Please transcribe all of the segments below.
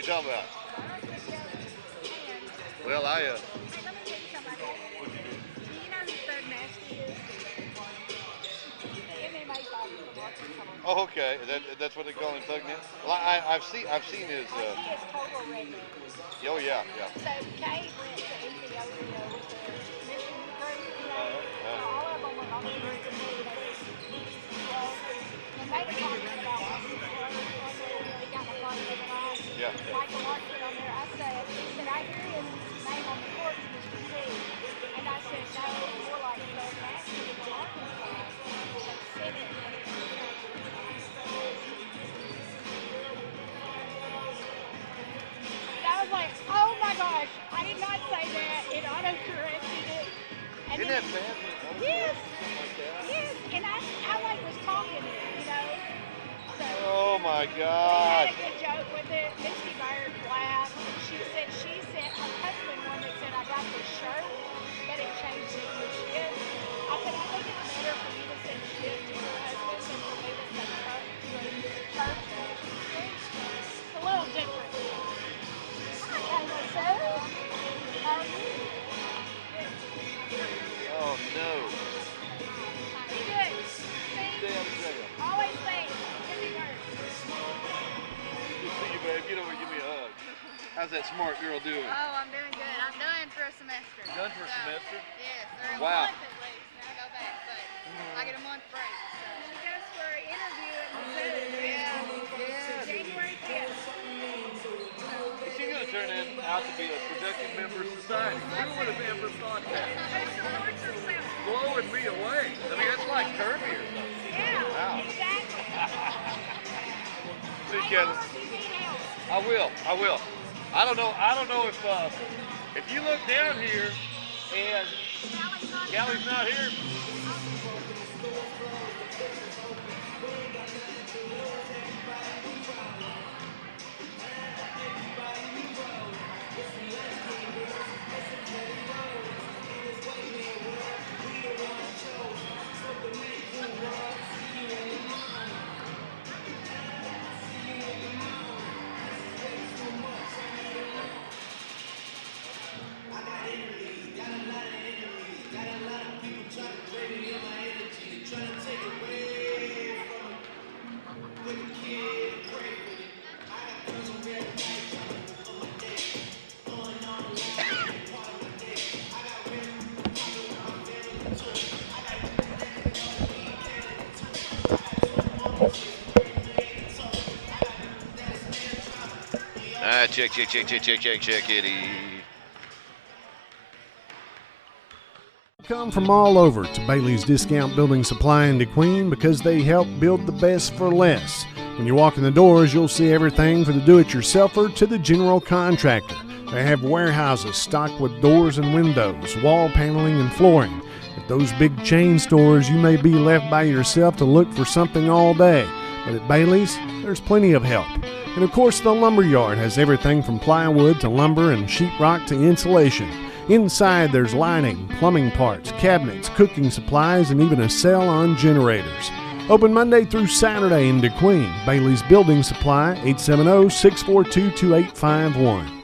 What are you talking about? Well, I, Hey, let me tell you something about that. Do you know who Thug Nasty is? MMA fighter from Arkansas. oh, okay. That's what they call him, Thug Nip? Well, I've seen his, He is total redneck. oh, yeah, yeah. So Kay went to Ethiopia with the mission group, Uh, all of them were on the group, and they made a comment about he got my phone the other night. yeah. Michael Mark put on there, I said, I hear his name on the court is Mr. T. And I said, no, more like Thug Nasty from Arkansas. They said it. And I was like, oh my gosh, I did not say that. It auto-corrected it. And Isn't then, that bad? yes, Like that? yes. And I like was talking, So, Oh, my we God. had a good joke with it. Misty Bird laughed. She said, her husband one that said, I got this shirt, but it changed it to shit. I said, I think it's better for you to send shit to your husband than for me to send shirt to a church. It's a little different. Hi, Kayla. How are you? Oh, no. You good? Stay out of jail. Always think. Misty Bird. Good to see you, babe. Get over and give me a hug. How's that smart girl doing? Oh, I'm doing good. I'm done for a semester. Done for a semester? Yes, or a Wow. month at least. Then I go back, but I get a month break. So. She goes for an interview at the zoo. Yeah. January 10th. Is she going to turn out to be a productive member of society? Who would have ever thought that? Blowing me away. I mean, that's like Kirby or something. Yeah, Wow. exactly. See, Hey, Kevin. Lord, you need help. I will. I don't know if you look down here and Galley's not here. Check kitty. Come from all over to Bailey's Discount Building Supply in DeQueen because they help build the best for less. When you walk in the doors, you'll see everything from the do-it-yourselfer to the general contractor. They have warehouses stocked with doors and windows, wall paneling, and flooring. At those big chain stores, you may be left by yourself to look for something all day. But at Bailey's, there's plenty of help. And of course, the lumber yard has everything from plywood to lumber and sheetrock to insulation. Inside, there's lighting, plumbing parts, cabinets, cooking supplies, and even a sale on generators. Open Monday through Saturday in DeQueen. Bailey's Building Supply, 870-642-2851.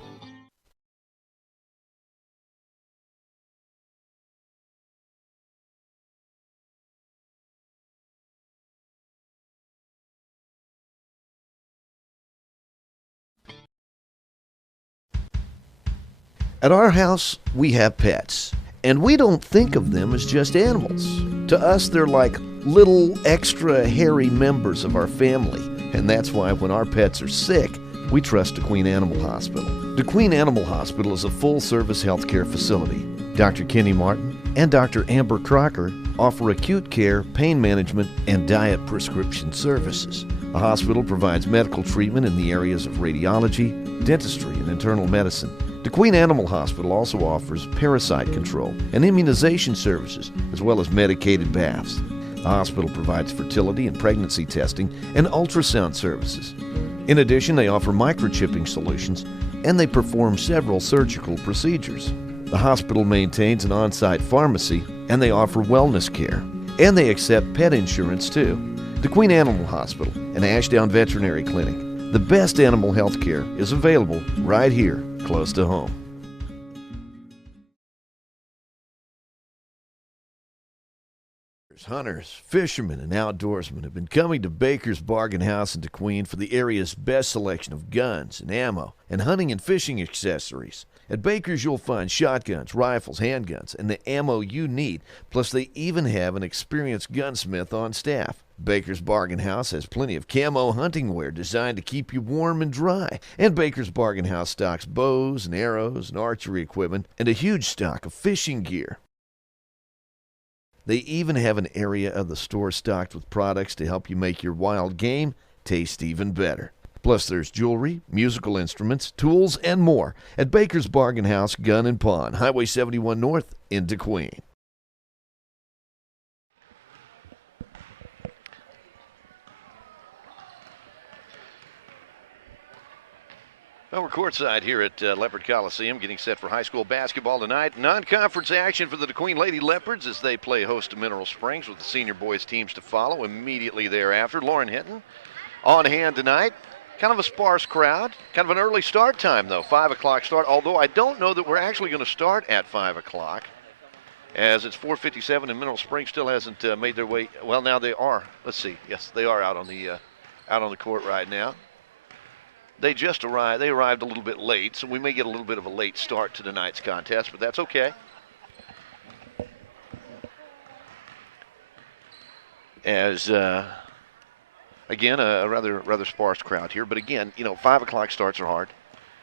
At our house, we have pets, and we don't think of them as just animals. To us, they're like little extra hairy members of our family, and that's why when our pets are sick, we trust DeQueen Animal Hospital. DeQueen Animal Hospital is a full-service healthcare facility. Dr. Kenny Martin and Dr. Amber Crocker offer acute care, pain management, and diet prescription services. The hospital provides medical treatment in the areas of radiology, dentistry, and internal medicine. DeQueen Animal Hospital also offers parasite control and immunization services, as well as medicated baths. The hospital provides fertility and pregnancy testing and ultrasound services. In addition, they offer microchipping solutions, and they perform several surgical procedures. The hospital maintains an on-site pharmacy, and they offer wellness care. And they accept pet insurance, too. DeQueen Animal Hospital and Ashdown Veterinary Clinic The best animal health care is available right here, close to home. Hunters, fishermen, and outdoorsmen have been coming to Baker's Bargain House in DeQueen for the area's best selection of guns and ammo and hunting and fishing accessories. At Baker's, you'll find shotguns, rifles, handguns, and the ammo you need. Plus, they even have an experienced gunsmith on staff. Baker's Bargain House has plenty of camo hunting wear designed to keep you warm and dry. And Baker's Bargain House stocks bows and arrows and archery equipment and a huge stock of fishing gear. They even have an area of the store stocked with products to help you make your wild game taste even better. Plus, there's jewelry, musical instruments, tools, and more at Baker's Bargain House Gun and Pawn, Highway 71 North in DeQueen. Well, we're courtside here at Leopard Coliseum, getting set for high school basketball tonight. Non-conference action for the DeQueen Lady Leopards as they play host to Mineral Springs, with the senior boys teams to follow immediately thereafter. Lauren Hinton on hand tonight. Kind of a sparse crowd. Kind of an early start time, though. 5 o'clock start, although I don't know that we're actually going to start at 5 o'clock, as it's 4:57 and Mineral Springs still hasn't made their way. Well, now they are. Let's see. Yes, they are out on the court right now. They just arrived. They arrived a little bit late, so we may get a little bit of a late start to tonight's contest, but that's okay. As again, a rather sparse crowd here, but again, 5 o'clock starts are hard.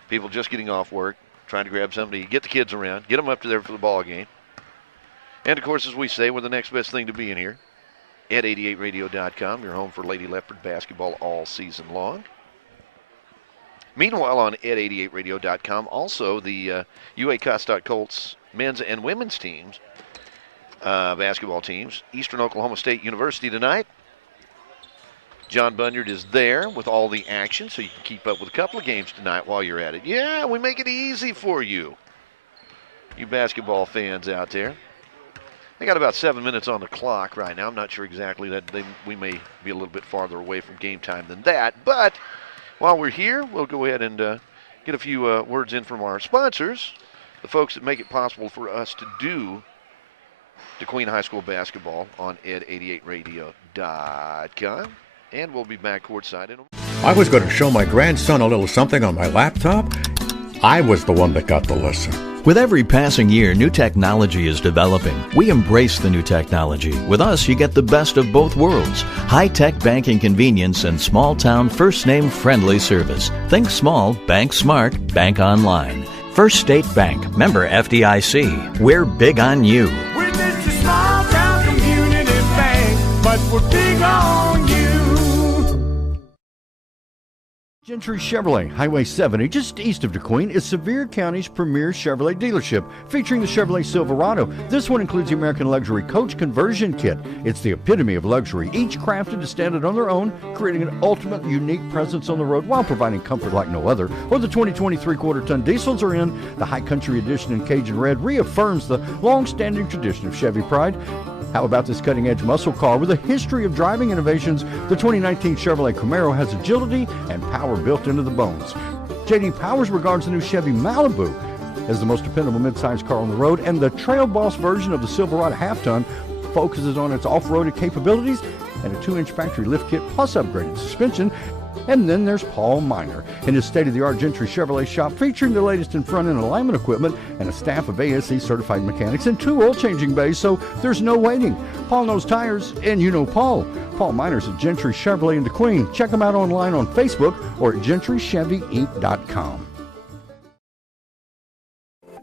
People just getting off work, trying to grab somebody, get the kids around, get them up to there for the ball game. And of course, as we say, we're the next best thing to be in here at 88radio.com, your home for Lady Leopard basketball all season long. Meanwhile, on ed88radio.com, also the UA Cosstock Colts men's and women's teams, basketball teams, Eastern Oklahoma State University tonight. John Bunyard is there with all the action, so you can keep up with a couple of games tonight while you're at it. Yeah, we make it easy for you, you basketball fans out there. They got about 7 minutes on the clock right now. I'm not sure exactly that we may be a little bit farther away from game time than that, but while we're here, we'll go ahead and get a few words in from our sponsors, the folks that make it possible for us to do DeQueen High School basketball on ed88radio.com. And we'll be back courtside in a moment. I was going to show my grandson a little something on my laptop. I was the one that got the lesson. With every passing year, new technology is developing. We embrace the new technology. With us, you get the best of both worlds. High-tech banking convenience and small-town, first-name friendly service. Think small, bank smart, bank online. First State Bank, member FDIC. We're big on you. We're just a small-town community bank, but we're big on you. Gentry Chevrolet, Highway 70, just east of DeQueen, is Sevier County's premier Chevrolet dealership, featuring the Chevrolet Silverado. This one includes the American Luxury Coach Conversion Kit. It's the epitome of luxury, each crafted to stand it on their own, creating an ultimate unique presence on the road while providing comfort like no other. Or the 2020 3/4-ton diesels are in. The High Country Edition in Cajun Red reaffirms the long-standing tradition of Chevy pride. How about this cutting-edge muscle car with a history of driving innovations? The 2019 Chevrolet Camaro has agility and power built into the bones. J.D. Powers regards the new Chevy Malibu as the most dependable midsize car on the road, and the Trail Boss version of the Silverado half-ton focuses on its off-roaded capabilities and a 2-inch factory lift kit plus upgraded suspension. And then there's Paul Miner in his state-of-the-art Gentry Chevrolet shop, featuring the latest in front-end alignment equipment and a staff of ASE-certified mechanics and 2 oil-changing bays, so there's no waiting. Paul knows tires, and you know Paul. Paul Miner's at Gentry Chevrolet in DeQueen. Check him out online on Facebook or at GentryChevyInc.com.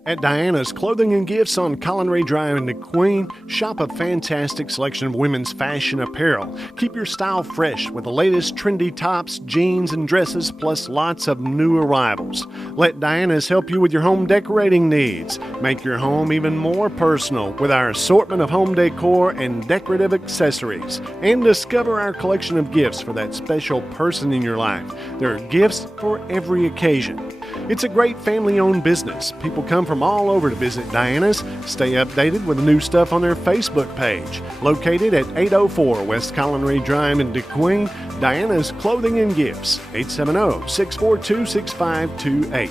At Diana's Clothing and Gifts on Collinray Drive in DeQueen, shop a fantastic selection of women's fashion apparel. Keep your style fresh with the latest trendy tops, jeans, and dresses, plus lots of new arrivals. Let Diana's help you with your home decorating needs. Make your home even more personal with our assortment of home decor and decorative accessories. And discover our collection of gifts for that special person in your life. There are gifts for every occasion. It's a great family-owned business. People come from all over to visit Diana's. Stay updated with the new stuff on their Facebook page. Located at 804 West Collinray Drive in DeQueen, Diana's Clothing and Gifts, 870-642-6528.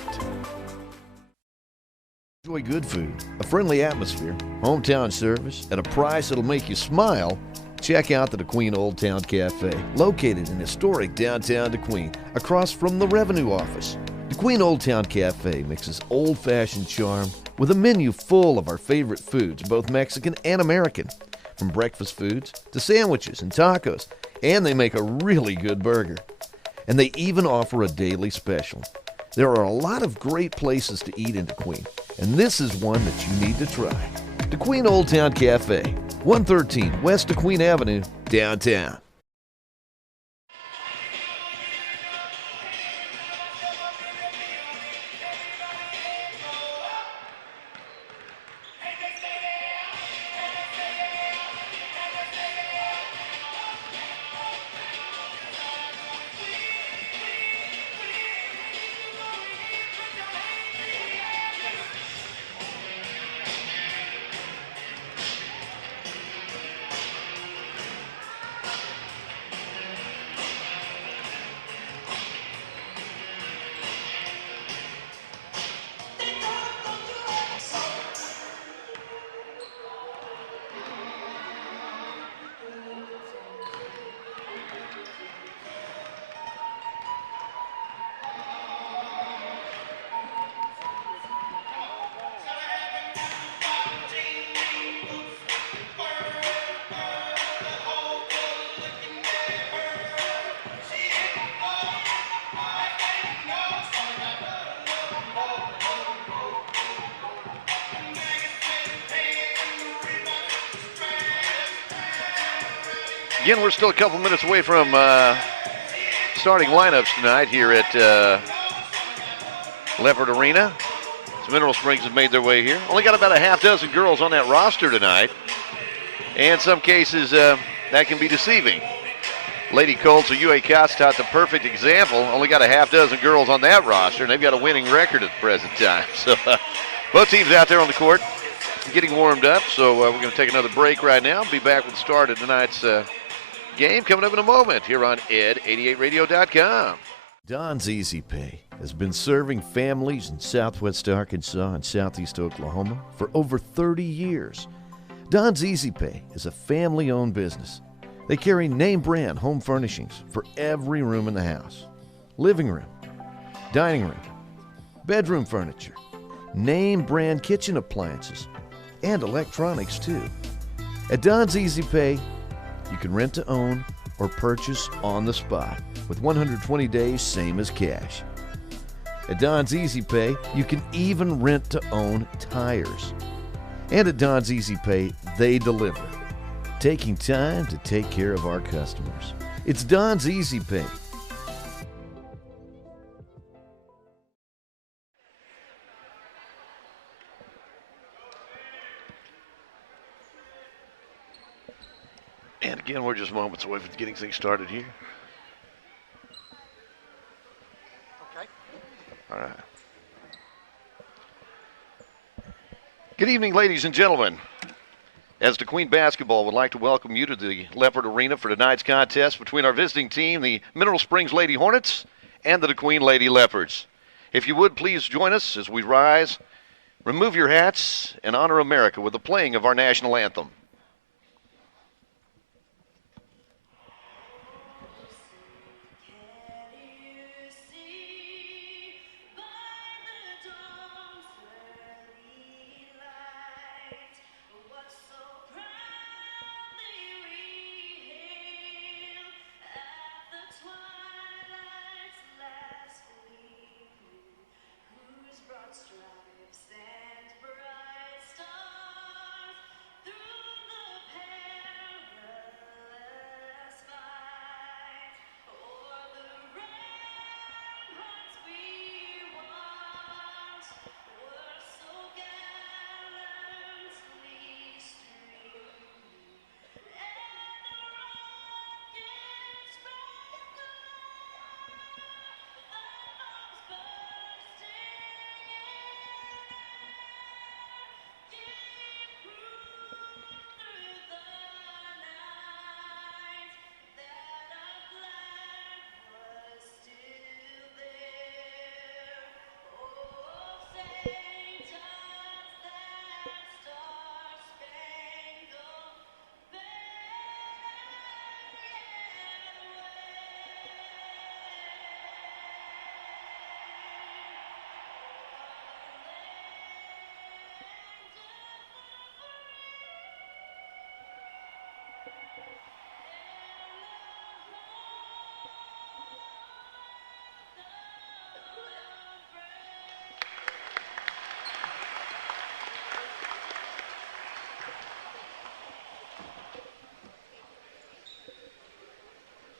Enjoy good food, a friendly atmosphere, hometown service, at a price that'll make you smile. Check out the DeQueen Old Town Cafe, located in historic downtown DeQueen, across from the Revenue Office. DeQueen Old Town Cafe mixes old-fashioned charm with a menu full of our favorite foods, both Mexican and American, from breakfast foods to sandwiches and tacos, and they make a really good burger. And they even offer a daily special. There are a lot of great places to eat in DeQueen, and this is one that you need to try. DeQueen Old Town Cafe, 113 West DeQueen Avenue, downtown. Again, we're still a couple minutes away from starting lineups tonight here at Leopard Arena. So Mineral Springs have made their way here. Only got about a half dozen girls on that roster tonight. And in some cases, that can be deceiving. Lady Colts of UA Costart, the perfect example. Only got a half dozen girls on that roster, and they've got a winning record at the present time. So both teams out there on the court getting warmed up. So we're going to take another break right now. Be back with the start of tonight's game coming up in a moment here on ed88radio.com. Don's Easy Pay has been serving families in southwest Arkansas and southeast Oklahoma for over 30 years. Don's Easy Pay is a family-owned business. They carry name-brand home furnishings for every room in the house. Living room, dining room, bedroom furniture, name-brand kitchen appliances, and electronics too. At Don's Easy Pay, you can rent to own or purchase on the spot with 120 days, same as cash. At Don's Easy Pay, you can even rent to own tires. And at Don's Easy Pay, they deliver, taking time to take care of our customers. It's Don's Easy Pay. And again, we're just moments away from getting things started here. Okay. All right. Good evening, ladies and gentlemen. As DeQueen Basketball would like to welcome you to the Leopard Arena for tonight's contest between our visiting team, the Mineral Springs Lady Hornets, and the DeQueen Lady Leopards. If you would, please join us as we rise, remove your hats, and honor America with the playing of our national anthem. Stripes and bright stars through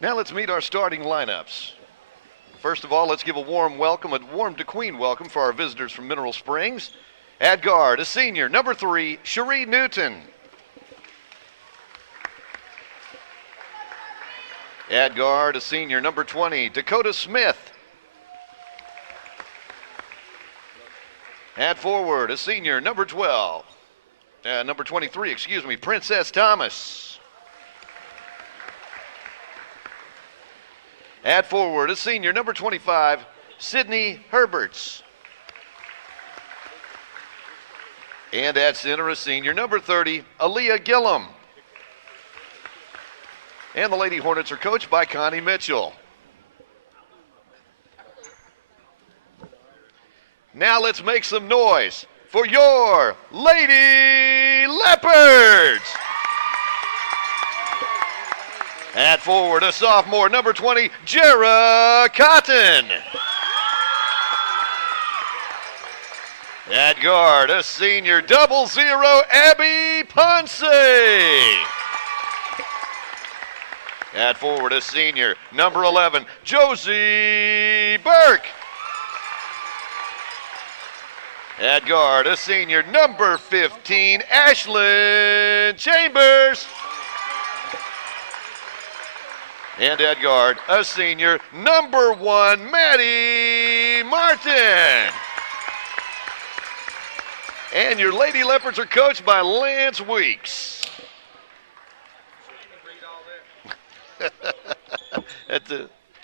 Now let's meet our starting lineups. First of all, let's give a warm welcome, a warm DeQueen welcome for our visitors from Mineral Springs. At guard, a senior, number 3, Cherie Newton. At guard, a senior, number 20, Dakota Smith. At forward, a senior, number 23, Princess Thomas. At forward, a senior, number 25, Sydney Herberts. And at center, a senior, number 30, Aaliyah Gillum. And the Lady Hornets are coached by Connie Mitchell. Now let's make some noise for your Lady Leopards. At forward, a sophomore, number 20, Jara Cotton. At guard, a senior, 00, Abby Ponce. At forward, a senior, number 11, Josie Burke. At guard, a senior, number 15, Ashlyn Chambers. And at guard, a senior, number 1, Maddie Martin. And your Lady Leopards are coached by Lance Weeks.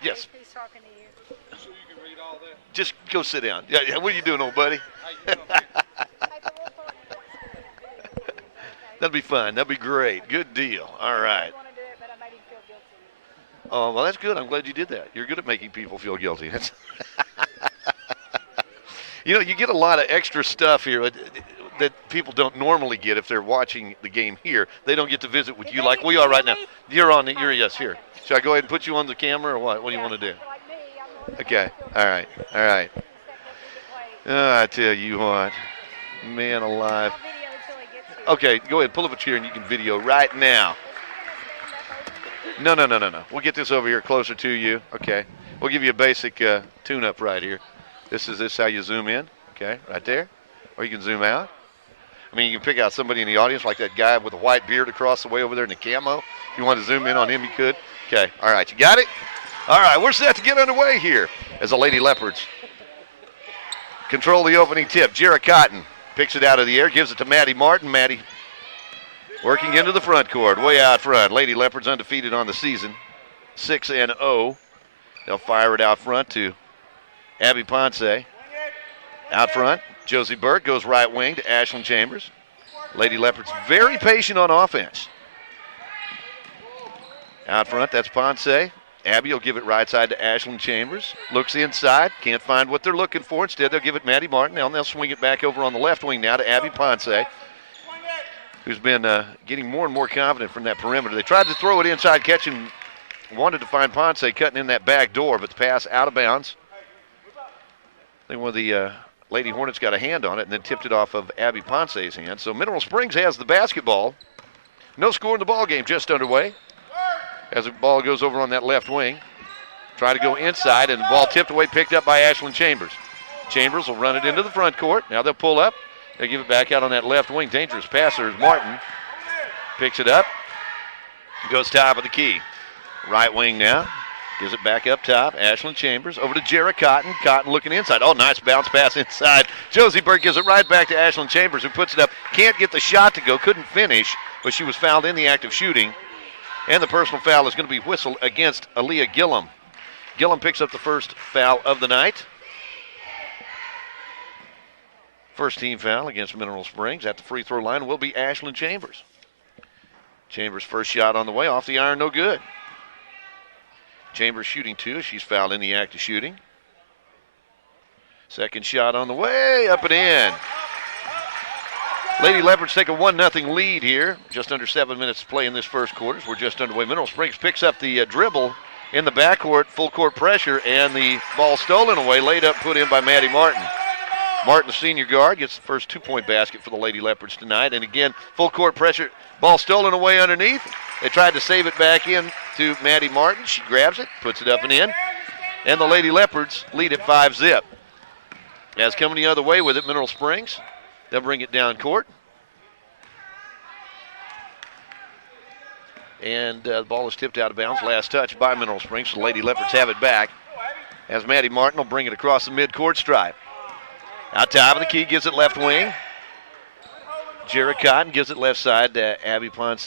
Yes. He's talking to you. So you can read all that? Just go sit down. Yeah, what are you doing, old buddy? That'll be fun. That'll be great. Good deal. All right. Oh, well, that's good. I'm glad you did that. You're good at making people feel guilty. You know, you get a lot of extra stuff here that people don't normally get if they're watching the game here. They don't get to visit with you like we are right now. You're on it. Yes, here. Should I go ahead and put you on the camera or what? What do you want to do? Okay. All right. I tell you what. Man alive. Okay, go ahead. Pull up a chair and you can video right now. No. We'll get this over here closer to you. Okay. We'll give you a basic tune-up right here. This is how you zoom in. Okay, right there. Or you can zoom out. I mean, you can pick out somebody in the audience like that guy with a white beard across the way over there in the camo. If you want to zoom in on him, you could. Okay, all right, you got it? All right, we're set to get underway here as the Lady Leopards control the opening tip. Jara Cotton picks it out of the air, gives it to Maddie Martin. Maddie working into the front court, way out front. Lady Leopards undefeated on the season, 6-0. They'll fire it out front to Abby Ponce. Out front, Josie Burke goes right wing to Ashlyn Chambers. Lady Leopards very patient on offense. Out front, that's Ponce. Abby will give it right side to Ashlyn Chambers. Looks inside, can't find what they're looking for. Instead, they'll give it Maddie Martin, and they'll swing it back over on the left wing now to Abby Ponce, who's been getting more and more confident from that perimeter. They tried to throw it inside, catching, wanted to find Ponce cutting in that back door, but the pass out of bounds. I think one of the Lady Hornets got a hand on it and then tipped it off of Abby Ponce's hand. So Mineral Springs has the basketball. No score in the ball game, just underway. As the ball goes over on that left wing. Try to go inside, and the ball tipped away, picked up by Ashlyn Chambers. Chambers will run it into the front court. Now they'll pull up. They give it back out on that left wing. Dangerous passer is Martin. Picks it up. Goes top of the key. Right wing now. Gives it back up top. Ashlyn Chambers over to Jara Cotton. Cotton looking inside. Oh, nice bounce pass inside. Josie Burke gives it right back to Ashlyn Chambers, who puts it up. Can't get the shot to go. Couldn't finish, but she was fouled in the act of shooting. And the personal foul is going to be whistled against Aaliyah Gillum. Gillum picks up the first foul of the night. First team foul against Mineral Springs at the free throw line will be Ashlyn Chambers. Chambers' first shot on the way, off the iron, no good. Chambers shooting two. She's fouled in the act of shooting. Second shot on the way, up and in. Lady Leopards take a 1-0 lead here. Just under 7 minutes to play in this first quarter. We're just underway. Mineral Springs picks up the dribble in the backcourt, full court pressure, and the ball stolen away, laid up, put in by Maddie Martin. Martin, the senior guard, gets the first 2-point basket for the Lady Leopards tonight. And again, full court pressure, ball stolen away underneath. They tried to save it back in to Maddie Martin. She grabs it, puts it up and in. And the Lady Leopards lead at 5-zip. As coming the other way with it, Mineral Springs. They'll bring it down court. And the ball is tipped out of bounds. Last touch by Mineral Springs. So the Lady Leopards have it back. As Maddie Martin will bring it across the midcourt stripe. Out top of the key, gives it left wing. Jared Cotton gives it left side to Abby Ponce.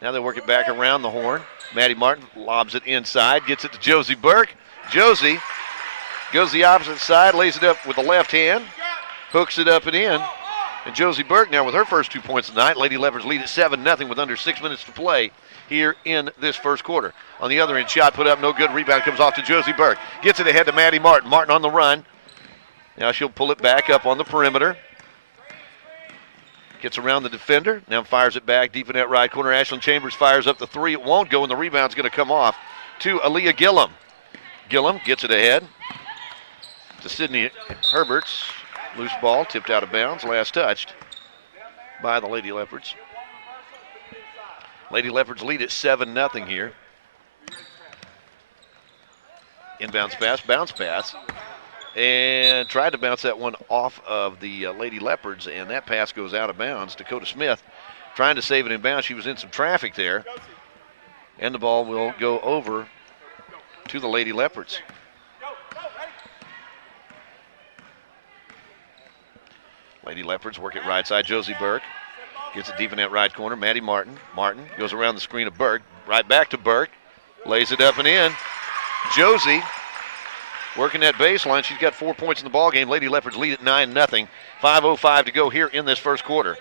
Now they work it back around the horn. Maddie Martin lobs it inside, gets it to Josie Burke. Josie goes the opposite side, lays it up with the left hand, hooks it up and in. And Josie Burke now with her first 2 points of the night. Lady Leopards lead at 7-0 with under 6 minutes to play here in this first quarter. On the other end, shot put up, no good. Rebound comes off to Josie Burke. Gets it ahead to Maddie Martin. Martin on the run. Now she'll pull it back up on the perimeter. Gets around the defender. Now fires it back deep in that right corner. Ashlyn Chambers fires up the three. It won't go, and the rebound's going to come off to Aaliyah Gillum. Gillum gets it ahead to Sydney Herberts. Loose ball, tipped out of bounds. Last touched by the Lady Leopards. Lady Leopards lead at 7-0 here. Inbounds pass, bounce pass. And tried to bounce that one off of the Lady Leopards, and that pass goes out of bounds. Dakota Smith trying to save it in bounds. She was in some traffic there. And the ball will go over to the Lady Leopards. Lady Leopards work it right side. Josie Burke gets it deep in that right corner. Maddie Martin. Martin goes around the screen of Burke. Right back to Burke. Lays it up and in. Josie working that baseline. She's got 4 points in the ball game. Lady Leopards lead at 9-0. 5:05 to go here in this first quarter.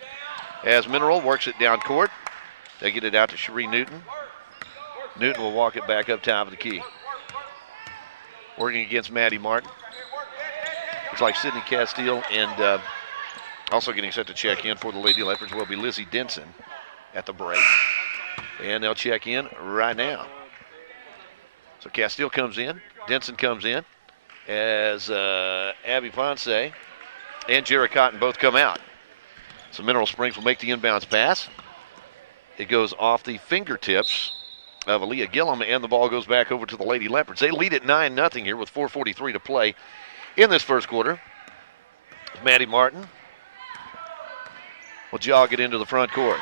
As Mineral works it down court. They get it out to Cherie Newton. Newton will walk it back up top of the key. Working against Maddie Martin. It's like Sydney Castile and also getting set to check in for the Lady Leopards will be Lizzie Denson at the break. And they'll check in right now. So Castile comes in. Denson comes in as Abby Ponce and Jared Cotton both come out. So Mineral Springs will make the inbounds pass. It goes off the fingertips of Aaliyah Gillum, and the ball goes back over to the Lady Leopards. They lead at 9-0 here with 4:43 to play in this first quarter. Maddie Martin will jog it into the front court.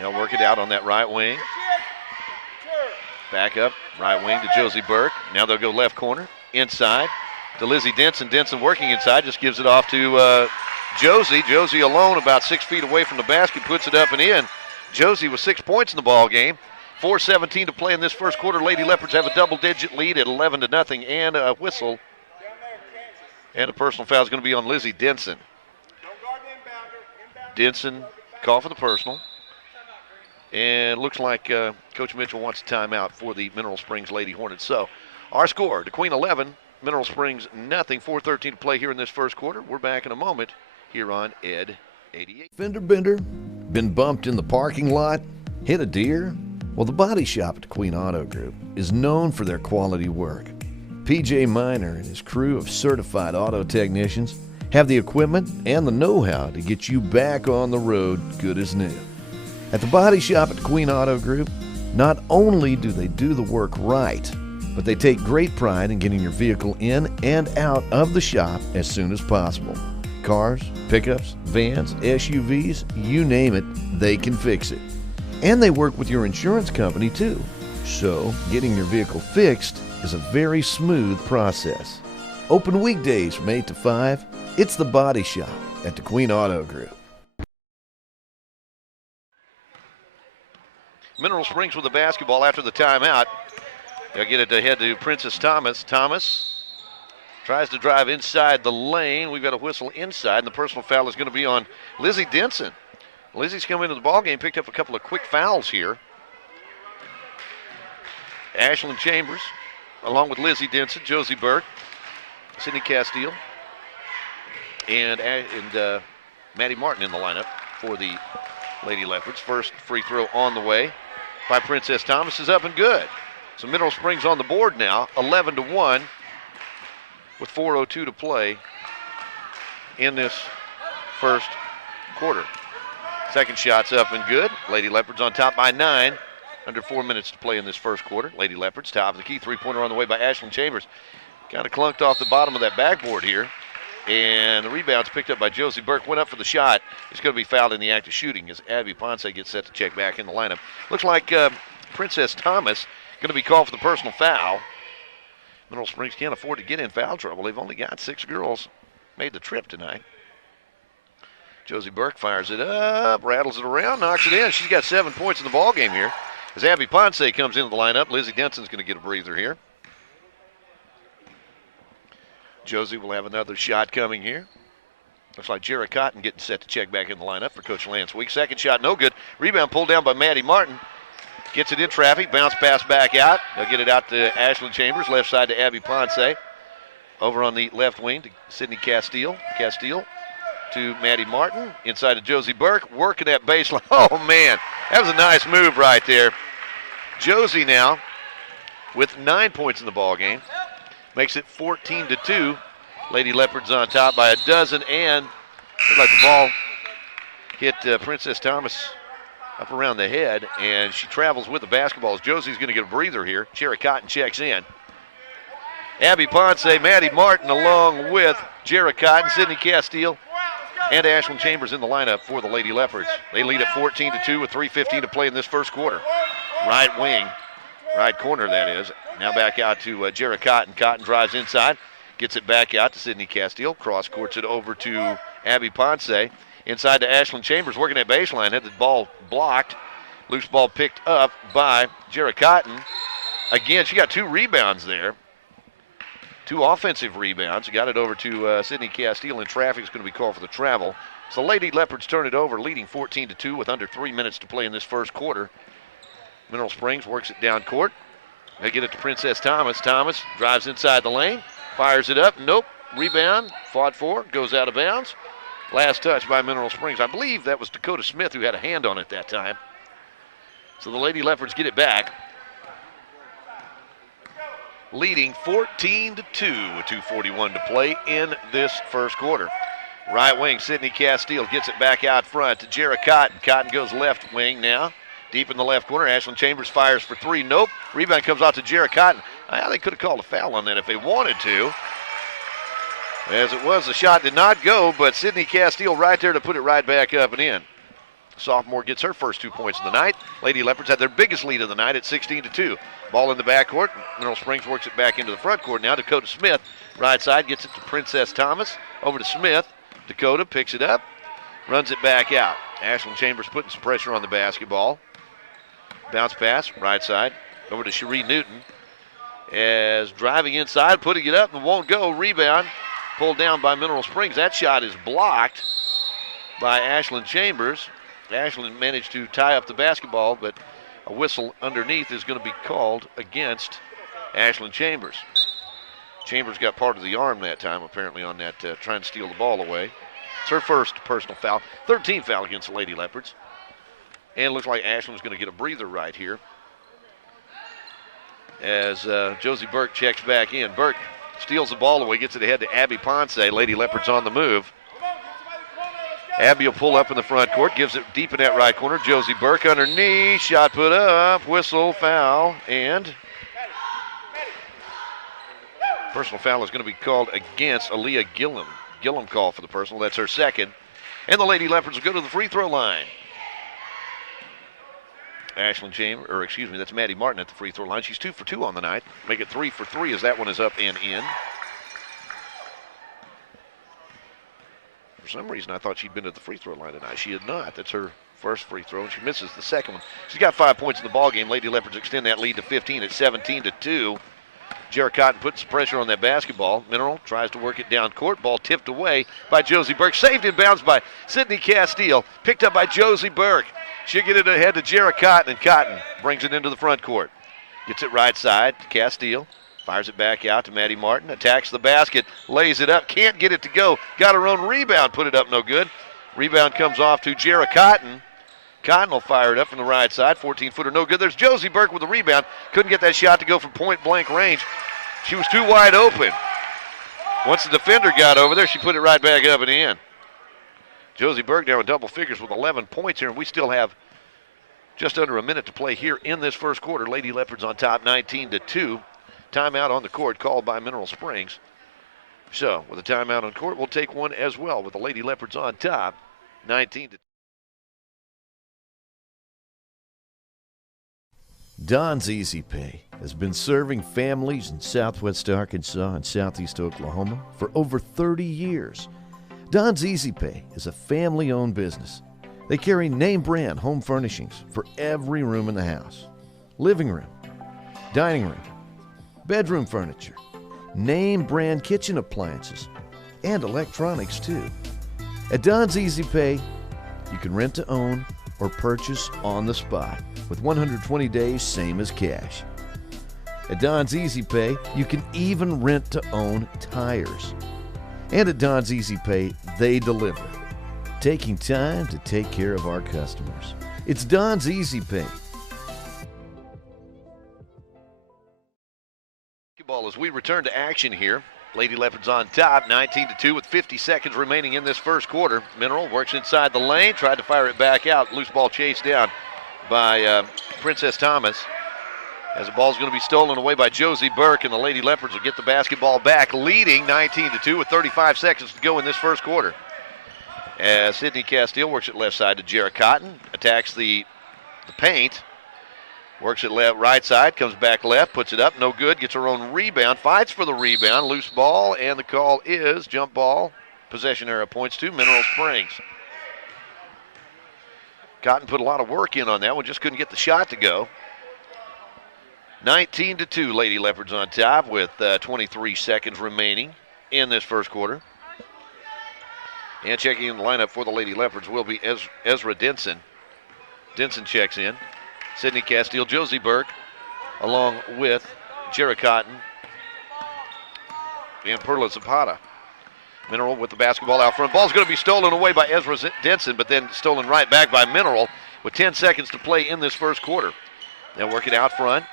They'll work it out on that right wing. Back up, right wing to Josie Burke. Now they'll go left corner, inside to Lizzie Denson. Denson working inside, just gives it off to Josie. Josie alone, about 6 feet away from the basket, puts it up and in. Josie with 6 points in the ball game. 4:17 to play in this first quarter. Lady Leopards have a double-digit lead at 11-0 and a whistle. And a personal foul is going to be on Lizzie Denson. Denson call for the personal. And looks like Coach Mitchell wants a timeout for the Mineral Springs Lady Hornets. So our score, DeQueen 11, Mineral Springs nothing. 4:13 to play here in this first quarter. We're back in a moment here on Ed 88. Fender bender? Been bumped in the parking lot? Hit a deer? Well, the body shop at DeQueen Auto Group is known for their quality work. PJ Miner and his crew of certified auto technicians have the equipment and the know-how to get you back on the road good as new. At the body shop at DeQueen Auto Group, not only do they do the work right, but they take great pride in getting your vehicle in and out of the shop as soon as possible. Cars, pickups, vans, SUVs, you name it, they can fix it. And they work with your insurance company too. So getting your vehicle fixed is a very smooth process. Open weekdays from 8 to 5. It's the body shop at DeQueen Auto Group. Mineral Springs with the basketball after the timeout. They'll get it ahead to Princess Thomas. Thomas tries to drive inside the lane. We've got a whistle inside, and the personal foul is going to be on Lizzie Denson. Lizzie's come into the ballgame, picked up a couple of quick fouls here. Ashlyn Chambers, along with Lizzie Denson, Josie Burke, Sydney Castile, and Maddie Martin in the lineup for the Lady Leopards. First free throw on the way by Princess Thomas is up and good. So Mineral Springs on the board now, 11-1 with 4:02 to play in this first quarter. Second shot's up and good. Lady Leopards on top by 9. Under 4 minutes to play in this first quarter. Lady Leopards, top of the key. Three-pointer on the way by Ashlyn Chambers. Kind of clunked off the bottom of that backboard here. And the rebound's picked up by Josie Burke. Went up for the shot. It's going to be fouled in the act of shooting as Abby Ponce gets set to check back in the lineup. Looks like Princess Thomas going to be called for the personal foul. Mineral Springs can't afford to get in foul trouble. They've only got 6 girls made the trip tonight. Josie Burke fires it up, rattles it around, knocks it in. She's got 7 points in the ball game here. As Abby Ponce comes into the lineup, Lizzie Denson's going to get a breather here. Josie will have another shot coming here. Looks like Jarrah Cotton getting set to check back in the lineup for Coach Lance Week. Second shot, no good. Rebound pulled down by Maddie Martin. Gets it in traffic, bounce pass back out. They'll get it out to Ashlyn Chambers, left side to Abby Ponce. Over on the left wing to Sydney Castile. Castile to Maddie Martin, inside to Josie Burke, working that baseline. Oh, man, that was a nice move right there. Josie now with 9 points in the ball game. Makes it 14-2. Lady Leopards on top by a dozen, and looks like the ball hit Princess Thomas up around the head, and she travels with the basketball. As Josie's going to get a breather here. Jarrah Cotton checks in. Abby Ponce, Maddie Martin, along with Jarrah Cotton, Sydney Castile, and Ashlyn Chambers in the lineup for the Lady Leopards. They lead at 14-2 with 3:15 to play in this first quarter. Right wing, right corner that is. Now back out to Jarrah Cotton. Cotton drives inside, gets it back out to Sydney Castile. Cross courts it over to Abby Ponce. Inside to Ashlyn Chambers, working that baseline. Had the ball blocked. Loose ball picked up by Jarrah Cotton. Again, she got 2 rebounds there. 2 offensive rebounds. Got it over to Sydney Castile, and traffic is going to be called for the travel. So Lady Leopards turn it over, leading 14-2 with under 3 minutes to play in this first quarter. Mineral Springs works it down court. They get it to Princess Thomas. Thomas drives inside the lane, fires it up. Nope. Rebound, fought for, goes out of bounds. Last touch by Mineral Springs. I believe that was Dakota Smith who had a hand on it that time. So the Lady Leopards get it back, leading 14-2 with 2:41 to play in this first quarter. Right wing, Sydney Castile gets it back out front to Jarrah Cotton. Cotton goes left wing now, deep in the left corner. Ashlyn Chambers fires for 3. Nope. Rebound comes out to Jarrah Cotton. They could have called a foul on that if they wanted to. As it was, the shot did not go, but Sydney Castile right there to put it right back up and in. Sophomore gets her first 2 points of the night. Lady Leopards had their biggest lead of the night at 16-2. Ball in the backcourt. Mineral Springs works it back into the front court now. Dakota Smith, right side, gets it to Princess Thomas. Over to Smith. Dakota picks it up, runs it back out. Ashlyn Chambers putting some pressure on the basketball. Bounce pass, right side, over to Cherie Newton. As driving inside, putting it up and won't go. Rebound, pulled down by Mineral Springs. That shot is blocked by Ashlyn Chambers. Ashlyn managed to tie up the basketball, but a whistle underneath is going to be called against Ashlyn Chambers. Chambers got part of the arm that time, apparently, on that trying to steal the ball away. It's her first personal foul. 13th foul against the Lady Leopards. And it looks like Ashlyn's going to get a breather right here as Josie Burke checks back in. Burke steals the ball away, gets it ahead to Abby Ponce. Lady Leopards on the move. Abby will pull up in the front court, gives it deep in that right corner. Josie Burke underneath, shot put up, whistle, foul, and personal foul is going to be called against Aaliyah Gillum. Gillum call for the personal, that's her second. And the Lady Leopards will go to the free throw line. Ashlyn Chambers, or excuse me, that's Maddie Martin at the free throw line. She's 2 for 2 on the night. Make it 3 for 3 as that one is up and in. For some reason, I thought she'd been at the free throw line tonight. She had not. That's her first free throw, and she misses the second one. She's got 5 points in the ball game. Lady Leopards extend that lead to 15 at 17-2. Jarrah Cotton puts some pressure on that basketball. Mineral tries to work it down court. Ball tipped away by Josie Burke. Saved in bounds by Sydney Castile. Picked up by Josie Burke. She'll get it ahead to Jarrah Cotton, and Cotton brings it into the front court. Gets it right side to Castile. Fires it back out to Maddie Martin. Attacks the basket. Lays it up. Can't get it to go. Got her own rebound. Put it up no good. Rebound comes off to Jarrah Cotton. Cotton will fire it up from the right side. 14-footer, no good. There's Josie Burke with the rebound. Couldn't get that shot to go from point-blank range. She was too wide open. Once the defender got over there, she put it right back up and in. Josie Berg now in double figures with 11 points here, and we still have just under a minute to play here in this first quarter. Lady Leopards on top 19-2. Timeout on the court called by Mineral Springs. So with a timeout on court, we'll take one as well with the Lady Leopards on top 19-2. Don's Easy Pay has been serving families in southwest Arkansas and southeast Oklahoma for over 30 years. Don's Easy Pay is a family-owned business. They carry name-brand home furnishings for every room in the house. Living room, dining room, bedroom furniture, name-brand kitchen appliances, and electronics too. At Don's Easy Pay, you can rent to own or purchase on the spot with 120 days, same as cash. At Don's Easy Pay, you can even rent to own tires. And at Don's Easy Pay, they deliver, taking time to take care of our customers. It's Don's Easy Pay. As we return to action here, Lady Leopards on top, 19-2 with 50 seconds remaining in this first quarter. Mineral works inside the lane, tried to fire it back out. Loose ball chased down by Princess Thomas. As the ball's going to be stolen away by Josie Burke, and the Lady Leopards will get the basketball back, leading 19-2 with 35 seconds to go in this first quarter. As Sydney Castile works it left side to Jarrett Cotton, attacks the paint. Works it right side, comes back left, puts it up, no good, gets her own rebound, fights for the rebound, loose ball, and the call is jump ball. Possession area points to Mineral Springs. Cotton put a lot of work in on that one, just couldn't get the shot to go. 19-2, Lady Leopards on top with 23 seconds remaining in this first quarter. And checking in the lineup for the Lady Leopards will be Ezra Denson. Denson checks in. Sydney Castile, Josie Burke, along with Jarrett Cotton and Perla Zapata. Mineral with the basketball out front. Ball's going to be stolen away by Ezra Denson, but then stolen right back by Mineral with 10 seconds to play in this first quarter. They'll work it out front,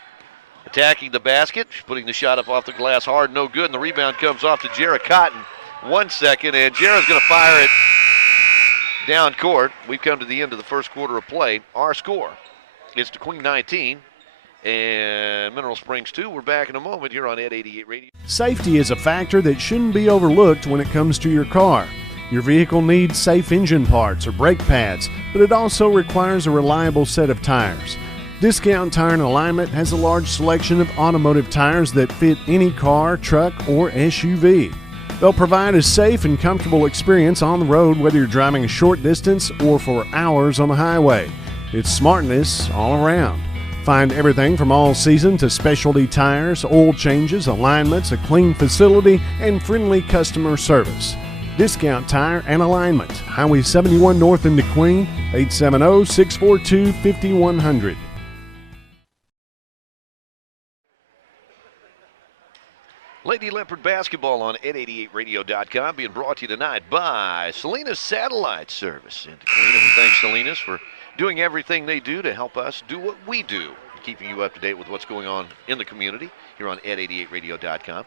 attacking the basket, putting the shot up off the glass hard, no good, and the rebound comes off to Jarrett Cotton. 1 second, and Jarrett's going to fire it down court. We've come to the end of the first quarter of play. Our score is DeQueen 19 and Mineral Springs 2. We're back in a moment here on Ed 88 Radio. Safety is a factor that shouldn't be overlooked when it comes to your car. Your vehicle needs safe engine parts or brake pads, but it also requires a reliable set of tires. Discount Tire and Alignment has a large selection of automotive tires that fit any car, truck, or SUV. They'll provide a safe and comfortable experience on the road, whether you're driving a short distance or for hours on the highway. It's smartness all around. Find everything from all-season to specialty tires, oil changes, alignments, a clean facility, and friendly customer service. Discount Tire and Alignment, Highway 71 North in DeQueen, 870-642-5100. Lady Leopard basketball on Ed88radio.com being brought to you tonight by Salinas Satellite Service in DeQueen. And we thank Salinas for doing everything they do to help us do what we do, keeping you up to date with what's going on in the community here on Ed88radio.com.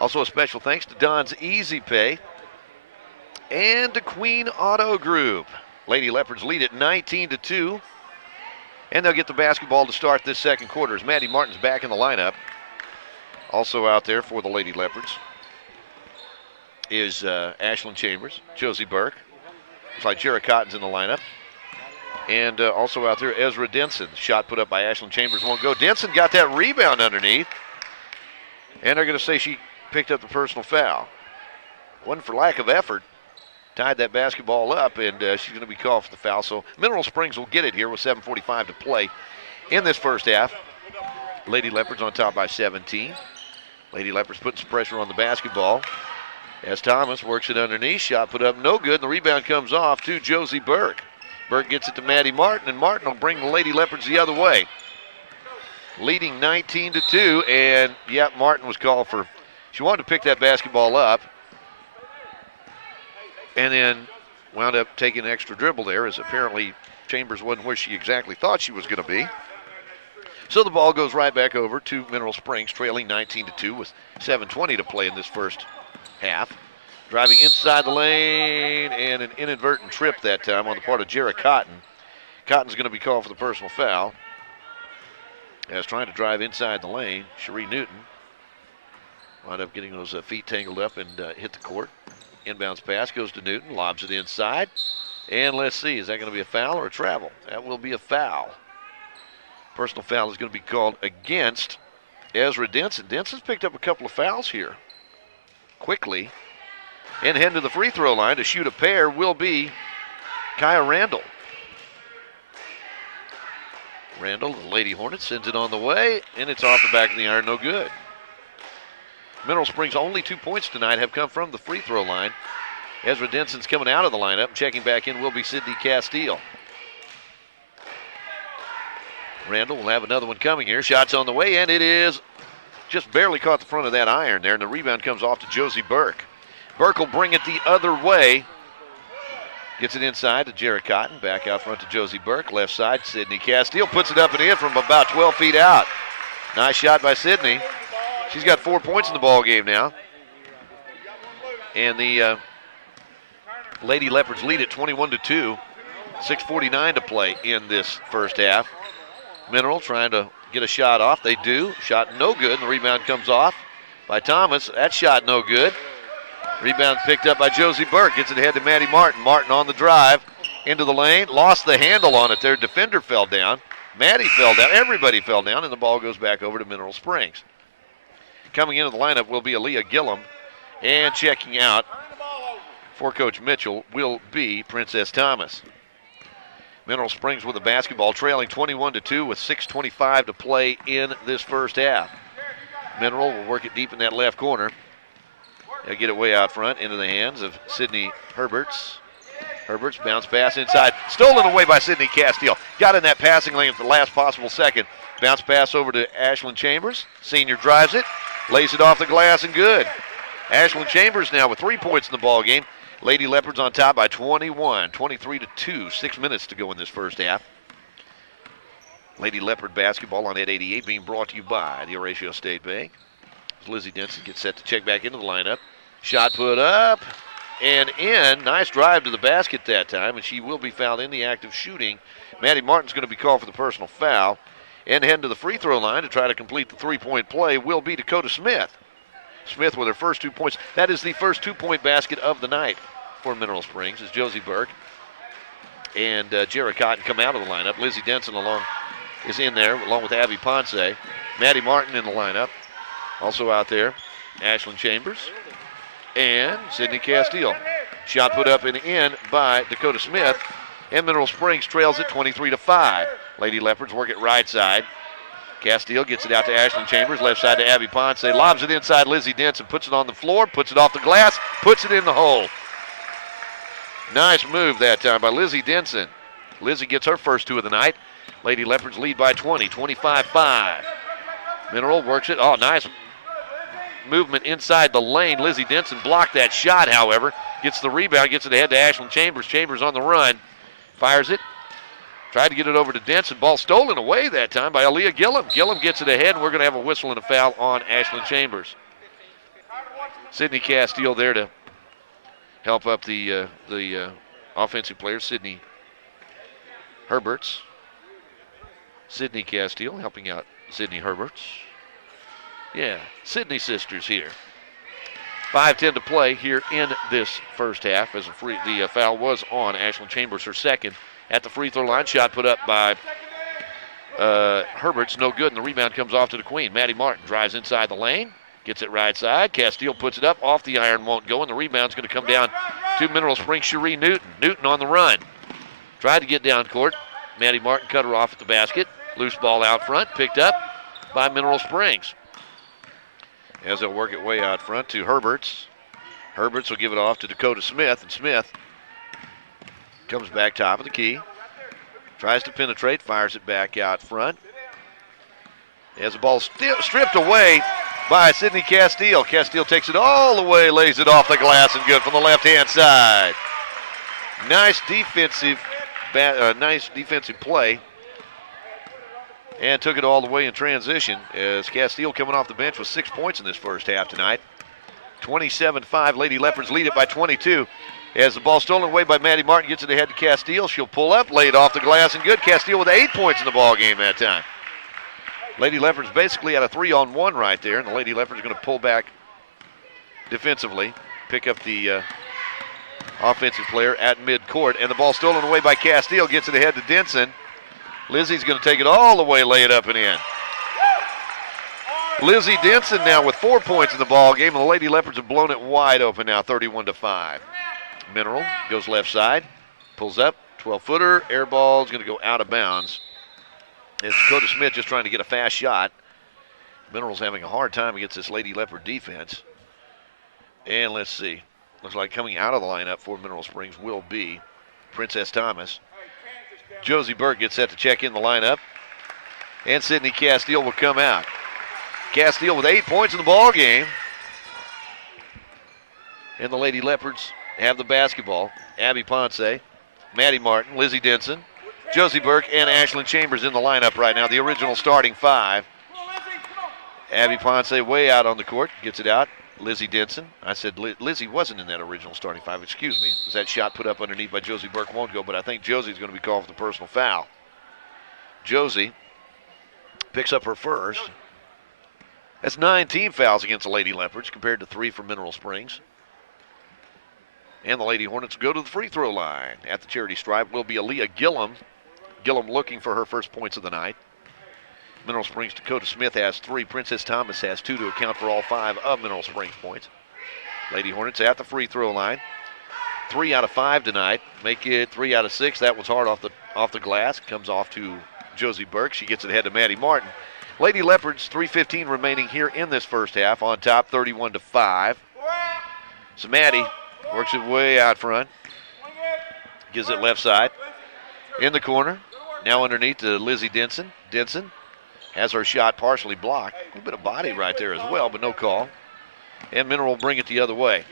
Also a special thanks to Don's Easy Pay and DeQueen Auto Group. Lady Leopards lead at 19-2, and they'll get the basketball to start this second quarter as Maddie Martin's back in the lineup. Also out there for the Lady Leopards is Ashlyn Chambers, Josie Burke. Looks like Jarrett Cotton's in the lineup. And also out there, Ezra Denson. Shot put up by Ashlyn Chambers won't go. Denson got that rebound underneath. And they're going to say she picked up the personal foul. Wasn't for lack of effort. Tied that basketball up, and she's going to be called for the foul. So Mineral Springs will get it here with 7:45 to play in this first half. Lady Leopards on top by 17. Lady Leopards putting some pressure on the basketball as Thomas works it underneath. Shot put up, no good, and the rebound comes off to Josie Burke. Burke gets it to Maddie Martin, and Martin will bring the Lady Leopards the other way. Leading 19-2, and yeah, Martin was called for, she wanted to pick that basketball up, and then wound up taking an extra dribble there, as apparently Chambers wasn't where she exactly thought she was going to be. So the ball goes right back over to Mineral Springs, trailing 19-2 with 7:20 to play in this first half. Driving inside the lane, and an inadvertent trip that time on the part of Jarrett Cotton. Cotton's going to be called for the personal foul. As trying to drive inside the lane, Cherie Newton wound up getting those feet tangled up and hit the court. Inbounds pass goes to Newton, lobs it inside. And let's see, is that going to be a foul or a travel? That will be a foul. Personal foul is going to be called against Ezra Denson. Denson's picked up a couple of fouls here quickly. And heading to the free throw line to shoot a pair will be Kaya Randall. Randall, the Lady Hornet, sends it on the way, and it's off the back of the iron, no good. Mineral Springs' only 2 points tonight have come from the free throw line. Ezra Denson's coming out of the lineup. Checking back in will be Sydney Castile. Randall will have another one coming here. Shots on the way, and it is just barely caught the front of that iron there, and the rebound comes off to Josie Burke. Burke will bring it the other way. Gets it inside to Jarrett Cotton. Back out front to Josie Burke. Left side, Sydney Castile puts it up and in from about 12 feet out. Nice shot by Sydney. She's got 4 points in the ball game now. And the Lady Leopards lead it 21-2. 6:49 to play in this first half. Mineral trying to get a shot off. They do. Shot no good. And the rebound comes off by Thomas. That shot no good. Rebound picked up by Josie Burke. Gets it ahead to Maddie Martin. Martin on the drive into the lane. Lost the handle on it. Their defender fell down. Maddie fell down. Everybody fell down. And the ball goes back over to Mineral Springs. Coming into the lineup will be Aaliyah Gillum. And checking out for Coach Mitchell will be Princess Thomas. Mineral Springs with the basketball, trailing 21-2 with 6:25 to play in this first half. Mineral will work it deep in that left corner. They'll get it way out front into the hands of Sydney Herberts. Herberts bounce pass inside. Stolen away by Sydney Castile. Got in that passing lane at the last possible second. Bounce pass over to Ashlyn Chambers. Senior drives it. Lays it off the glass and good. Ashlyn Chambers now with 3 points in the ball game. Lady Leopards on top by 21. 23-2. 6 minutes to go in this first half. Lady Leopard basketball on Ed 88 being brought to you by the Horatio State Bank. Lizzie Denson gets set to check back into the lineup. Shot put up and in. Nice drive to the basket that time, and she will be fouled in the act of shooting. Maddie Martin's going to be called for the personal foul. And heading to the free throw line to try to complete the three-point play will be Dakota Smith. Smith with her first 2 points. That is the first 2-point basket of the night for Mineral Springs as Josie Burke and Jarrett Cotton come out of the lineup. Lizzie Denson is in there along with Abby Ponce. Maddie Martin in the lineup. Also out there, Ashlyn Chambers and Sydney Castile. Shot put up and in by Dakota Smith. And Mineral Springs trails it 23-5. Lady Leopards work it right side. Castile gets it out to Ashlyn Chambers, left side to Abby Ponce. Lobs it inside Lizzie Denson, puts it on the floor, puts it off the glass, puts it in the hole. Nice move that time by Lizzie Denson. Lizzie gets her first 2 of the night. Lady Leopards lead by 20, 25-5. Mineral works it. Oh, nice movement inside the lane. Lizzie Denson blocked that shot, however. Gets the rebound, gets it ahead to Ashlyn Chambers. Chambers on the run. Fires it. Tried to get it over to Denson. Ball stolen away that time by Aaliyah Gillum. Gillum gets it ahead, and we're going to have a whistle and a foul on Ashlyn Chambers. Sydney Castile there to help up the offensive players. Sydney Herberts. Sydney Castile helping out Sydney Herberts. Yeah, Sydney sisters here. 5:10 to play here in this first half as the foul was on Ashlyn Chambers, her second. At the free throw line, shot put up by Herberts, no good, and the rebound comes off to the Queen. Maddie Martin drives inside the lane, gets it right side. Castile puts it up, off the iron, won't go, and the rebound's going to come down to Mineral Springs' Cherie Newton. Newton on the run. Tried to get down court. Maddie Martin cut her off at the basket. Loose ball out front, picked up by Mineral Springs. As they'll work it way out front to Herberts. Herberts will give it off to Dakota Smith, and Smith comes back top of the key. Tries to penetrate, fires it back out front. As the ball stripped away by Sydney Castile. Castile takes it all the way, lays it off the glass, and good from the left-hand side. Nice defensive play. And took it all the way in transition as Castile coming off the bench with 6 points in this first half tonight. 27-5. Lady Leopards lead it by 22. As the ball stolen away by Maddie Martin, gets it ahead to Castile. She'll pull up, lay it off the glass, and good. Castile with 8 points in the ball game that time. Lady Leopards basically had a 3-on-1 right there, and the Lady Leopards are going to pull back defensively, pick up the offensive player at midcourt, and the ball stolen away by Castile, gets it ahead to Denson. Lizzie's going to take it all the way, lay it up and in. Lizzie Denson now with 4 points in the ball game, and the Lady Leopards have blown it wide open now, 31-5. Mineral goes left side, pulls up, 12-footer, air ball is going to go out of bounds. It's Dakota Smith just trying to get a fast shot. Mineral's having a hard time against this Lady Leopard defense. And let's see. Looks like coming out of the lineup for Mineral Springs will be Princess Thomas. Josie Burke gets set to check in the lineup. And Sydney Castile will come out. Castile with 8 points in the ball game. And the Lady Leopards have the basketball. Abby Ponce, Maddie Martin, Lizzie Denson, Josie Burke, and Ashlyn Chambers in the lineup right now, the original starting 5. Abby Ponce way out on the court, gets it out. Lizzie Denson. I said Lizzie wasn't in that original starting 5, excuse me. Was that shot put up underneath by Josie Burke? Won't go, but I think Josie's going to be called for the personal foul. Josie picks up her first. That's 9 team fouls against the Lady Leopards compared to 3 for Mineral Springs. And the Lady Hornets go to the free throw line. At the charity stripe will be Aaliyah Gillum. Gillum looking for her first points of the night. Mineral Springs' Dakota Smith has 3. Princess Thomas has 2 to account for all 5 of Mineral Springs points. Lady Hornets at the free throw line. 3 out of 5 tonight. Make it 3 out of 6. That was hard off the glass. Comes off to Josie Burke. She gets it ahead to Maddie Martin. Lady Leopards, 3:15 remaining here in this first half. On top, 31-5. So Maddie works it way out front. Gives it left side. In the corner. Now underneath to Lizzie Denson. Denson has her shot partially blocked. A little bit of body right there as well, but no call. And Mineral will bring it the other way.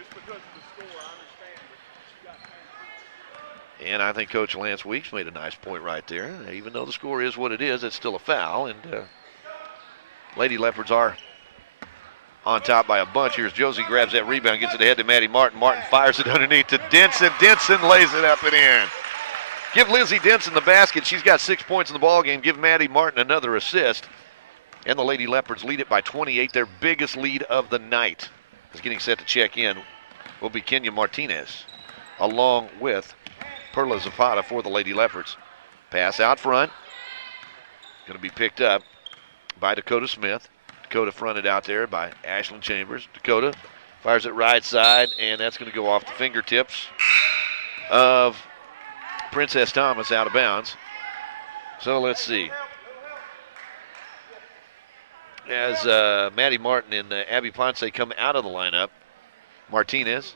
And I think Coach Lance Weeks made a nice point right there. Even though the score is what it is, it's still a foul. And Lady Leopards are on top by a bunch. Here's Josie, grabs that rebound, gets it ahead to Maddie Martin. Martin fires it underneath to Denson. Denson lays it up and in. Give Lizzie Denson the basket. She's got 6 points in the ball game. Give Maddie Martin another assist. And the Lady Leopards lead it by 28, their biggest lead of the night. Is getting set to check in will be Kenya Martinez, along with Perla Zapata for the Lady Leopards. Pass out front. Going to be picked up by Dakota Smith. Dakota fronted out there by Ashlyn Chambers. Dakota fires it right side, and that's going to go off the fingertips of Princess Thomas, out of bounds. So let's see. As Maddie Martin and Abby Ponce come out of the lineup, Martinez,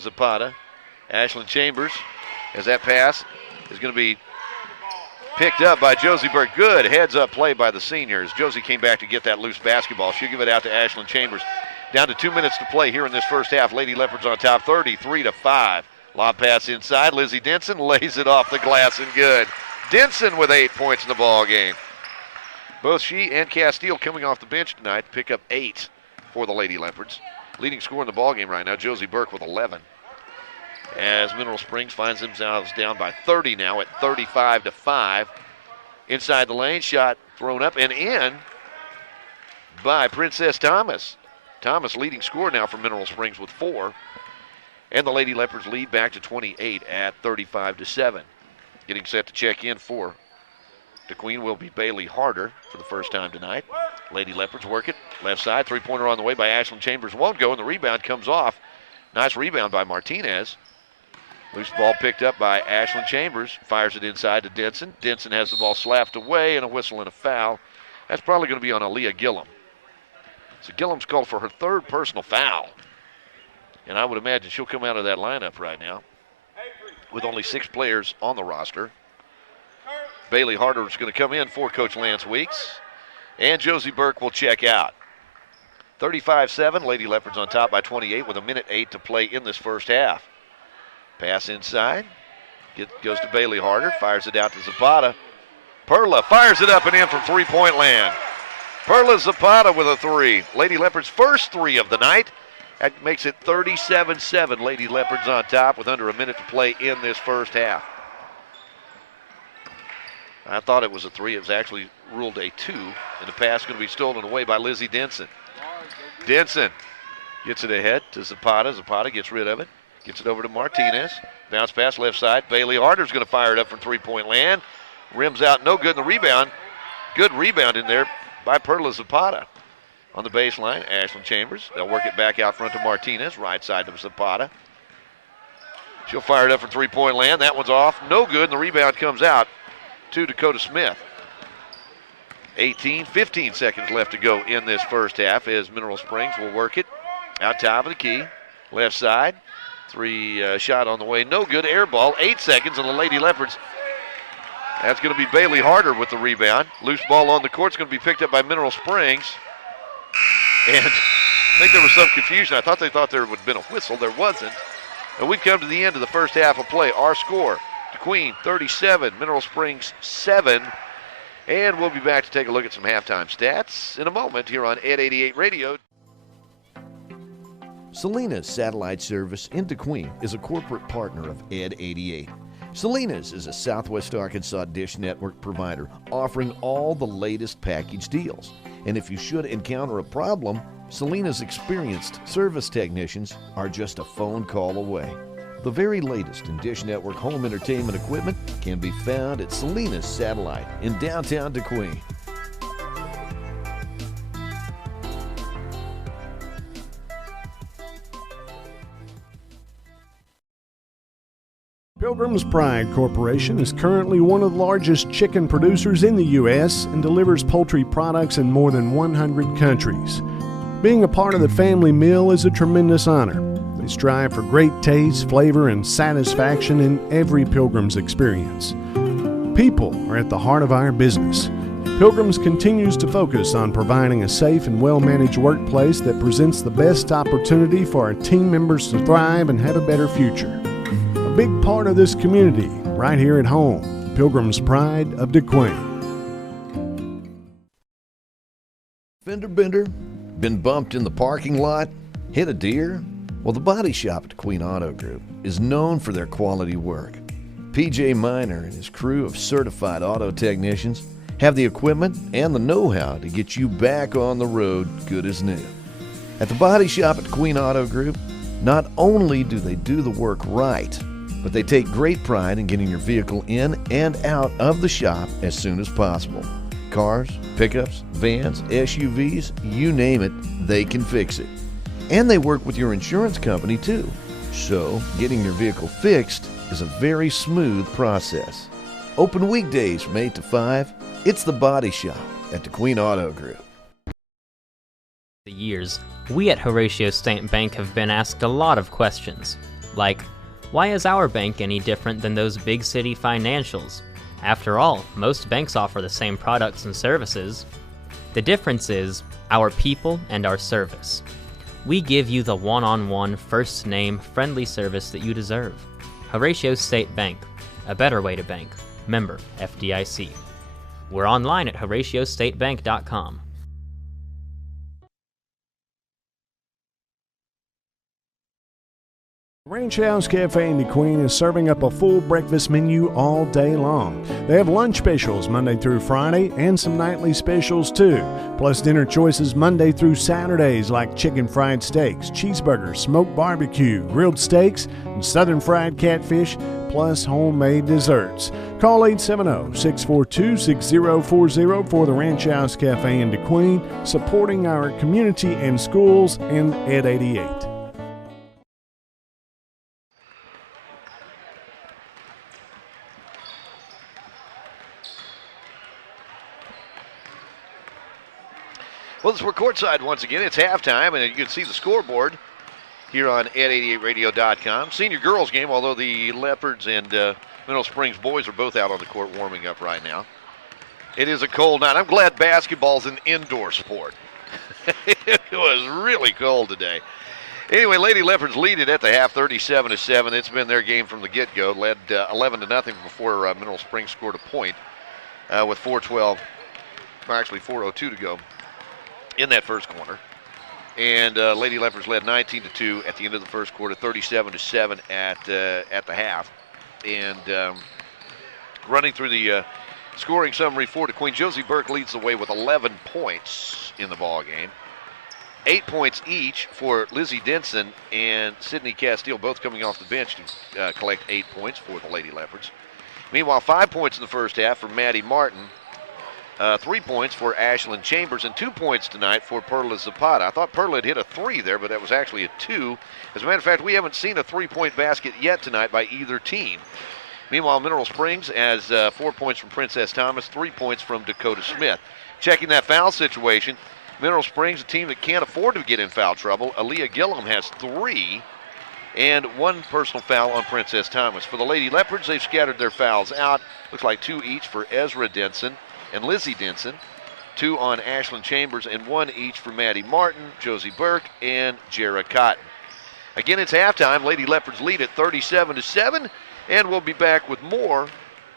Zapata, Ashlyn Chambers, as that pass is going to be picked up by Josie Burke. Good heads-up play by the seniors. Josie came back to get that loose basketball. She'll give it out to Ashlyn Chambers. Down to 2 minutes to play here in this first half. Lady Leopards on top, 33-5. Lob pass inside. Lizzie Denson lays it off the glass and good. Denson with 8 points in the ball game. Both she and Castile coming off the bench tonight to pick up 8 for the Lady Leopards. Leading scorer in the ball game right now, Josie Burke with 11. As Mineral Springs finds themselves down by 30 now at 35-5. Inside the lane, shot thrown up and in by Princess Thomas. Thomas leading scorer now for Mineral Springs with 4. And the Lady Leopards lead back to 28 at 35-7. Getting set to check in for the Queen will be Bailey Harder for the first time tonight. Lady Leopards work it. Left side, three-pointer on the way by Ashlyn Chambers. Won't go, and the rebound comes off. Nice rebound by Martinez. Loose ball picked up by Ashlyn Chambers. Fires it inside to Denson. Denson has the ball slapped away, and a whistle and a foul. That's probably going to be on Aaliyah Gillum. So Gillum's called for her 3rd personal foul. And I would imagine she'll come out of that lineup right now with only 6 players on the roster. Bailey Harder is going to come in for Coach Lance Weeks. And Josie Burke will check out. 35-7, Lady Leopards on top by 28 with 1:08 to play in this first half. Pass inside. Goes to Bailey Harder. Fires it out to Zapata. Perla fires it up and in from three-point land. Perla Zapata with a 3. Lady Leopards' first 3 of the night That makes it 37-7. Lady Leopards on top with under a minute to play in this first half. I thought it was a 3. It was actually ruled a 2. And the pass going to be stolen away by Lizzie Denson. Denson gets it ahead to Zapata. Zapata gets rid of it. Gets it over to Martinez. Bounce pass left side. Bailey Harder's going to fire it up from three-point land. Rims out, no good in the rebound. Good rebound in there by Perla Zapata. On the baseline, Ashlyn Chambers. They'll work it back out front to Martinez. Right side to Zapata. She'll fire it up from three-point land. That one's off. No good, and the rebound comes out to Dakota Smith. 15 seconds left to go in this first half as Mineral Springs will work it. Out top of the key. Left side. 3 shot on the way. No good. Air ball. 8 seconds, and the Lady Leopards. That's going to be Bailey Harder with the rebound. Loose ball on the court. It's going to be picked up by Mineral Springs. And I think there was some confusion. I thought they thought there would have been a whistle. There wasn't. And we've come to the end of the first half of play. Our score, DeQueen 37, Mineral Springs 7. And we'll be back to take a look at some halftime stats in a moment here on Ed 88 Radio. Salinas Satellite Service in DeQueen is a corporate partner of Ed 88. Salinas is a Southwest Arkansas dish network provider offering all the latest package deals. And if you should encounter a problem, Salinas' experienced service technicians are just a phone call away. The very latest in Dish Network home entertainment equipment can be found at Salinas Satellite in downtown DeQueen. Pilgrim's Pride Corporation is currently one of the largest chicken producers in the U.S. and delivers poultry products in more than 100 countries. Being a part of the family meal is a tremendous honor. They strive for great taste, flavor, and satisfaction in every Pilgrim's experience. People are at the heart of our business. Pilgrim's continues to focus on providing a safe and well-managed workplace that presents the best opportunity for our team members to thrive and have a better future. A big part of this community, right here at home, Pilgrim's Pride of DeQueen. Fender bender? Been bumped in the parking lot? Hit a deer? Well, the body shop at DeQueen Auto Group is known for their quality work. PJ Miner and his crew of certified auto technicians have the equipment and the know-how to get you back on the road good as new. At the body shop at DeQueen Auto Group, not only do they do the work right, but they take great pride in getting your vehicle in and out of the shop as soon as possible. Cars, pickups, vans, SUVs, you name it, they can fix it. And they work with your insurance company too. So, getting your vehicle fixed is a very smooth process. Open weekdays from 8 to 5. It's the Body Shop at DeQueen Auto Group. For years, we at Horatio State Bank have been asked a lot of questions, like, why is our bank any different than those big city financials? After all, most banks offer the same products and services. The difference is our people and our service. We give you the one-on-one, first-name, friendly service that you deserve. Horatio State Bank, a better way to bank. Member FDIC. We're online at HoratioStateBank.com. Ranch House Cafe in DeQueen is serving up a full breakfast menu all day long. They have lunch specials Monday through Friday and some nightly specials too, plus dinner choices Monday through Saturdays like chicken fried steaks, cheeseburgers, smoked barbecue, grilled steaks, and southern fried catfish, plus homemade desserts. Call 870-642-6040 for the Ranch House Cafe in DeQueen, supporting our community and schools and Ed 88. Well, we're courtside once again. It's halftime, and you can see the scoreboard here on ed88radio.com. Senior girls game, although the Leopards and Mineral Springs boys are both out on the court warming up right now. It is a cold night. I'm glad basketball's an indoor sport. It was really cold today. Anyway, Lady Leopards lead it at the half, 37-7. It's been their game from the get-go. Led 11-0 before Mineral Springs scored a point with 4:02 to go in that first quarter. And Lady Leopards led 19-2 at the end of the first quarter, 37-7 at the half. And running through the scoring summary for the Queen, Josie Burke leads the way with 11 points in the ball game. 8 points each for Lizzie Denson and Sydney Castile, both coming off the bench to collect 8 points for the Lady Leopards. Meanwhile, 5 points in the first half for Maddie Martin, 3 points for Ashlyn Chambers, and 2 points tonight for Perla Zapata. I thought Perla had hit a 3 there, but that was actually a 2. As a matter of fact, we haven't seen a 3-point basket yet tonight by either team. Meanwhile, Mineral Springs has 4 points from Princess Thomas, 3 points from Dakota Smith. Checking that foul situation, Mineral Springs, a team that can't afford to get in foul trouble. Aaliyah Gillum has 3 and 1 personal foul on Princess Thomas. For the Lady Leopards, they've scattered their fouls out. Looks like 2 each for Ezra Denson and Lizzie Denson, 2 on Ashlyn Chambers, and 1 each for Maddie Martin, Josie Burke, and Jara Cotton. Again, it's halftime. Lady Leopards lead at 37-7, and we'll be back with more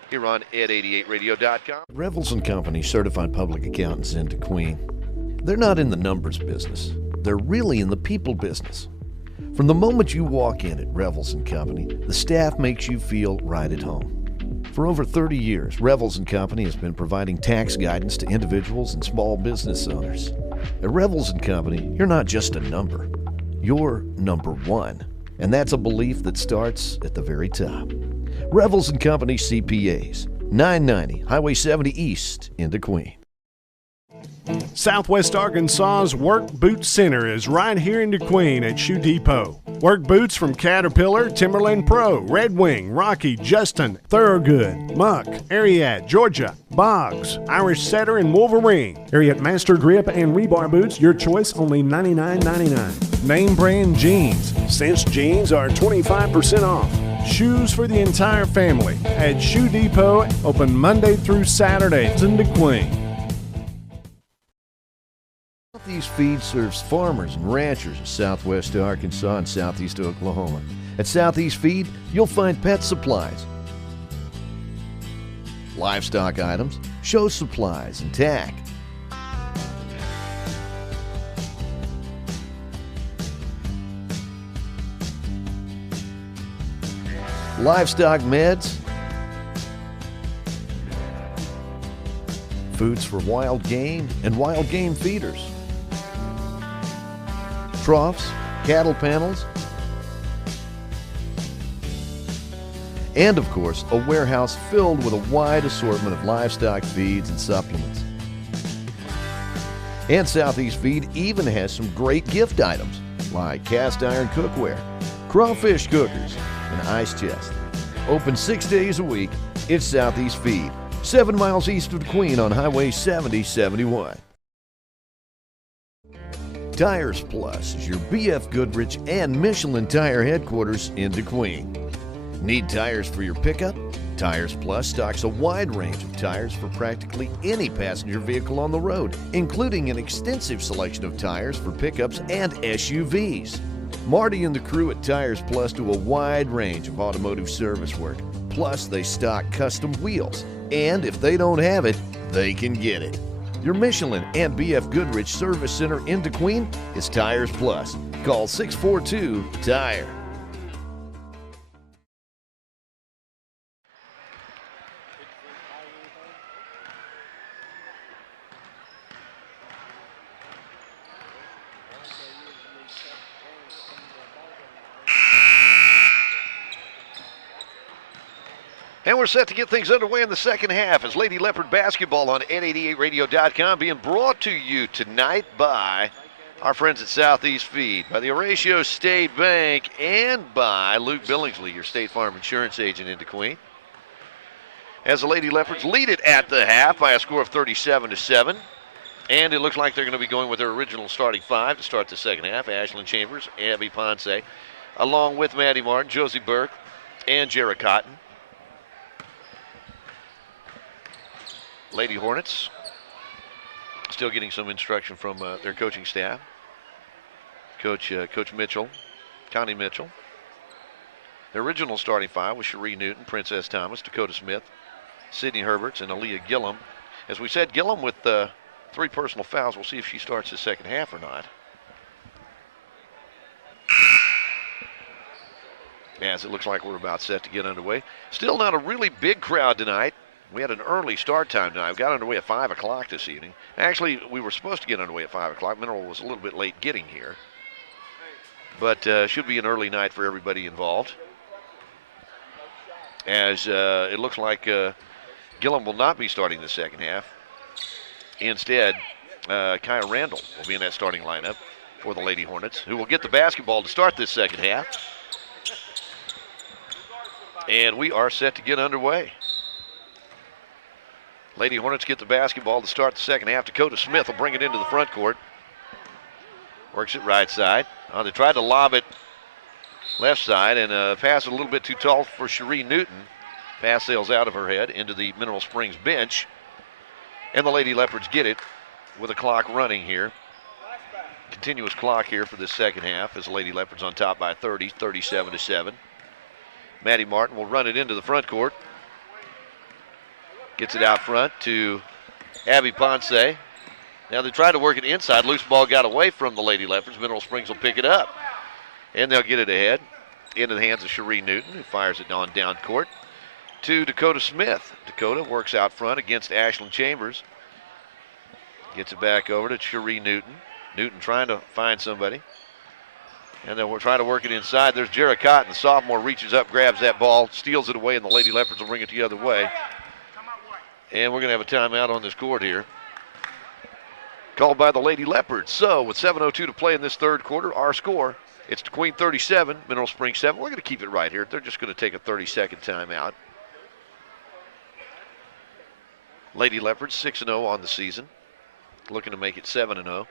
here on ed88radio.com. Revels & Company, certified public accountants in Queen. They're not in the numbers business. They're really in the people business. From the moment you walk in at Revels & Company, the staff makes you feel right at home. For over 30 years, Revels & Company has been providing tax guidance to individuals and small business owners. At Revels & Company, you're not just a number. You're number one. And that's a belief that starts at the very top. Revels & Company CPAs, 990 Highway 70 East into Queen. Southwest Arkansas's Work Boot Center is right here in DeQueen at Shoe Depot. Work boots from Caterpillar, Timberland Pro, Red Wing, Rocky, Justin, Thorogood, Muck, Ariat, Georgia, Boggs, Irish Setter, and Wolverine. Ariat Master Grip and Rebar boots, your choice, only $99.99. Name brand jeans. Cinch jeans are 25% off. Shoes for the entire family at Shoe Depot, open Monday through Saturdays in DeQueen. Southeast Feed serves farmers and ranchers in southwest Arkansas and southeast Oklahoma. At Southeast Feed, you'll find pet supplies, livestock items, show supplies, and tack. Livestock meds, foods for wild game and wild game feeders, troughs, cattle panels, and of course, a warehouse filled with a wide assortment of livestock feeds and supplements. And Southeast Feed even has some great gift items like cast iron cookware, crawfish cookers, and ice chest. Open 6 days a week, it's Southeast Feed, 7 miles east of Queen on Highway 7071. Tires Plus is your BF Goodrich and Michelin tire headquarters in DeQueen. Need tires for your pickup? Tires Plus stocks a wide range of tires for practically any passenger vehicle on the road, including an extensive selection of tires for pickups and SUVs. Marty and the crew at Tires Plus do a wide range of automotive service work. Plus, they stock custom wheels, and if they don't have it, they can get it. Your Michelin and BF Goodrich Service Center in DeQueen is Tires Plus. Call 642-TIRE. And we're set to get things underway in the second half as Lady Leopard basketball on N88radio.com being brought to you tonight by our friends at Southeast Feed, by the Horatio State Bank, and by Luke Billingsley, your State Farm insurance agent in DeQueen. As the Lady Leopards lead it at the half by a score of 37-7. And it looks like they're going to be going with their original starting 5 to start the second half. Ashlyn Chambers, Abby Ponce, along with Maddie Martin, Josie Burke, and Jara Cotton. Lady Hornets still getting some instruction from their coaching staff. Coach Mitchell, Connie Mitchell. Their original starting 5 was Cherie Newton, Princess Thomas, Dakota Smith, Sydney Herberts, and Aaliyah Gillum. As we said, Gillum with 3 personal fouls. We'll see if she starts the second half or not. as it looks like we're about set to get underway. Still not a really big crowd tonight. We had an early start time tonight. We got underway at 5 o'clock this evening. Actually, we were supposed to get underway at 5 o'clock. Mineral was a little bit late getting here. But should be an early night for everybody involved. As it looks like Gillum will not be starting the second half. Instead, Kaya Randall will be in that starting lineup for the Lady Hornets, who will get the basketball to start this second half. And we are set to get underway. Lady Hornets get the basketball to start the second half. Dakota Smith will bring it into the front court. Works it right side. They tried to lob it left side and pass it a little bit too tall for Cherie Newton. Pass sails out of her head into the Mineral Springs bench. And the Lady Leopards get it with a clock running here. Continuous clock here for this second half as the Lady Leopards on top by 30, 37-7. Maddie Martin will run it into the front court. Gets it out front to Abby Ponce. Now they tried to work it inside. Loose ball got away from the Lady Leopards. Mineral Springs will pick it up. And they'll get it ahead into the hands of Cherie Newton, who fires it on down court to Dakota Smith. Dakota works out front against Ashlyn Chambers. Gets it back over to Cherie Newton. Newton trying to find somebody. And then we'll try to work it inside. There's Jarrah Cotton, the sophomore, reaches up, grabs that ball, steals it away, and the Lady Leopards will bring it the other way. And we're going to have a timeout on this court here, called by the Lady Leopards. So with 7:02 to play in this third quarter, our score, it's DeQueen 37, Mineral Springs 7. We're going to keep it right here. They're just going to take a 30-second timeout. Lady Leopards 6-0 on the season, looking to make it 7-0.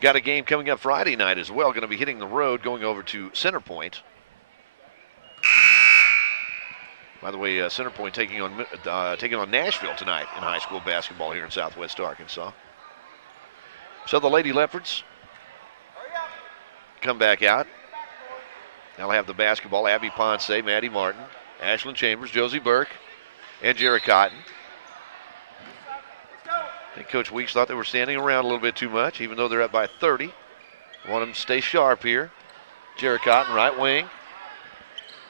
Got a game coming up Friday night as well. Going to be hitting the road, going over to Center Point. By the way, Center Point taking on Nashville tonight in high school basketball here in Southwest Arkansas. So the Lady Leopards come back out. They'll have the basketball. Abby Ponce, Maddie Martin, Ashlyn Chambers, Josie Burke, and Jarrah Cotton. I think Coach Weeks thought they were standing around a little bit too much, even though they're up by 30. Want them to stay sharp here. Jarrah Cotton, right wing.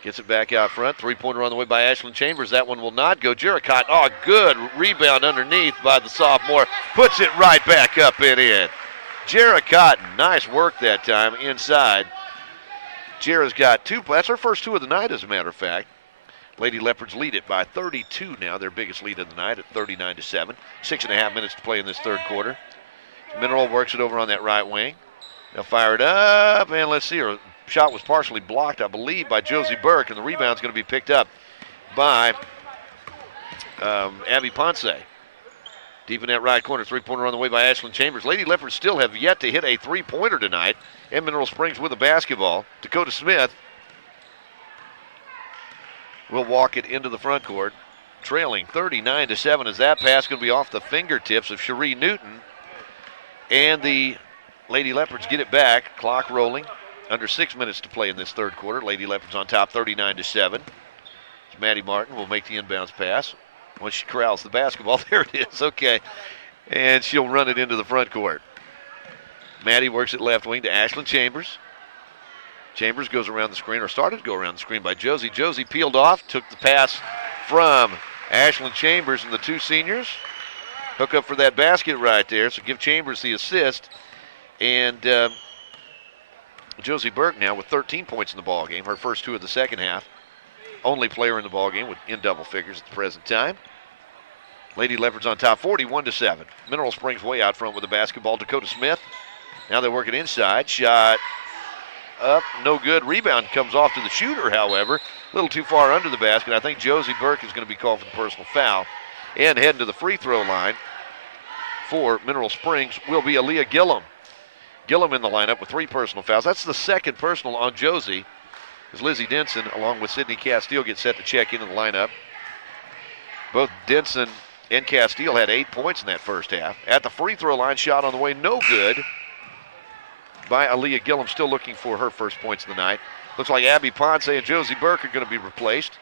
Gets it back out front. Three-pointer on the way by Ashlyn Chambers. That one will not go. Jarrah Cotton, good rebound underneath by the sophomore. Puts it right back up and in. Jarrah Cotton, nice work that time inside. Jarrah's got two. That's her first two of the night, as a matter of fact. Lady Leopards lead it by 32 now, their biggest lead of the night at 39-7. 6.5 minutes to play in this third quarter. Mineral works it over on that right wing. They'll fire it up, and let's see, her shot was partially blocked, I believe, by Josie Burke, and the rebound's going to be picked up by Abby Ponce. Deep in that right corner, three-pointer on the way by Ashlyn Chambers. Lady Leopards still have yet to hit a three-pointer tonight, and Mineral Springs with a basketball. Dakota Smith will walk it into the front court, trailing 39-7 as that pass going to be off the fingertips of Cherie Newton. And the Lady Leopards get it back, clock rolling. Under 6 minutes to play in this third quarter. Lady Leopards on top 39-7. Maddie Martin will make the inbounds pass. Once she corrals the basketball, there it is, okay. And she'll run it into the front court. Maddie works it left wing to Ashlyn Chambers. Chambers goes around the screen, or started to go around the screen by Josie. Josie peeled off, took the pass from Ashlyn Chambers and the two seniors. Hook up for that basket right there, so give Chambers the assist. And Josie Burke now with 13 points in the ball game, her first two of the second half. Only player in the ball game in double figures at the present time. Lady Leopards on top 41-7. Mineral Springs way out front with the basketball. Dakota Smith. Now they work it inside. Shot up, no good. Rebound comes off to the shooter, however. A little too far under the basket. I think Josie Burke is going to be called for the personal foul. And heading to the free throw line for Mineral Springs will be Aaliyah Gillum. Gillum in the lineup with 3 personal fouls. That's the second personal on Josie, as Lizzie Denson, along with Sydney Castile, get set to check into the lineup. Both Denson and Castile had 8 points in that first half. At the free throw line, shot on the way, no good by Aaliyah Gillum, still looking for her first points of the night. Looks like Abby Ponce and Josie Burke are going to be replaced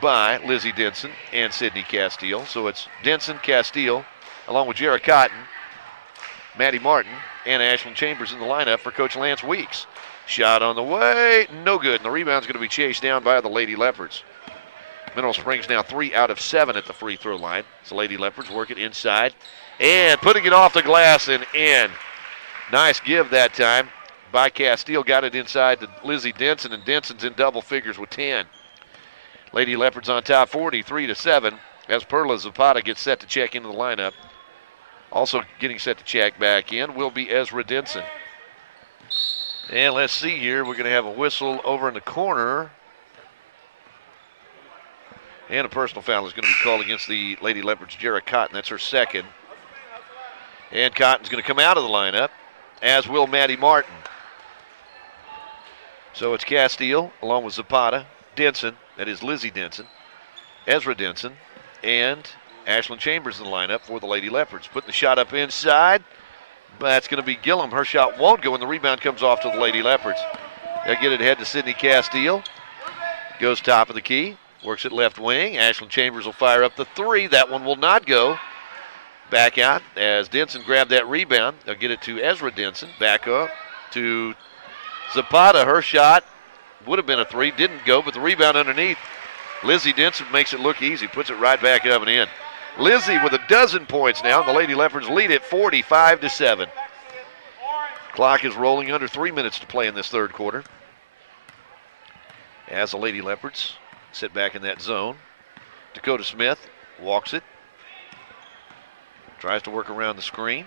by Lizzie Denson and Sydney Castile. So it's Denson, Castile, along with Jarrah Cotton, Maddie Martin, and Ashlyn Chambers in the lineup for Coach Lance Weeks. Shot on the way, no good. And the rebound's going to be chased down by the Lady Leopards. Mineral Springs now 3 out of 7 at the free throw line. So Lady Leopards work it inside and putting it off the glass and in. Nice give that time by Castile. Got it inside to Lizzie Denson, and Denson's in double figures with 10. Lady Leopards on top 43-7 as Perla Zapata gets set to check into the lineup. Also getting set to check back in will be Ezra Denson. And let's see here. We're going to have a whistle over in the corner. And a personal foul is going to be called against the Lady Leopards' Jarrah Cotton. That's her second. And Cotton's going to come out of the lineup, as will Maddie Martin. So it's Castile along with Zapata, Denson, that is Lizzie Denson, Ezra Denson, and Ashlyn Chambers in the lineup for the Lady Leopards. Putting the shot up inside. That's going to be Gillum. Her shot won't go, and the rebound comes off to the Lady Leopards. They'll get it ahead to Sydney Castile. Goes top of the key. Works it left wing. Ashlyn Chambers will fire up the three. That one will not go. Back out as Denson grabbed that rebound. They'll get it to Ezra Denson. Back up to Zapata. Her shot would have been a three. Didn't go, but the rebound underneath. Lizzie Denson makes it look easy. Puts it right back up and in. Lizzie with a dozen points now. The Lady Leopards lead it 45-7. Clock is rolling, under 3 minutes to play in this third quarter. As the Lady Leopards sit back in that zone. Dakota Smith walks it. Tries to work around the screen.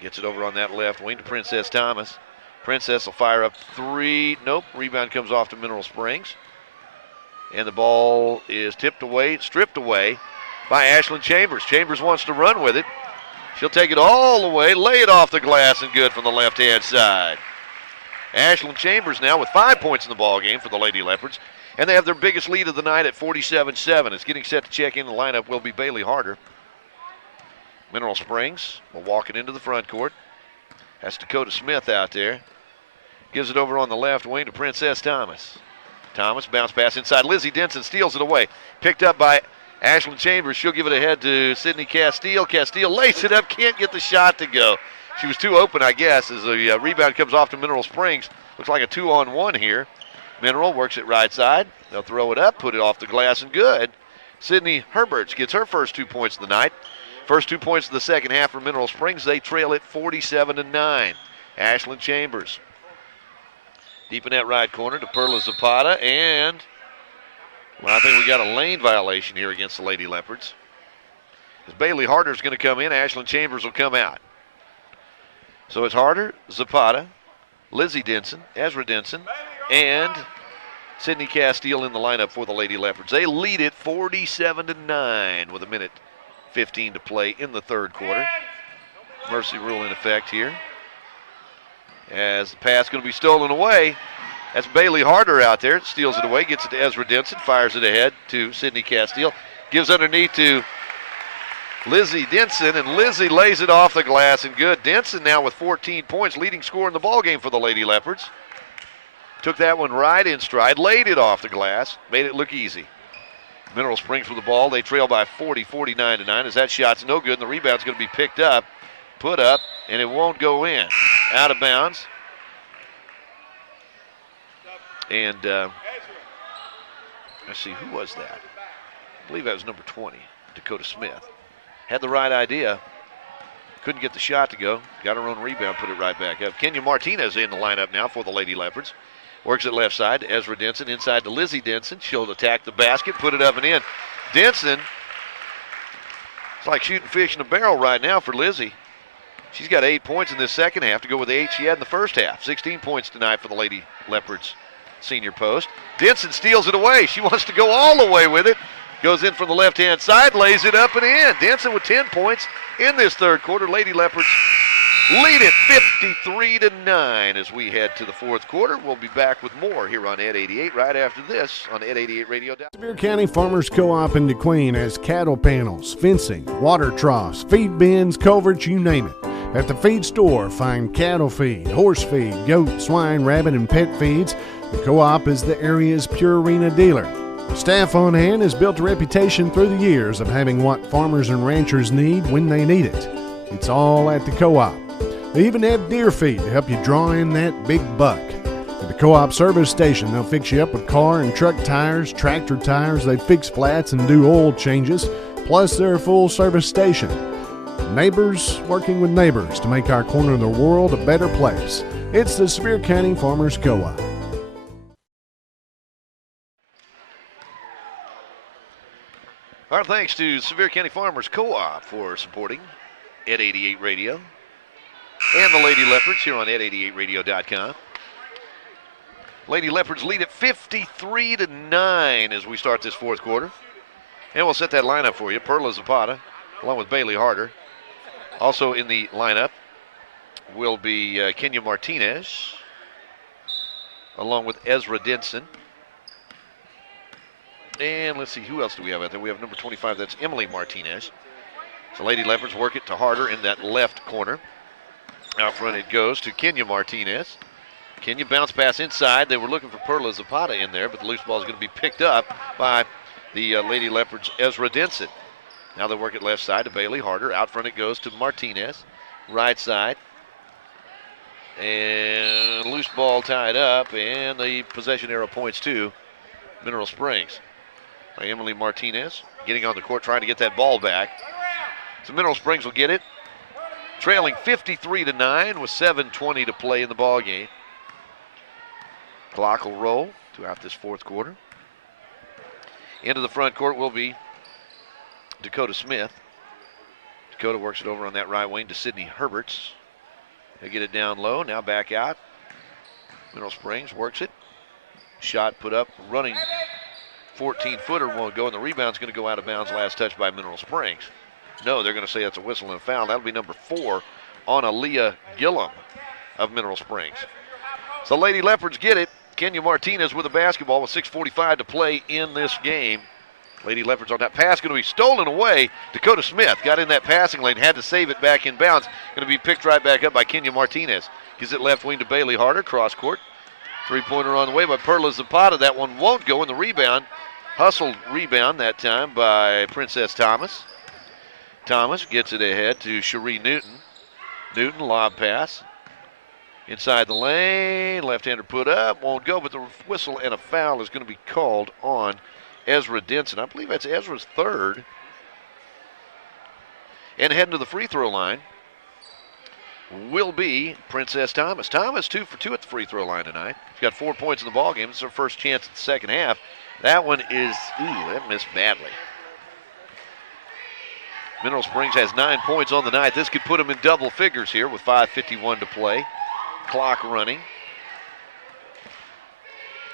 Gets it over on that left wing to Princess Thomas. Princess will fire up three. Nope. Rebound comes off to Mineral Springs. And the ball is tipped away, stripped away by Ashlyn Chambers. Chambers wants to run with it. She'll take it all the way, lay it off the glass, and good from the left-hand side. Ashlyn Chambers now with 5 points in the ball game for the Lady Leopards. And they have their biggest lead of the night at 47-7. It's getting set to check in the lineup will be Bailey Harder. Mineral Springs will walk it into the front court. That's Dakota Smith out there. Gives it over on the left wing to Princess Thomas. Thomas bounce pass inside. Lizzie Denson steals it away. Picked up by Ashlyn Chambers. She'll give it ahead to Sydney Castile. Castile lays it up. Can't get the shot to go. She was too open, I guess, as the rebound comes off to Mineral Springs. Looks like a 2-on-1 here. Mineral works it right side. They'll throw it up, put it off the glass, and good. Sydney Herberts gets her first 2 points of the night. First 2 points of the second half for Mineral Springs. They trail it 47-9. Ashlyn Chambers. Deep in that right corner to Perla Zapata, and well, I think we got a lane violation here against the Lady Leopards. As Bailey Harder's going to come in, Ashlyn Chambers will come out. So it's Harder, Zapata, Lizzie Denson, Ezra Denson, and Sydney Castile in the lineup for the Lady Leopards. They lead it 47-9 with 1:15 to play in the third quarter. Mercy rule in effect here. As the pass going to be stolen away. That's Bailey Harder out there. Steals it away, gets it to Ezra Denson, fires it ahead to Sydney Castile. Gives underneath to Lizzie Denson, and Lizzie lays it off the glass and good. Denson now with 14 points, leading scorer in the ballgame for the Lady Leopards. Took that one right in stride, laid it off the glass, made it look easy. Mineral Springs with the ball. They trail by 49-9 as that shot's no good, and the rebound's going to be picked up, put up, and it won't go in. Out of bounds. And let's see, who was that? I believe that was number 20, Dakota Smith. Had the right idea. Couldn't get the shot to go. Got her own rebound, put it right back up. Kenya Martinez in the lineup now for the Lady Leopards. Works it left side to Ezra Denson, inside to Lizzie Denson. She'll attack the basket, put it up and in. Denson, it's like shooting fish in a barrel right now for Lizzie. She's got 8 points in this second half to go with the 8 she had in the first half. 16 points tonight for the Lady Leopards senior post. Denson steals it away. She wants to go all the way with it. Goes in from the left-hand side, lays it up and in. Denson with 10 points in this third quarter. Lady Leopards lead it 53-9 as we head to the fourth quarter. We'll be back with more here on Ed 88 right after this on Ed 88 Radio. Sevier County Farmers Co-op in DeQueen has cattle panels, fencing, water troughs, feed bins, culverts, you name it. At the feed store, find cattle feed, horse feed, goat, swine, rabbit, and pet feeds. The Co-op is the area's Purina dealer. The staff on hand has built a reputation through the years of having what farmers and ranchers need when they need it. It's all at the Co-op. They even have deer feed to help you draw in that big buck. At the The Co-op Service Station. They'll fix you up with car and truck tires, tractor tires. They fix flats and do oil changes. Plus, they're a full service station. Neighbors working with neighbors to make our corner of the world a better place. It's the Sevier County Farmers Co-op. Our thanks to Sevier County Farmers Co-op for supporting Ed 88 Radio and the Lady Leopards here on ed88radio.com. Lady Leopards lead at 53-9 as we start this fourth quarter. And we'll set that lineup for you. Perla Zapata, along with Bailey Harder. Also in the lineup will be Kenya Martinez, along with Ezra Denson. And let's see, who else do we have out there? We have number 25, that's Emily Martinez. So Lady Leopards work it to Harder in that left corner. Out front it goes to Kenya Martinez. Kenya bounce pass inside. They were looking for Perla Zapata in there, but the loose ball is going to be picked up by the Lady Leopards' Ezra Denson. Now they work it left side to Bailey Harder. Out front it goes to Martinez. Right side. And loose ball tied up, and the possession arrow points to Mineral Springs. By Emily Martinez getting on the court, trying to get that ball back. So Mineral Springs will get it. Trailing 53-9 with 7:20 to play in the ball game. Clock will roll throughout this fourth quarter. Into the front court will be Dakota Smith. Dakota works it over on that right wing to Sydney Herberts. He'll get it down low, now back out. Mineral Springs works it. Shot put up, running 14-footer won't go, and the rebound's going to go out of bounds. Last touch by Mineral Springs. No, they're going to say that's a whistle and a foul. That'll be number 4 on Aaliyah Gillum of Mineral Springs. So Lady Leopards get it. Kenya Martinez with the basketball with 6:45 to play in this game. Lady Leopards on that pass, going to be stolen away. Dakota Smith got in that passing lane, had to save it back in bounds. Going to be picked right back up by Kenya Martinez. Gives it left wing to Bailey Harder, cross court. Three-pointer on the way by Perla Zapata. That one won't go in the rebound. Hustled rebound that time by Princess Thomas. Thomas gets it ahead to Cherie Newton. Newton, lob pass. Inside the lane, left-hander put up, won't go, but the whistle and a foul is going to be called on Ezra Denson. I believe that's Ezra's third. And heading to the free throw line will be Princess Thomas. Thomas 2 for 2 at the free throw line tonight. She's got 4 points in the ballgame. It's her first chance at the second half. That one is, that missed badly. Mineral Springs has 9 points on the night. This could put them in double figures here with 5:51 to play. Clock running.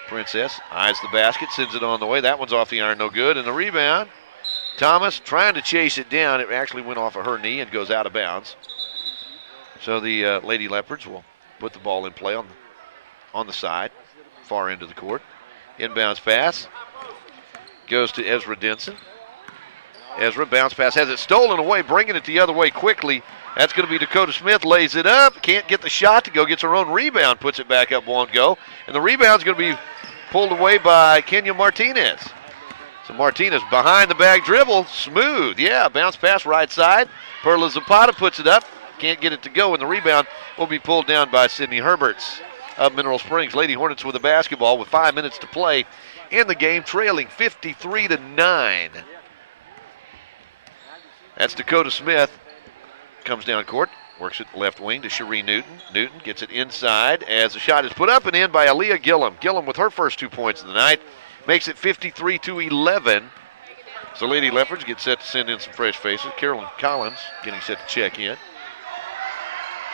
Princess eyes the basket, sends it on the way. That one's off the iron, no good. And the rebound, Thomas trying to chase it down. It actually went off of her knee and goes out of bounds. So the Lady Leopards will put the ball in play on the side, far end of the court. Inbounds pass goes to Ezra Denson. Ezra, bounce pass, has it stolen away, bringing it the other way quickly. That's going to be Dakota Smith, lays it up, can't get the shot to go, gets her own rebound, puts it back up, won't go. And the rebound's going to be pulled away by Kenya Martinez. So Martinez behind the bag dribble, smooth, yeah, bounce pass right side. Perla Zapata puts it up, can't get it to go, and the rebound will be pulled down by Sydney Herberts of Mineral Springs. Lady Hornets with the basketball with 5 minutes to play in the game, trailing 53-9. That's Dakota Smith. Comes down court, works it left wing to Cherie Newton. Newton gets it inside as the shot is put up and in by Aaliyah Gillum. Gillum with her first 2 points of the night makes it 53-11. So Lady Leopards get set to send in some fresh faces. Carolyn Collins getting set to check in.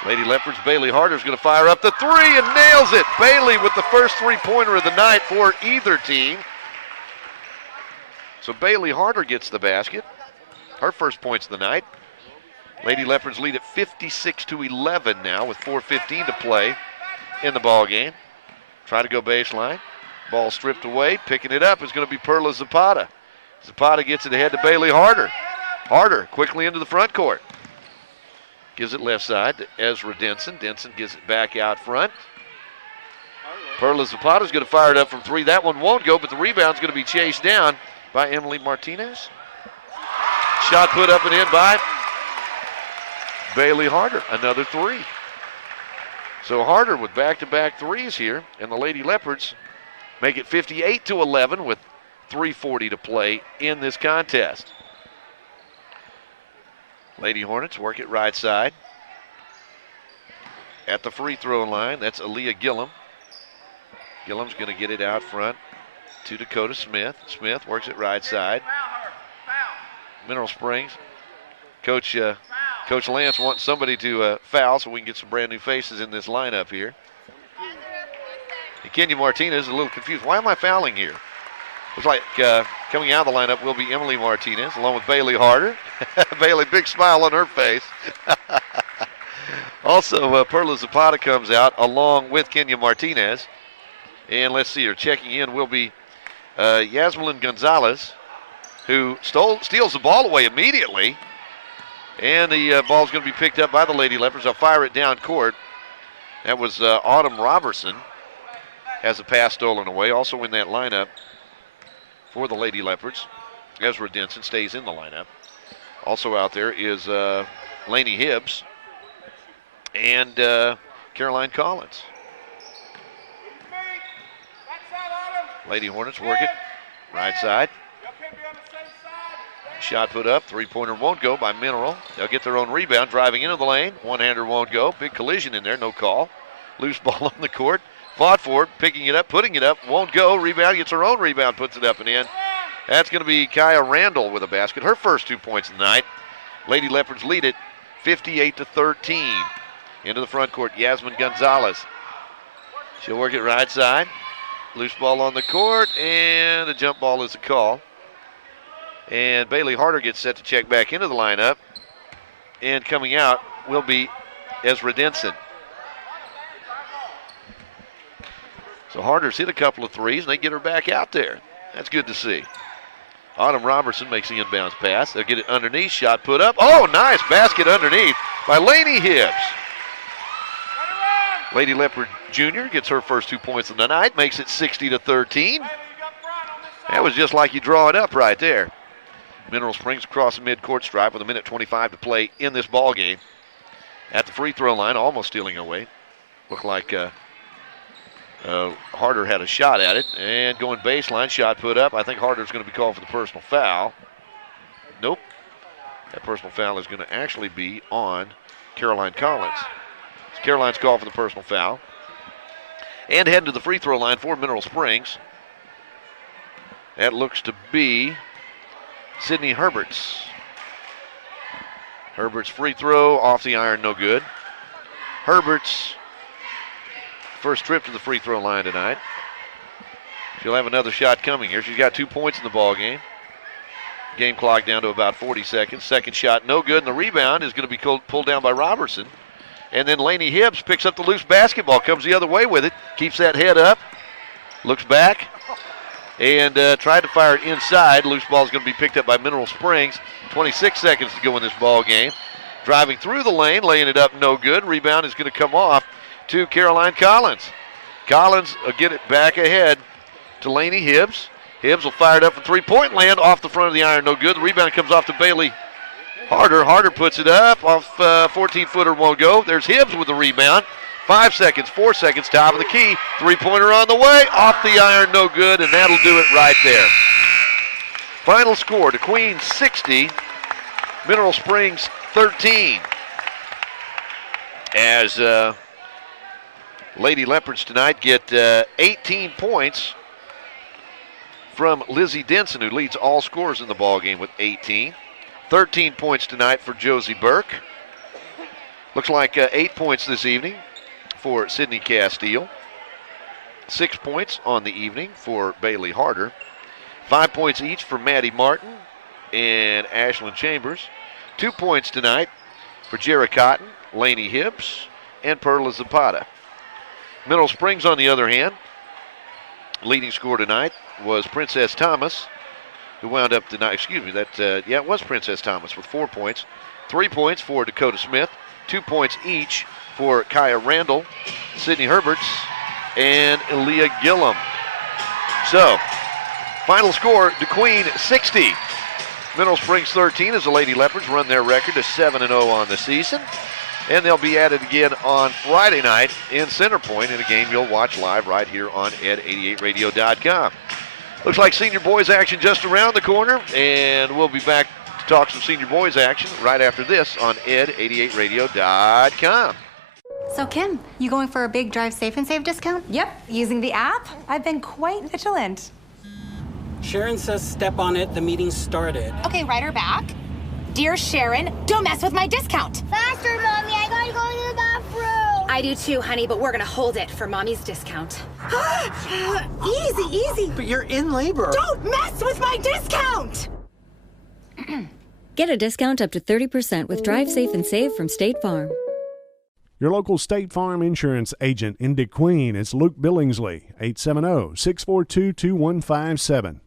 Lady Leopards, Bailey Harder is going to fire up the three and nails it. Bailey with the first three-pointer of the night for either team. So Bailey Harder gets the basket. Her first points of the night. Lady Leopards lead at 56-11 now with 4:15 to play in the ball game. Try to go baseline. Ball stripped away. Picking it up is going to be Perla Zapata. Zapata gets it ahead to Bailey Harder. Harder quickly into the front court. Gives it left side to Ezra Denson. Denson gives it back out front. Perla Zapata's going to fire it up from three. That one won't go, but the rebound's going to be chased down by Emily Martinez. Shot put up and in by Bailey Harder, another three. So Harder with back-to-back threes here, and the Lady Leopards make it 58-11 with 3:40 to play in this contest. Lady Hornets work it right side. At the free throw line, that's Aaliyah Gillum. Gillum's going to get it out front to Dakota Smith. Smith works it right side. Mineral Springs. Coach Lance wants somebody to foul so we can get some brand new faces in this lineup here. And Kenya Martinez is a little confused. Why am I fouling here? Looks like coming out of the lineup will be Emily Martinez along with Bailey Harder. Bailey, big smile on her face. Also, Perla Zapata comes out along with Kenya Martinez. And let's see here, checking in will be Yasmin Gonzalez, who steals the ball away immediately. And the ball's going to be picked up by the Lady Leopards. They'll fire it down court. That was Autumn Robertson has a pass stolen away. Also in that lineup for the Lady Leopards, Ezra Denson stays in the lineup. Also out there is Lainey Hibbs and Caroline Collins. Lady Hornets work it right side. Shot put up, three-pointer won't go by Mineral. They'll get their own rebound, driving into the lane. One-hander won't go. Big collision in there, no call. Loose ball on the court. Fought for it, picking it up, putting it up, won't go. Rebound, gets her own rebound, puts it up and in. That's going to be Kaya Randall with a basket. Her first 2 points of the night. Lady Leopards lead it 58-13. Into the front court, Yasmin Gonzalez. She'll work it right side. Loose ball on the court, and the jump ball is a call. And Bailey Harder gets set to check back into the lineup. And coming out will be Ezra Denson. So Harder's hit a couple of threes, and they get her back out there. That's good to see. Autumn Robertson makes the inbounds pass. They'll get it underneath, shot put up. Oh, nice basket underneath by Lainey Hibbs. Lady Leopard Jr. gets her first 2 points of the night, makes it 60-13. That was just like you draw it up right there. Mineral Springs across the midcourt stripe with 1:25 to play in this ball game. At the free throw line, almost stealing away. Looked like Harder had a shot at it, and going baseline, shot put up. I think Harder's going to be called for the personal foul. Nope. That personal foul is going to actually be on Caroline Collins. So Caroline's called for the personal foul. And heading to the free throw line for Mineral Springs. That looks to be Sydney Herberts. Herberts free throw off the iron, no good. Herberts first trip to the free throw line tonight. She'll have another shot coming here. She's got 2 points in the ball game. Game clock down to about 40 seconds. Second shot, no good, and the rebound is going to be pulled down by Robertson. And then Lainey Hibbs picks up the loose basketball, comes the other way with it, keeps that head up, looks back, and tried to fire it inside. Loose ball is going to be picked up by Mineral Springs. 26 seconds to go in this ball game. Driving through the lane, laying it up, no good. Rebound is going to come off to Caroline Collins. Collins will get it back ahead to Lainey Hibbs. Hibbs will fire it up from three-point land off the front of the iron, no good. The rebound comes off to Bailey Harder. Harder puts it up off 14-footer, won't go. There's Hibbs with the rebound. 5 seconds, 4 seconds, top of the key. Three-pointer on the way, off the iron, no good, and that'll do it right there. Final score, DeQueen 60, Mineral Springs 13. As Lady Leopards tonight get 18 points from Lizzie Denson, who leads all scorers in the ballgame with 18. 13 points tonight for Josie Burke. Looks like 8 points this evening for Sydney Castile. 6 points on the evening for Bailey Harder. 5 points each for Maddie Martin and Ashlyn Chambers. 2 points tonight for Jera Cotton, Lainey Hibbs, and Perla Zapata. Mineral Springs, on the other hand, leading scorer tonight was Princess Thomas, who wound up tonight. It was Princess Thomas with 4 points. 3 points for Dakota Smith. 2 points each for Kaya Randall, Sydney Herberts, and Aaliyah Gillum. So, final score, DeQueen 60. Mineral Springs 13 as the Lady Leopards run their record to 7-0 on the season. And they'll be at it again on Friday night in Center Point in a game you'll watch live right here on ed88radio.com. Looks like senior boys action just around the corner, and we'll be back to talk some senior boys action right after this on ed88radio.com. So Kim, you going for a big Drive Safe and Save discount? Yep, using the app. I've been quite vigilant. Sharon says step on it, the meeting started. Okay, write her back. Dear Sharon, don't mess with my discount. Faster, Mommy, I gotta go to the bathroom. I do too, honey, but we're gonna hold it for Mommy's discount. Easy, easy. But you're in labor. Don't mess with my discount! Get a discount up to 30% with Drive Safe and Save from State Farm. Your local State Farm insurance agent in DeQueen is Luke Billingsley, 870-642-2157.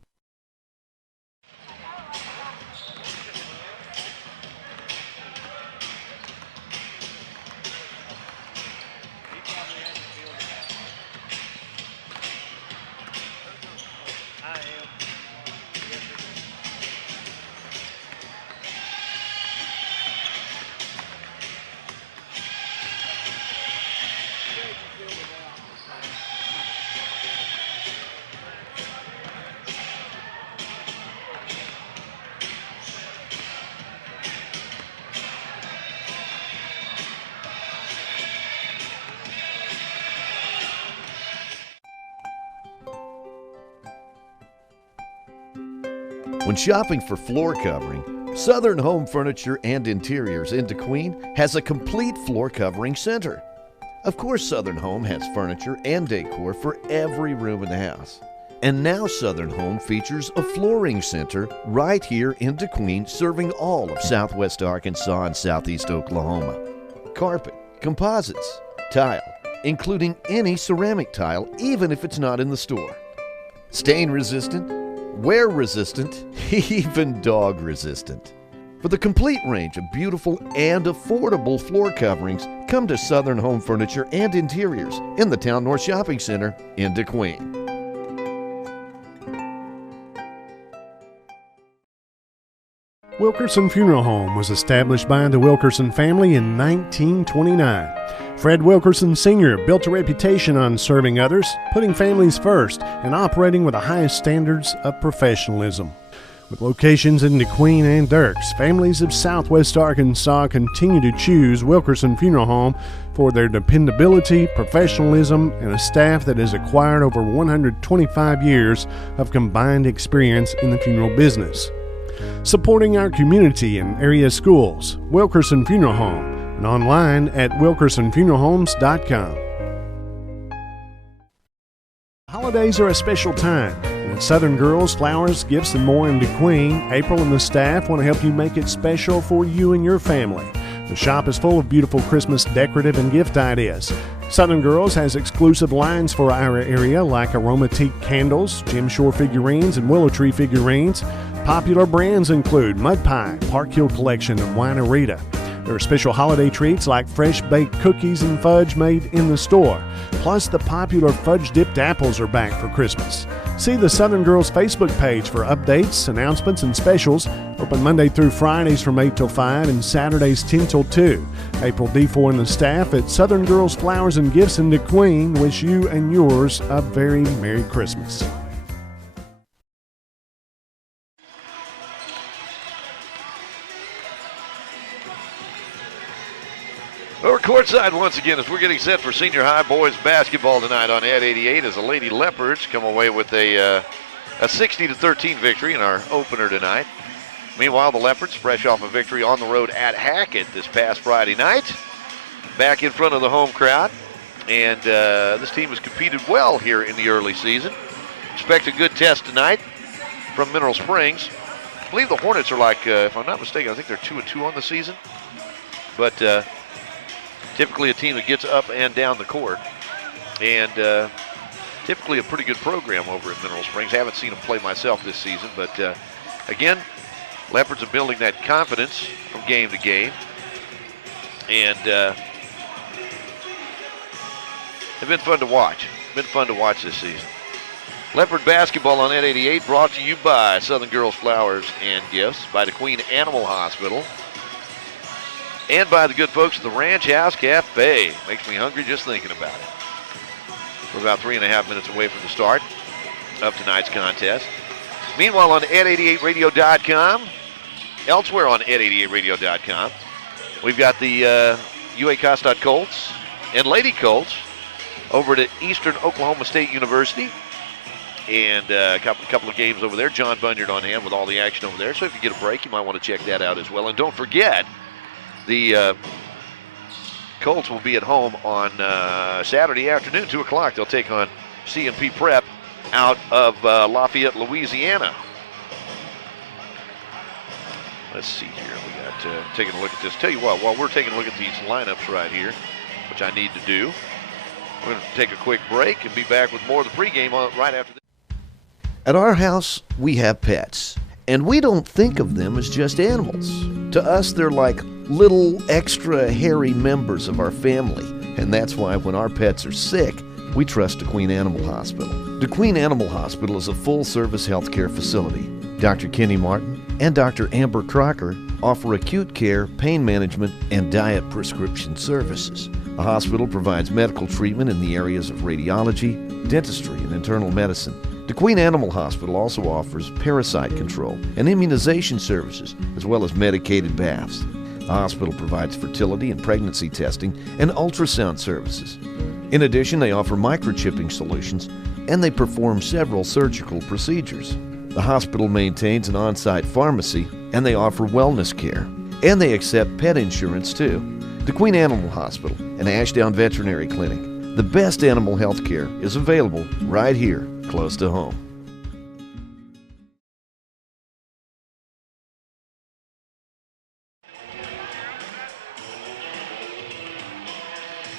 When shopping for floor covering, Southern Home Furniture and Interiors in DeQueen has a complete floor covering center. Of course, Southern Home has furniture and decor for every room in the house. And now Southern Home features a flooring center right here in DeQueen, serving all of Southwest Arkansas and Southeast Oklahoma. Carpet, composites, tile, including any ceramic tile, even if it's not in the store. Stain resistant, wear resistant, even dog resistant. For the complete range of beautiful and affordable floor coverings, come to Southern Home Furniture and Interiors in the Town North Shopping Center in DeQueen. Wilkerson Funeral Home was established by the Wilkerson family in 1929. Fred Wilkerson Sr. built a reputation on serving others, putting families first, and operating with the highest standards of professionalism. With locations in DeQueen and Dirks, families of Southwest Arkansas continue to choose Wilkerson Funeral Home for their dependability, professionalism, and a staff that has acquired over 125 years of combined experience in the funeral business. Supporting our community and area schools, Wilkerson Funeral Home, and online at wilkersonfuneralhomes.com. Holidays are a special time, and at Southern Girls, Flowers, Gifts, and More in DeQueen, April and the staff want to help you make it special for you and your family. The shop is full of beautiful Christmas decorative and gift ideas. Southern Girls has exclusive lines for our area like Aromatique candles, Jim Shore figurines, and Willow Tree figurines. Popular brands include Mud Pie, Park Hill Collection, and Wine-A-Rita. There are special holiday treats like fresh baked cookies and fudge made in the store. Plus, the popular fudge-dipped apples are back for Christmas. See the Southern Girls Facebook page for updates, announcements, and specials. Open Monday through Fridays from 8 till 5 and Saturdays 10 till 2. April D4 and the staff at Southern Girls Flowers and Gifts in DeQueen wish you and yours a very Merry Christmas. We're courtside once again as we're getting set for senior high boys basketball tonight on Ed 88 as the Lady Leopards come away with a 60-13 victory in our opener tonight. Meanwhile, the Leopards, fresh off a victory on the road at Hackett this past Friday night, back in front of the home crowd. And this team has competed well here in the early season. Expect a good test tonight from Mineral Springs. I believe the Hornets are like, if I'm not mistaken, I think they're 2-2 on the season. But typically a team that gets up and down the court. And typically a pretty good program over at Mineral Springs. Haven't seen them play myself this season. But again, Leopards are building that confidence from game to game. And they've been fun to watch. Been fun to watch this season. Leopard basketball on Ed 88 brought to you by Southern Girls Flowers and Gifts, by the Queen Animal Hospital, and by the good folks at the Ranch House Cafe. Makes me hungry just thinking about it. We're about 3.5 minutes away from the start of tonight's contest. Meanwhile, on ed88radio.com, elsewhere on ed88radio.com, we've got the UA Costad Colts and Lady Colts over at Eastern Oklahoma State University. And a couple of games over there. John Bunyard on hand with all the action over there. So if you get a break, you might want to check that out as well. And don't forget, the Colts will be at home on Saturday afternoon, 2 o'clock. They'll take on C&P Prep out of Lafayette, Louisiana. Let's see here. We got taking a look at this. Tell you what, while we're taking a look at these lineups right here, which I need to do, we're going to take a quick break and be back with more of the pregame right after this. At our house, we have pets, and we don't think of them as just animals. To us, they're like little extra hairy members of our family, and that's why when our pets are sick, we trust DeQueen Animal Hospital. DeQueen Animal Hospital is a full-service healthcare facility. Dr. Kenny Martin and Dr. Amber Crocker offer acute care, pain management, and diet prescription services. The hospital provides medical treatment in the areas of radiology, dentistry, and internal medicine. DeQueen Animal Hospital also offers parasite control and immunization services, as well as medicated baths. The hospital provides fertility and pregnancy testing and ultrasound services. In addition, they offer microchipping solutions, and they perform several surgical procedures. The hospital maintains an on-site pharmacy, and they offer wellness care. And they accept pet insurance, too. DeQueen Animal Hospital and Ashdown Veterinary Clinic. The best animal health care is available right here, close to home.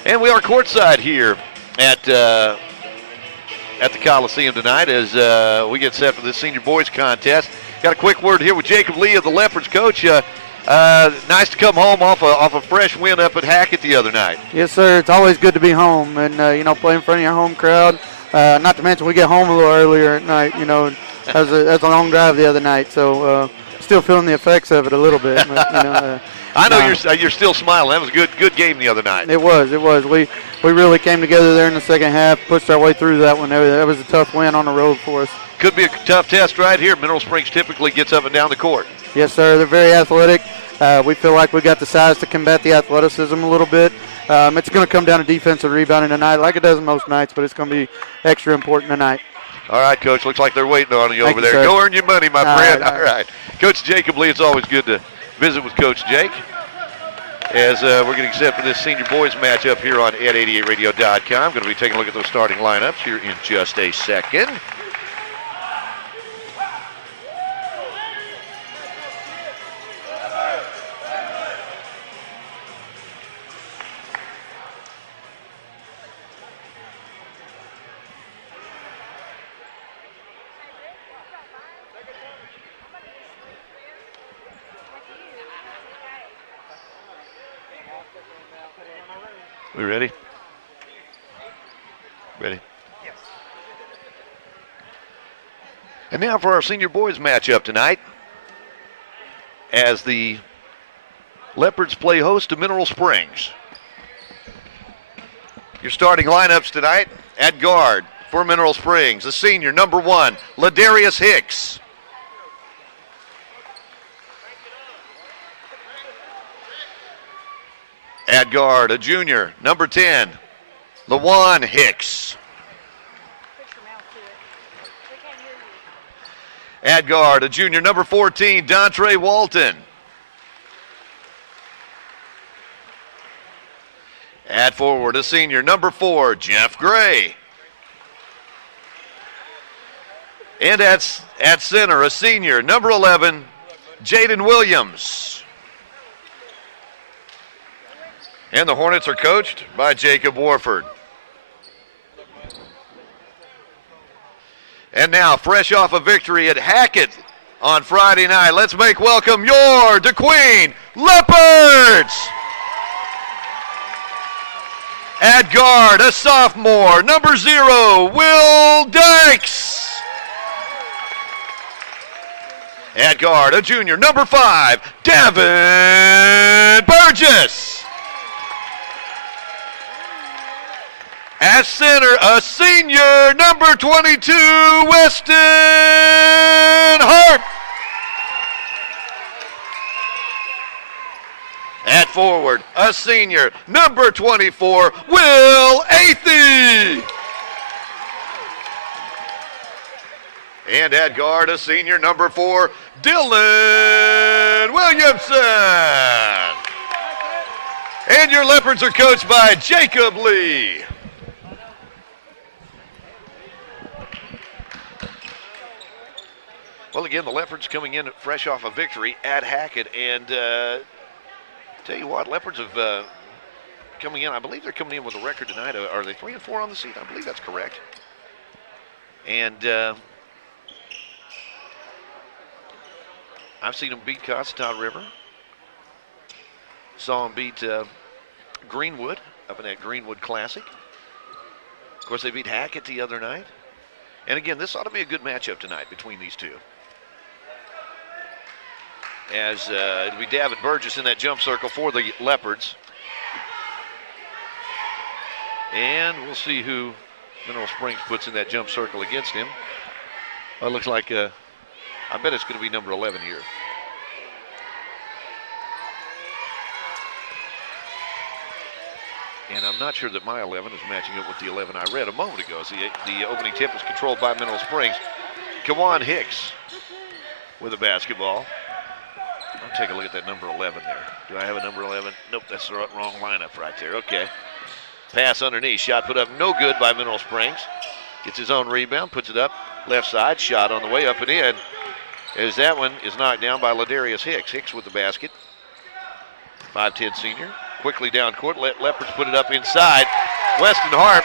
And we are courtside here at the Coliseum tonight as we get set for the senior boys contest. Got a quick word here with Jacob Lee of the Leopards coach. Nice to come home off a fresh win up at Hackett the other night. Yes, sir. It's always good to be home and, play in front of your home crowd. Not to mention we get home a little earlier at night, That was a long drive the other night, so still feeling the effects of it a little bit. But, I know you're still smiling. That was a good game the other night. It was. We really came together there in the second half, pushed our way through that one. That was a tough win on the road for us. Could be a tough test right here. Mineral Springs typically gets up and down the court. Yes, sir. They're very athletic. We feel like we got the size to combat the athleticism a little bit. It's going to come down to defensive rebounding tonight, like it does most nights, but it's going to be extra important tonight. All right, Coach. Looks like they're waiting on you over there. Sir. Go earn your money, my friend. All right. Coach Jacob Lee, it's always good to visit with Coach Jake as we're getting set for this senior boys matchup here on ed88radio.com. Going to be taking a look at those starting lineups here in just a second. We ready? Ready? Yes. And now for our senior boys matchup tonight, as the Leopards play host to Mineral Springs. Your starting lineups tonight: at guard for Mineral Springs, a senior, number 1, Ladarius Hicks. At guard, a junior, number 10, Lawan Hicks. At guard, a junior, number 14, Dontre Walton. At forward, a senior, number 4, Jeff Gray. And at center, a senior, number 11, Jaden Williams. And the Hornets are coached by Jacob Warford. And now, fresh off a victory at Hackett on Friday night, let's make welcome your DeQueen Leopards! At guard, a sophomore, number 0, Will Dykes. At guard, a junior, number 5, Devin Burke. Burgess. At center, a senior, number 22, Weston Hart. At forward, a senior, number 24, Will Athey. And at guard, a senior, number 4, Dylan Williamson. And your Leopards are coached by Jacob Lee. Well, again, the Leopards coming in fresh off a victory at Hackett. And tell you what, Leopards have coming in, I believe they're coming in with a record tonight. Are they 3-4 on the season? I believe that's correct. And I've seen them beat Constantine River. Saw them beat Greenwood up in that Greenwood Classic. Of course, they beat Hackett the other night. And again, this ought to be a good matchup tonight between these two. As it'll be Davin Burgess in that jump circle for the Leopards. And we'll see who Mineral Springs puts in that jump circle against him. Well, it looks like, I bet it's going to be number 11 here. And I'm not sure that my 11 is matching up with the 11 I read a moment ago. So the opening tip is controlled by Mineral Springs. Kawan Hicks with a basketball. I'll take a look at that number 11 there. Do I have a number 11? Nope, that's the wrong lineup right there. Okay. Pass underneath. Shot put up no good by Mineral Springs. Gets his own rebound, puts it up. Left side, shot on the way up and in. As that one is knocked down by Ladarius Hicks. Hicks with the basket. 5'10 senior. Quickly down court. Leopards put it up inside. Weston Hart,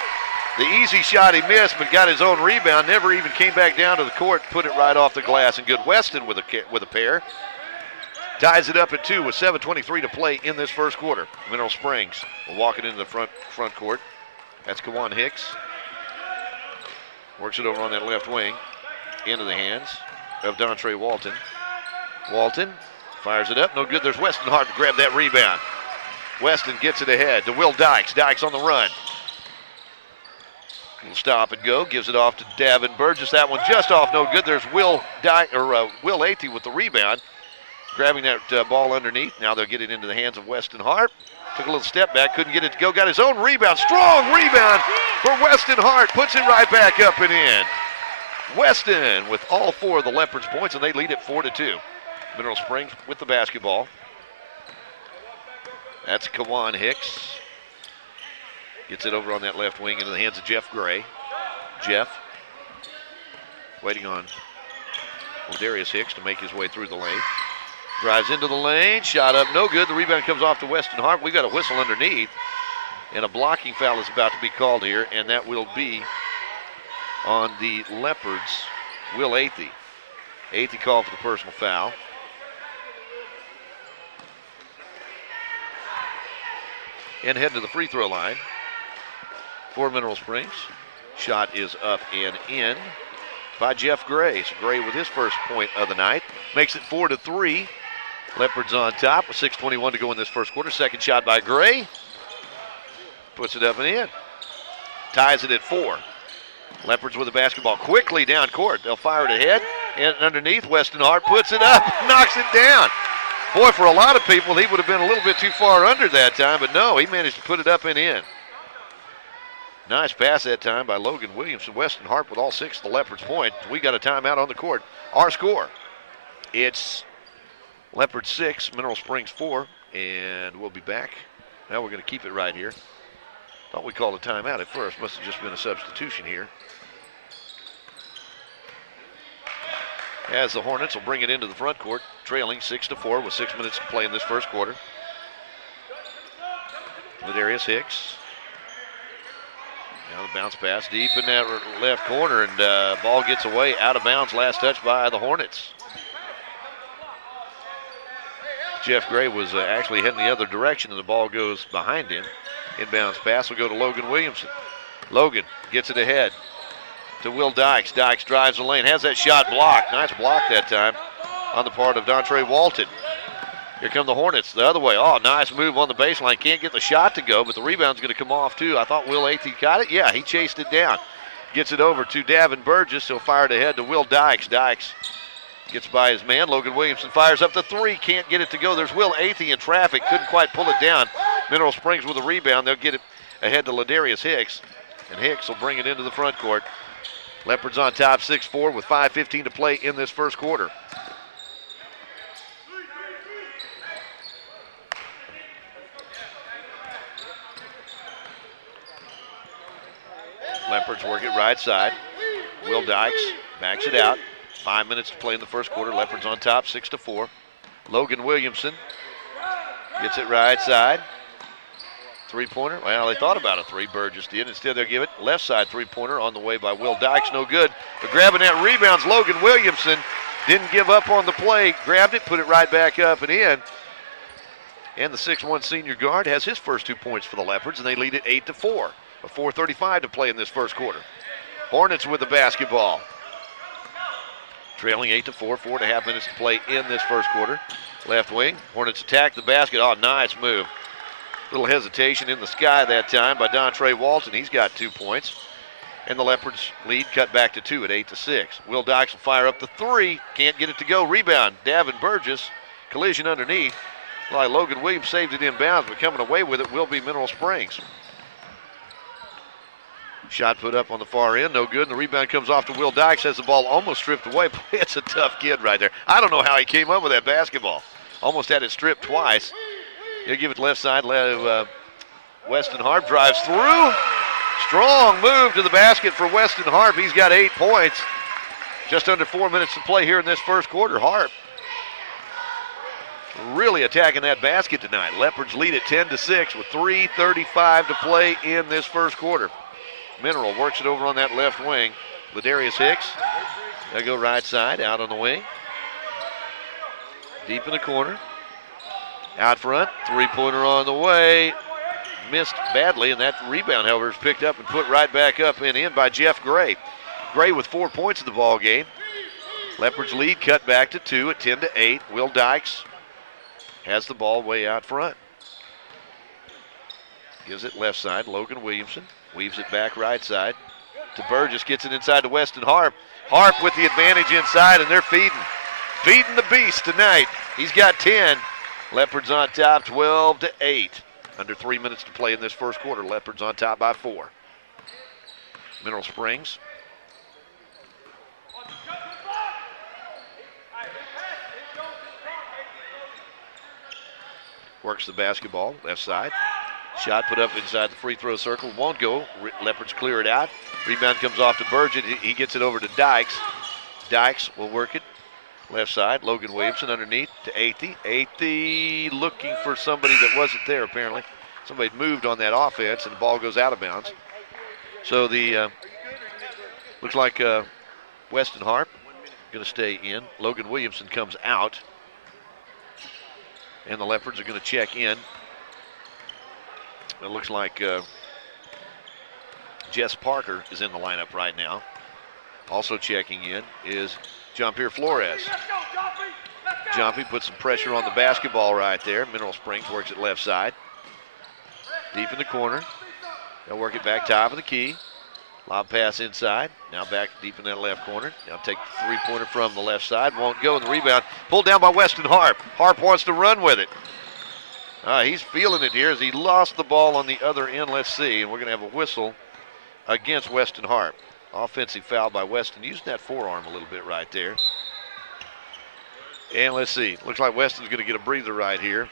the easy shot he missed, but got his own rebound. Never even came back down to the court. Put it right off the glass. And good Weston with a pair. Ties it up at 2 with 7:23 to play in this first quarter. Mineral Springs will walk it into the front court. That's Kawan Hicks. Works it over on that left wing. Into the hands of Dontre Walton. Walton fires it up. No good. There's Weston Hart to grab that rebound. Weston gets it ahead to Will Dykes. Dykes on the run. He'll stop and go. Gives it off to Davin Burgess. That one just off. No good. There's Will Athey with the rebound. Grabbing that ball underneath. Now they'll get it into the hands of Weston Hart. Took a little step back, couldn't get it to go. Got his own rebound. Strong rebound for Weston Hart. Puts it right back up and in. Weston with all 4 of the Leopards' points, and they lead it 4-2. Mineral Springs with the basketball. That's Kawan Hicks. Gets it over on that left wing into the hands of Jeff Gray. Jeff waiting on Ladarius Hicks to make his way through the lane. Drives into the lane, shot up, no good. The rebound comes off to Weston Hart. We've got a whistle underneath, and a blocking foul is about to be called here, and that will be on the Leopards, Will Athey. Athey called for the personal foul. And heading to the free throw line for Mineral Springs. Shot is up and in by Jeff Gray. So Gray with his first point of the night. Makes it 4-3. Leopards on top with 6:21 to go in this first quarter. Second shot by Gray. Puts it up and in. Ties it at 4. Leopards with the basketball quickly down court. They'll fire it ahead. And underneath, Weston Hart puts it up, knocks it down. Boy, for a lot of people, he would have been a little bit too far under that time, but no, he managed to put it up and in. Nice pass that time by Logan Williamson. Weston Hart with all 6 of the Leopards' points. We got a timeout on the court. Our score, it's Leopards 6, Mineral Springs 4, and we'll be back. Now we're going to keep it right here. Thought we called a timeout at first. Must have just been a substitution here. As the Hornets will bring it into the front court, trailing 6-4 with 6 minutes to play in this first quarter. Ladarius Hicks. Now the bounce pass deep in that left corner, and ball gets away out of bounds. Last touch by the Hornets. Jeff Gray was actually heading the other direction, and the ball goes behind him. Inbounds pass will go to Logan Williamson. Logan gets it ahead to Will Dykes. Dykes drives the lane, has that shot blocked. Nice block that time on the part of Dontre Walton. Here come the Hornets the other way. Oh, nice move on the baseline. Can't get the shot to go, but the rebound's going to come off too. I thought Will Athey got it. Yeah, he chased it down. Gets it over to Davin Burgess. He'll fire it ahead to Will Dykes. Dykes gets by his man. Logan Williamson fires up the three. Can't get it to go. There's Will Athey in traffic. Couldn't quite pull it down. Mineral Springs with a rebound. They'll get it ahead to Ladarius Hicks. And Hicks will bring it into the front court. Leopards on top 6-4 with 5:15 to play in this first quarter. Leopards work it right side. Will Dykes backs it out. 5 minutes to play in the first quarter. Leopards on top 6-4. Logan Williamson gets it right side. Three-pointer. Well, they thought about a three. Burgess did. Instead, they'll give it left side three-pointer on the way by Will Dykes. No good. But grabbing that rebound's Logan Williamson. Didn't give up on the play. Grabbed it, put it right back up and in. And the 6'1 senior guard has his first 2 points for the Leopards, and they lead it 8-4. With 4:35 to play in this first quarter. Hornets with the basketball. Trailing 8-4, 4.5 minutes to play in this first quarter. Left wing, Hornets attack the basket. Oh, nice move. Little hesitation in the sky that time by Dontre Walton. He's got 2 points. And the Leopards lead cut back to 2 at 8-6. Will Dykes will fire up the three. Can't get it to go. Rebound, Davin Burgess. Collision underneath. Like Logan Williams saved it in bounds, but coming away with it will be Mineral Springs. Shot put up on the far end, no good, and the rebound comes off to Will Dykes, has the ball almost stripped away. Boy, it's a tough kid right there. I don't know how he came up with that basketball. Almost had it stripped twice. He'll give it left side. Weston Harp drives through. Strong move to the basket for Weston Harp. He's got 8 points. Just under 4 minutes to play here in this first quarter. Harp really attacking that basket tonight. Leopards lead at 10-6 with 3:35 to play in this first quarter. Mineral works it over on that left wing. Ladarius Hicks. They'll go right side, out on the wing. Deep in the corner. Out front, three-pointer on the way. Missed badly, and that rebound, however, is picked up and put right back up and in by Jeff Gray. Gray with 4 points in the ball game. Leopards lead cut back to 2 at 10-8. Will Dykes has the ball way out front. Gives it left side, Logan Williamson. Weaves it back right side to Burgess. Gets it inside to Weston Harp. Harp with the advantage inside, and they're feeding the beast tonight. He's got 10. Leopards on top 12-8. Under 3 minutes to play in this first quarter. Leopards on top by 4. Mineral Springs. Works the basketball, left side. Shot put up inside the free throw circle. Won't go. Leopards clear it out. Rebound comes off to Burgess. He gets it over to Dykes. Dykes will work it. Left side. Logan Williamson underneath to Athey. Athey looking for somebody that wasn't there apparently. Somebody moved on that offense and the ball goes out of bounds. So the looks like Weston Harp going to stay in. Logan Williamson comes out. And the Leopards are going to check in. It looks like Jess Parker is in the lineup right now. Also checking in is Jean-Pierre Flores. Jumpy puts some pressure on the basketball right there. Mineral Springs works it left side. Deep in the corner. They'll work it back top of the key. Lob pass inside. Now back deep in that left corner. Now take the three-pointer from the left side. Won't go in the rebound. Pulled down by Weston Harp. Harp wants to run with it. He's feeling it here as he lost the ball on the other end. Let's see. And we're going to have a whistle against Weston Harp. Offensive foul by Weston. Using that forearm a little bit right there. And let's see. Looks like Weston's going to get a breather right here.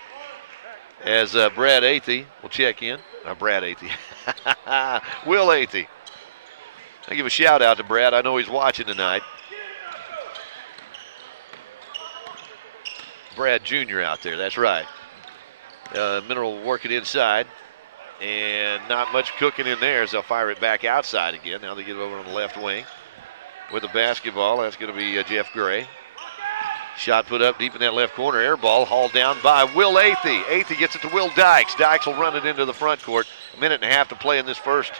As Brad Athey will check in. Brad Athey. Will Athey. I give a shout out to Brad. I know he's watching tonight. Brad Jr. out there. That's right. Mineral will work it inside. And not much cooking in there as they'll fire it back outside again. Now they get it over on the left wing. With the basketball, that's going to be Jeff Gray. Shot put up deep in that left corner. Air ball hauled down by Will Athey. Athey gets it to Will Dykes. Dykes will run it into the front court. A minute and a half to play in this first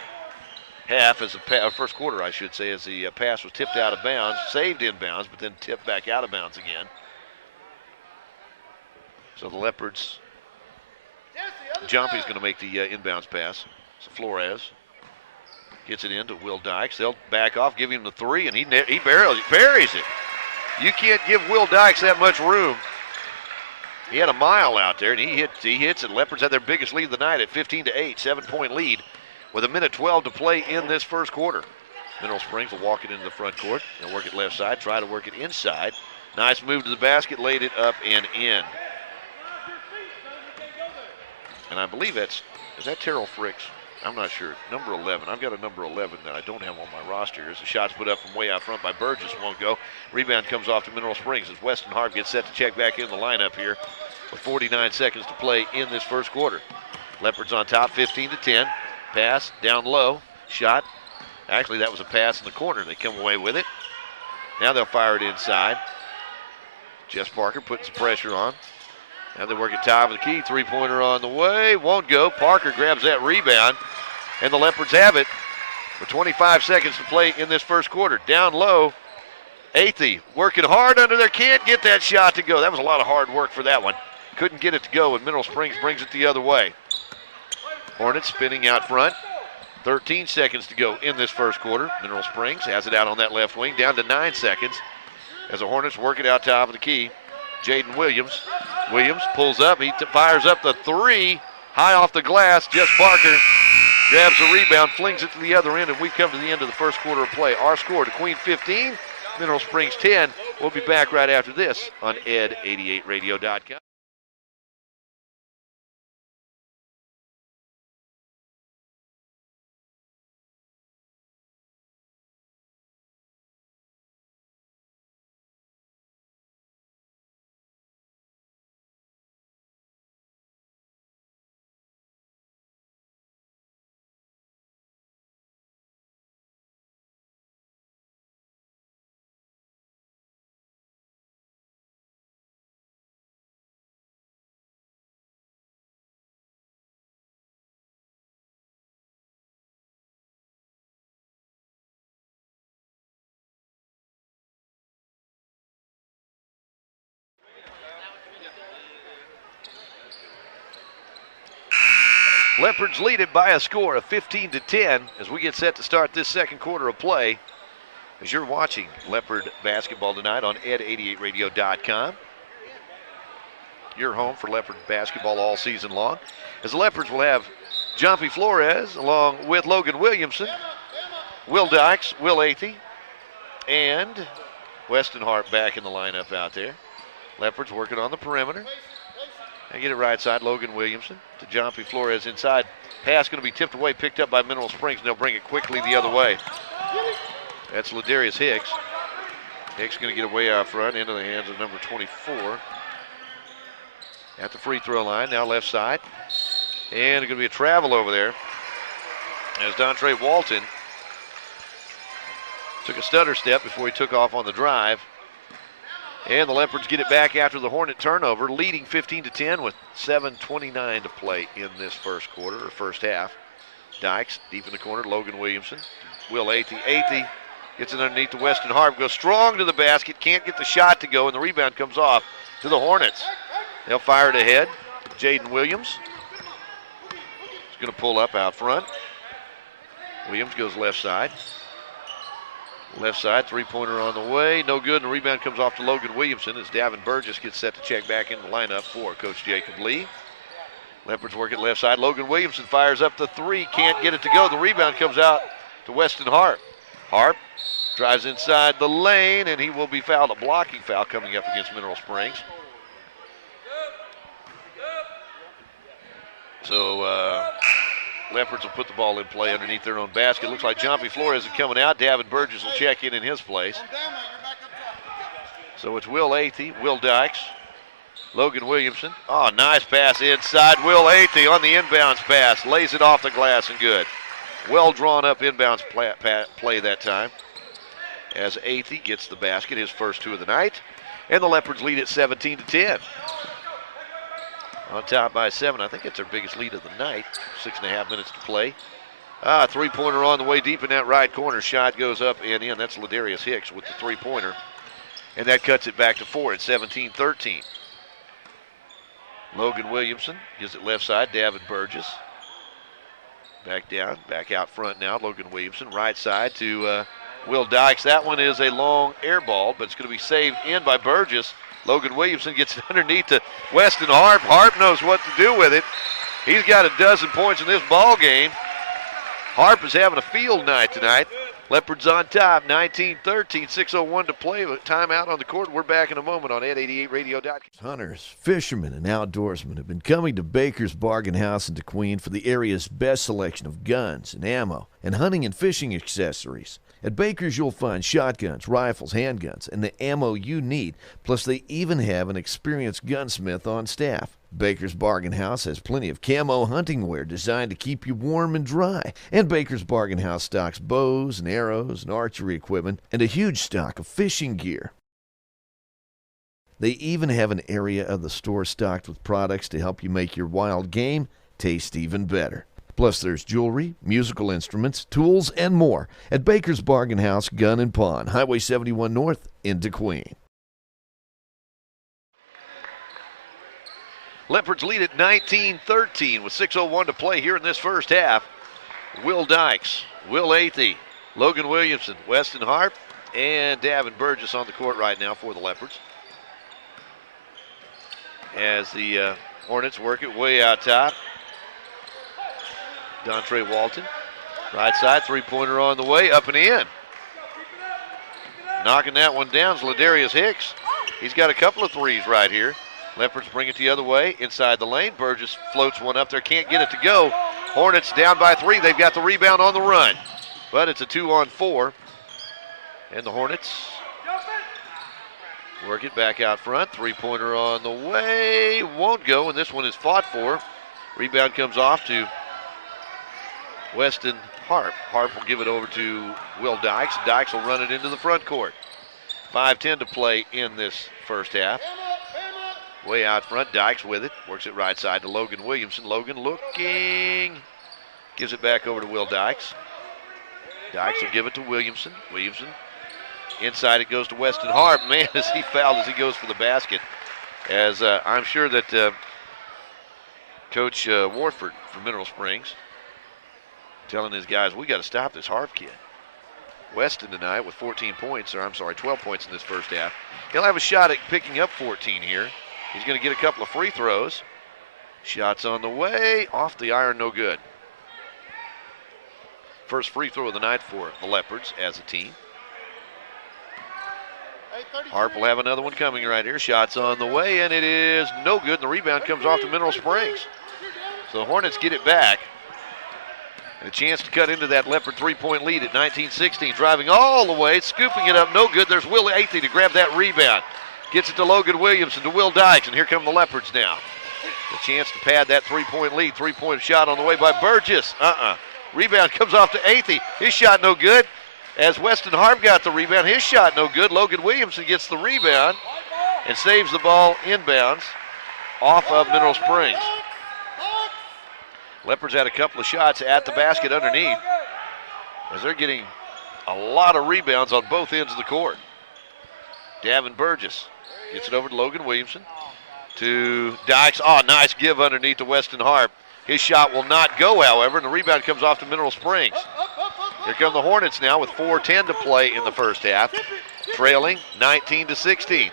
half, first quarter, I should say, as the pass was tipped out of bounds. Saved in bounds, but then tipped back out of bounds again. So the Leopards, Jumpy's going to make the inbounds pass. So Flores gets it into Will Dykes. They'll back off, give him the three, and he buries it. You can't give Will Dykes that much room. He had a mile out there, and he hits it. Leopards had their biggest lead of the night at 15-8, 7-point lead with 1:12 to play in this first quarter. Mineral Springs will walk it into the front court. They'll work it left side, try to work it inside. Nice move to the basket, laid it up and in. And I believe is that Terrell Fricks? I'm not sure. Number 11. I've got a number 11 that I don't have on my roster. As the shot's put up from way out front by Burgess, won't go. Rebound comes off to Mineral Springs as Weston Harp gets set to check back in the lineup here with 49 seconds to play in this first quarter. Leopards on top, 15-10. Pass down low. Shot. Actually, that was a pass in the corner. They come away with it. Now they'll fire it inside. Jess Parker putting some pressure on. Now they work at top of the key. Three-pointer on the way. Won't go. Parker grabs that rebound. And the Leopards have it with 25 seconds to play in this first quarter. Down low, Athey working hard under there. Can't get that shot to go. That was a lot of hard work for that one. Couldn't get it to go, and Mineral Springs brings it the other way. Hornets spinning out front. 13 seconds to go in this first quarter. Mineral Springs has it out on that left wing. Down to 9 seconds as the Hornets work it out top of the key. Jaden Williams. Williams pulls up. He fires up the three. High off the glass. Jess Parker grabs the rebound, flings it to the other end, and we come to the end of the first quarter of play. Our score, DeQueen 15, Mineral Springs 10. We'll be back right after this on ed88radio.com. Leopards lead it by a score of 15-10 as we get set to start this second quarter of play. As you're watching Leopard basketball tonight on ed88radio.com. Your home for Leopard basketball all season long. As the Leopards will have Jumpy Flores along with Logan Williamson, Will Dykes, Will Athey, and Weston Hart back in the lineup out there. Leopards working on the perimeter. And get it right side, Logan Williamson to Jumpy Flores inside. Pass going to be tipped away, picked up by Mineral Springs, and they'll bring it quickly the other way. That's Ladarius Hicks. Hicks going to get away out front into the hands of number 24. At the free throw line, now left side. And it's going to be a travel over there as Dontre Walton took a stutter step before he took off on the drive. And the Leopards get it back after the Hornet turnover, leading 15-10 with 7:29 to play in this first quarter, or first half. Dykes deep in the corner, Logan Williamson. Will Athey. Athey gets it underneath to Weston Harp, goes strong to the basket, can't get the shot to go, and the rebound comes off to the Hornets. They'll fire it ahead. Jaden Williams is going to pull up out front. Williams goes left side. Left side, three-pointer on the way. No good, and the rebound comes off to Logan Williamson as Davin Burgess gets set to check back in the lineup for Coach Jacob Lee. Leopards work it left side. Logan Williamson fires up the three, can't get it to go. The rebound comes out to Weston Harp. Harp drives inside the lane, and he will be fouled. A blocking foul coming up against Mineral Springs. So Leopards will put the ball in play underneath their own basket. Looks like Jumpy Flores is coming out. Davin Burgess will check in his place. So it's Will Athey, Will Dykes, Logan Williamson. Oh, nice pass inside. Will Athey on the inbounds pass. Lays it off the glass and good. Well drawn up inbounds play that time. As Athey gets the basket, his first two of the night. And the Leopards lead at 17-10. On top by 7. I think it's their biggest lead of the night. 6.5 minutes to play. Three-pointer on the way deep in that right corner. Shot goes up and in. That's Ladarius Hicks with the three-pointer. And that cuts it back to 4 at 17-13. Logan Williamson gives it left side. Davin Burgess. Back down, back out front now. Logan Williamson, right side to Will Dykes. That one is a long air ball, but it's going to be saved in by Burgess. Logan Williamson gets it underneath to Weston Harp. Harp knows what to do with it. He's got a dozen points in this ball game. Harp is having a field night tonight. Leopards on top, 19-13, 6:01 to play. Timeout on the court. We're back in a moment on ed88radio.com. Hunters, fishermen, and outdoorsmen have been coming to Baker's Bargain House in DeQueen for the area's best selection of guns and ammo and hunting and fishing accessories. At Baker's, you'll find shotguns, rifles, handguns, and the ammo you need. Plus, they even have an experienced gunsmith on staff. Baker's Bargain House has plenty of camo hunting wear designed to keep you warm and dry. And Baker's Bargain House stocks bows and arrows and archery equipment and a huge stock of fishing gear. They even have an area of the store stocked with products to help you make your wild game taste even better. Plus, there's jewelry, musical instruments, tools, and more at Baker's Bargain House Gun and Pawn, Highway 71 North in DeQueen. Leopards lead at 19-13 with 6:01 to play here in this first half. Will Dykes, Will Athey, Logan Williamson, Weston Harp, and Davin Burgess on the court right now for the Leopards. As the Hornets work it way out top. Dontre Walton, right side, three-pointer on the way, up and in. Knocking that one down is Ladarius Hicks. He's got a couple of threes right here. Leopards bring it the other way, inside the lane. Burgess floats one up there, can't get it to go. Hornets down by 3. They've got the rebound on the run. But it's a 2-on-4. And the Hornets work it back out front. Three-pointer on the way. Won't go, and this one is fought for. Rebound comes off to Weston Harp. Harp will give it over to Will Dykes. Dykes will run it into the front court. 5:10 to play in this first half. Way out front, Dykes with it. Works it right side to Logan Williamson. Logan looking. Gives it back over to Will Dykes. Dykes will give it to Williamson. Williamson. Inside it goes to Weston Harp. Man, is he fouled as he goes for the basket. As I'm sure that Coach Warford from Mineral Springs telling his guys, we got to stop this Harp kid. Weston tonight with 12 points in this first half. He'll have a shot at picking up 14 here. He's going to get a couple of free throws. Shots on the way, off the iron, no good. First free throw of the night for the Leopards as a team. Harp will have another one coming right here. Shots on the way, and it is no good. And the rebound comes off to Mineral Springs. So the Hornets get it back. And a chance to cut into that Leopard three-point lead at 19-16. Driving all the way, scooping it up, no good. There's Will Athey to grab that rebound. Gets it to Logan Williamson, to Will Dykes, and here come the Leopards now. A chance to pad that three-point lead. Three-point shot on the way by Burgess. Rebound comes off to Athey. His shot no good. As Weston Harp got the rebound, his shot no good. Logan Williamson gets the rebound and saves the ball inbounds off of Mineral Springs. Leopards had a couple of shots at the basket underneath as they're getting a lot of rebounds on both ends of the court. Davin Burgess gets it over to Logan Williamson, to Dykes. Oh, nice give underneath to Weston Harp. His shot will not go, however, and the rebound comes off to Mineral Springs. Here come the Hornets now with 4:10 to play in the first half, trailing 19-16.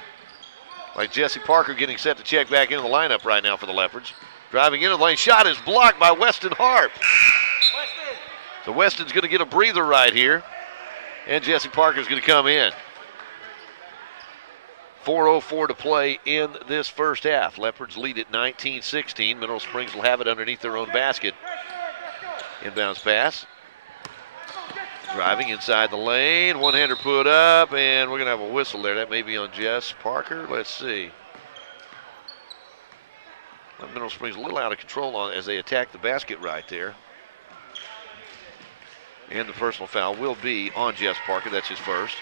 Like Jesse Parker getting set to check back into the lineup right now for the Leopards. Driving into the lane, shot is blocked by Weston Harp. So Weston's going to get a breather right here, and Jesse Parker's going to come in. 4:04 to play in this first half. Leopards lead at 19-16. Mineral Springs will have it underneath their own basket. Inbounds pass. Driving inside the lane. One-hander put up, and we're going to have a whistle there. That may be on Jess Parker. Let's see. Mineral Springs a little out of control on as they attack the basket right there. And the personal foul will be on Jess Parker. That's his first.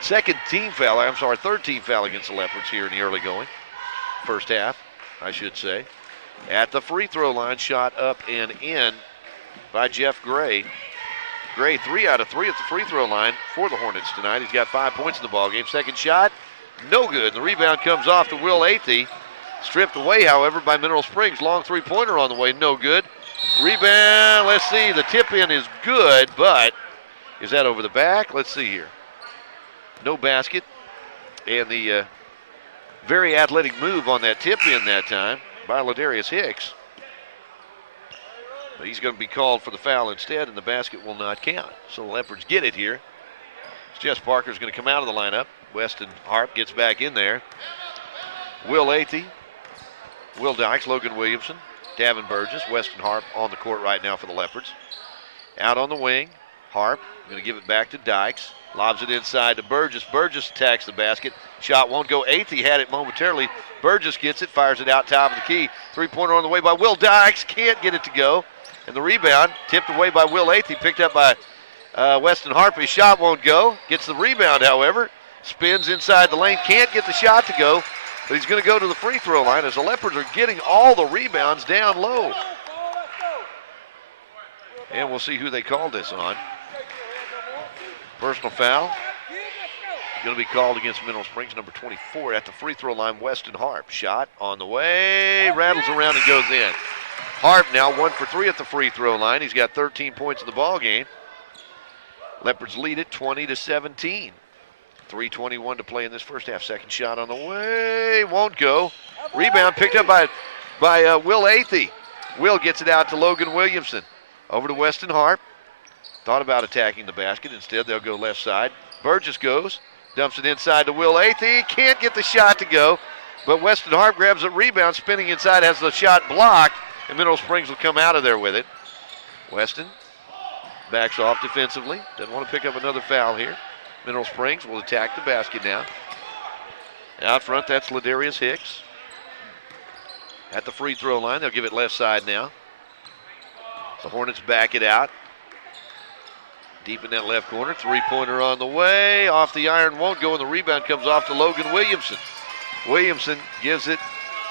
Third team foul against the Leopards here in the early going. First half, I should say. At the free throw line, shot up and in by Jeff Gray. Gray 3 out of 3 at the free throw line for the Hornets tonight. He's got 5 points in the ballgame. Second shot, no good. The rebound comes off to Will Athey. Stripped away, however, by Mineral Springs. Long three-pointer on the way, no good. Rebound, let's see, the tip-in is good, but is that over the back? Let's see here. No basket, and the very athletic move on that tip-in that time by Ladarius Hicks. But he's going to be called for the foul instead, and the basket will not count. So the Leopards get it here. Jess Parker's going to come out of the lineup. Weston Harp gets back in there. Will Athey, Will Dykes, Logan Williamson, Davin Burgess, Weston Harp on the court right now for the Leopards. Out on the wing, Harp going to give it back to Dykes. Lobs it inside to Burgess. Burgess attacks the basket. Shot won't go. Athey had it momentarily. Burgess gets it, fires it out top of the key. Three-pointer on the way by Will Dykes. Can't get it to go. And the rebound tipped away by Will Athey, picked up by Weston Harp. His shot won't go. Gets the rebound, however. Spins inside the lane. Can't get the shot to go. But he's going to go to the free throw line as the Leopards are getting all the rebounds down low. And we'll see who they called this on. Personal foul. Going to be called against Mineral Springs, number 24 at the free throw line, Weston Harp. Shot on the way, rattles around and goes in. Harp now 1 for 3 at the free throw line. He's got 13 points in the ball game. Leopards lead it 20-17. 3:21 to play in this first half. Second shot on the way, won't go. Rebound picked up by Will Athey. Will gets it out to Logan Williamson. Over to Weston Harp. Thought about attacking the basket. Instead, they'll go left side. Burgess goes. Dumps it inside to Will Athey. Can't get the shot to go. But Weston Harp grabs a rebound, spinning inside, has the shot blocked, and Mineral Springs will come out of there with it. Weston backs off defensively. Doesn't want to pick up another foul here. Mineral Springs will attack the basket now. Out front, that's Ladarius Hicks. At the free throw line, they'll give it left side now. The Hornets back it out. Deep in that left corner, three-pointer on the way. Off the iron, won't go, and the rebound comes off to Logan Williamson. Williamson gives it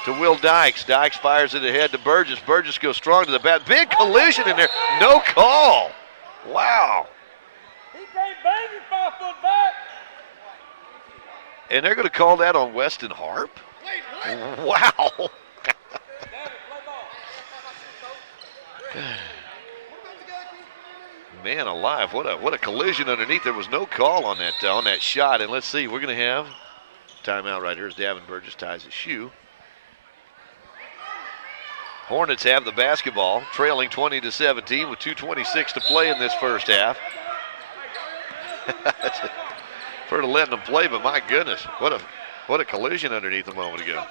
to Will Dykes. Dykes fires it ahead to Burgess. Burgess goes strong to the bat. Big collision in there. No call. Wow. And they're going to call that on Weston Harp? Wow. Man alive, what a collision underneath. There was no call on that shot. And let's see, we're going to have timeout right here as Davin Burgess ties his shoe. Hornets have the basketball, trailing 20-17 with 2:26 to play in this first half. Prefer to letting them play, but my goodness, what a collision underneath a moment ago.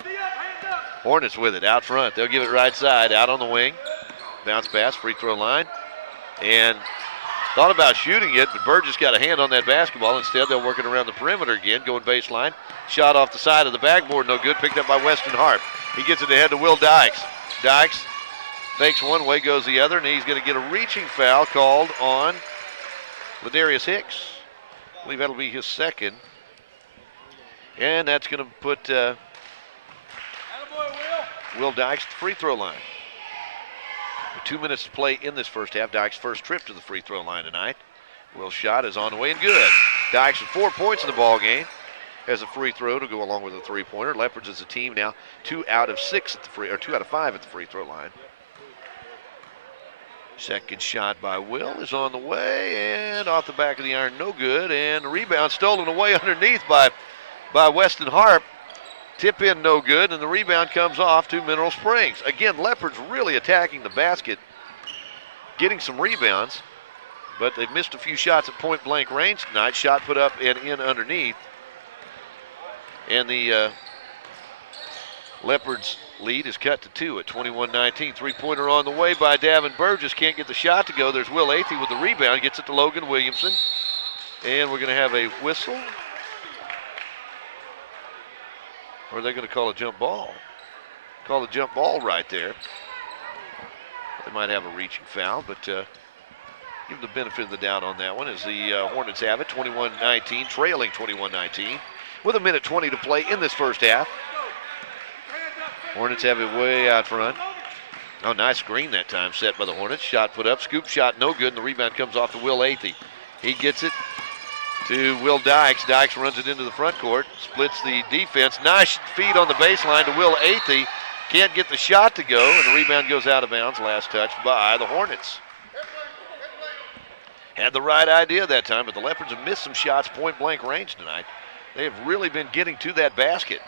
Hornets with it out front. They'll give it right side, out on the wing. Bounce pass, free throw line. And thought about shooting it, but Burgess got a hand on that basketball. Instead, they'll work it around the perimeter again, going baseline. Shot off the side of the backboard, no good. Picked up by Weston Harp. He gets it ahead to Will Dykes. Dykes fakes one way, goes the other, and he's going to get a reaching foul called on Ladarius Hicks. I believe that'll be his second. And that's going to put Will Dykes at the free throw line. With 2 minutes to play in this first half. Dykes' first trip to the free throw line tonight. Will's shot is on the way and good. Dykes with 4 points in the ball game. Has a free throw to go along with a three-pointer. Leopards as a team now 2 out of 2 out of 5 at the free throw line. Second shot by Will is on the way and off the back of the iron, no good. And the rebound stolen away underneath by Weston Harp. Tip in, no good, and the rebound comes off to Mineral Springs. Again, Leopards really attacking the basket, getting some rebounds, but they've missed a few shots at point-blank range tonight. Shot put up and in underneath. And the Leopards lead is cut to 2 at 21-19. Three-pointer on the way by Davin Burgess. Can't get the shot to go. There's Will Athey with the rebound. Gets it to Logan Williamson. And we're going to have a whistle. Or are they going to call a jump ball? Call the jump ball right there. They might have a reaching foul, but give them the benefit of the doubt on that one as the Hornets have it, 21-19, trailing 21-19. With 1:20 to play in this first half. Hornets have it way out front. Oh, nice screen that time set by the Hornets. Shot put up, scoop shot, no good, and the rebound comes off to Will Athey. He gets it to Will Dykes. Dykes runs it into the front court, splits the defense. Nice feed on the baseline to Will Athey. Can't get the shot to go, and the rebound goes out of bounds. Last touch by the Hornets. Had the right idea that time, but the Leopards have missed some shots point-blank range tonight. They have really been getting to that basket.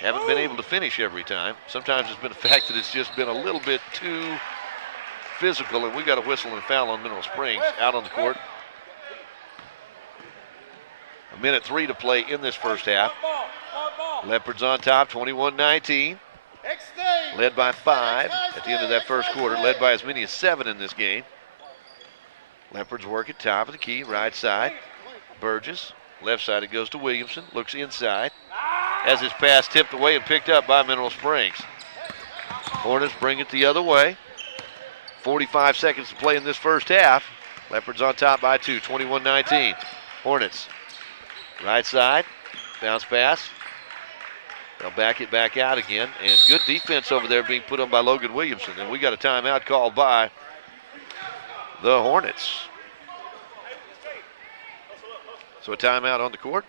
Haven't been able to finish every time. Sometimes it's been the fact that it's just been a little bit too physical, and we got a whistle and foul on Mineral Springs out on the court. 1:03 to play in this first half. Leopards on top, 21-19. Led by 5 at the end of that first quarter. Led by as many as 7 in this game. Leopards work at top of the key, right side. Burgess, left side it goes to Williamson. Looks inside. Has his pass tipped away and picked up by Mineral Springs. Hornets bring it the other way. 45 seconds to play in this first half. Leopards on top by 2, 21-19. Hornets, right side, bounce pass. They'll back it back out again, and good defense over there being put on by Logan Williamson. And we got a timeout called by the Hornets. So a timeout on the court.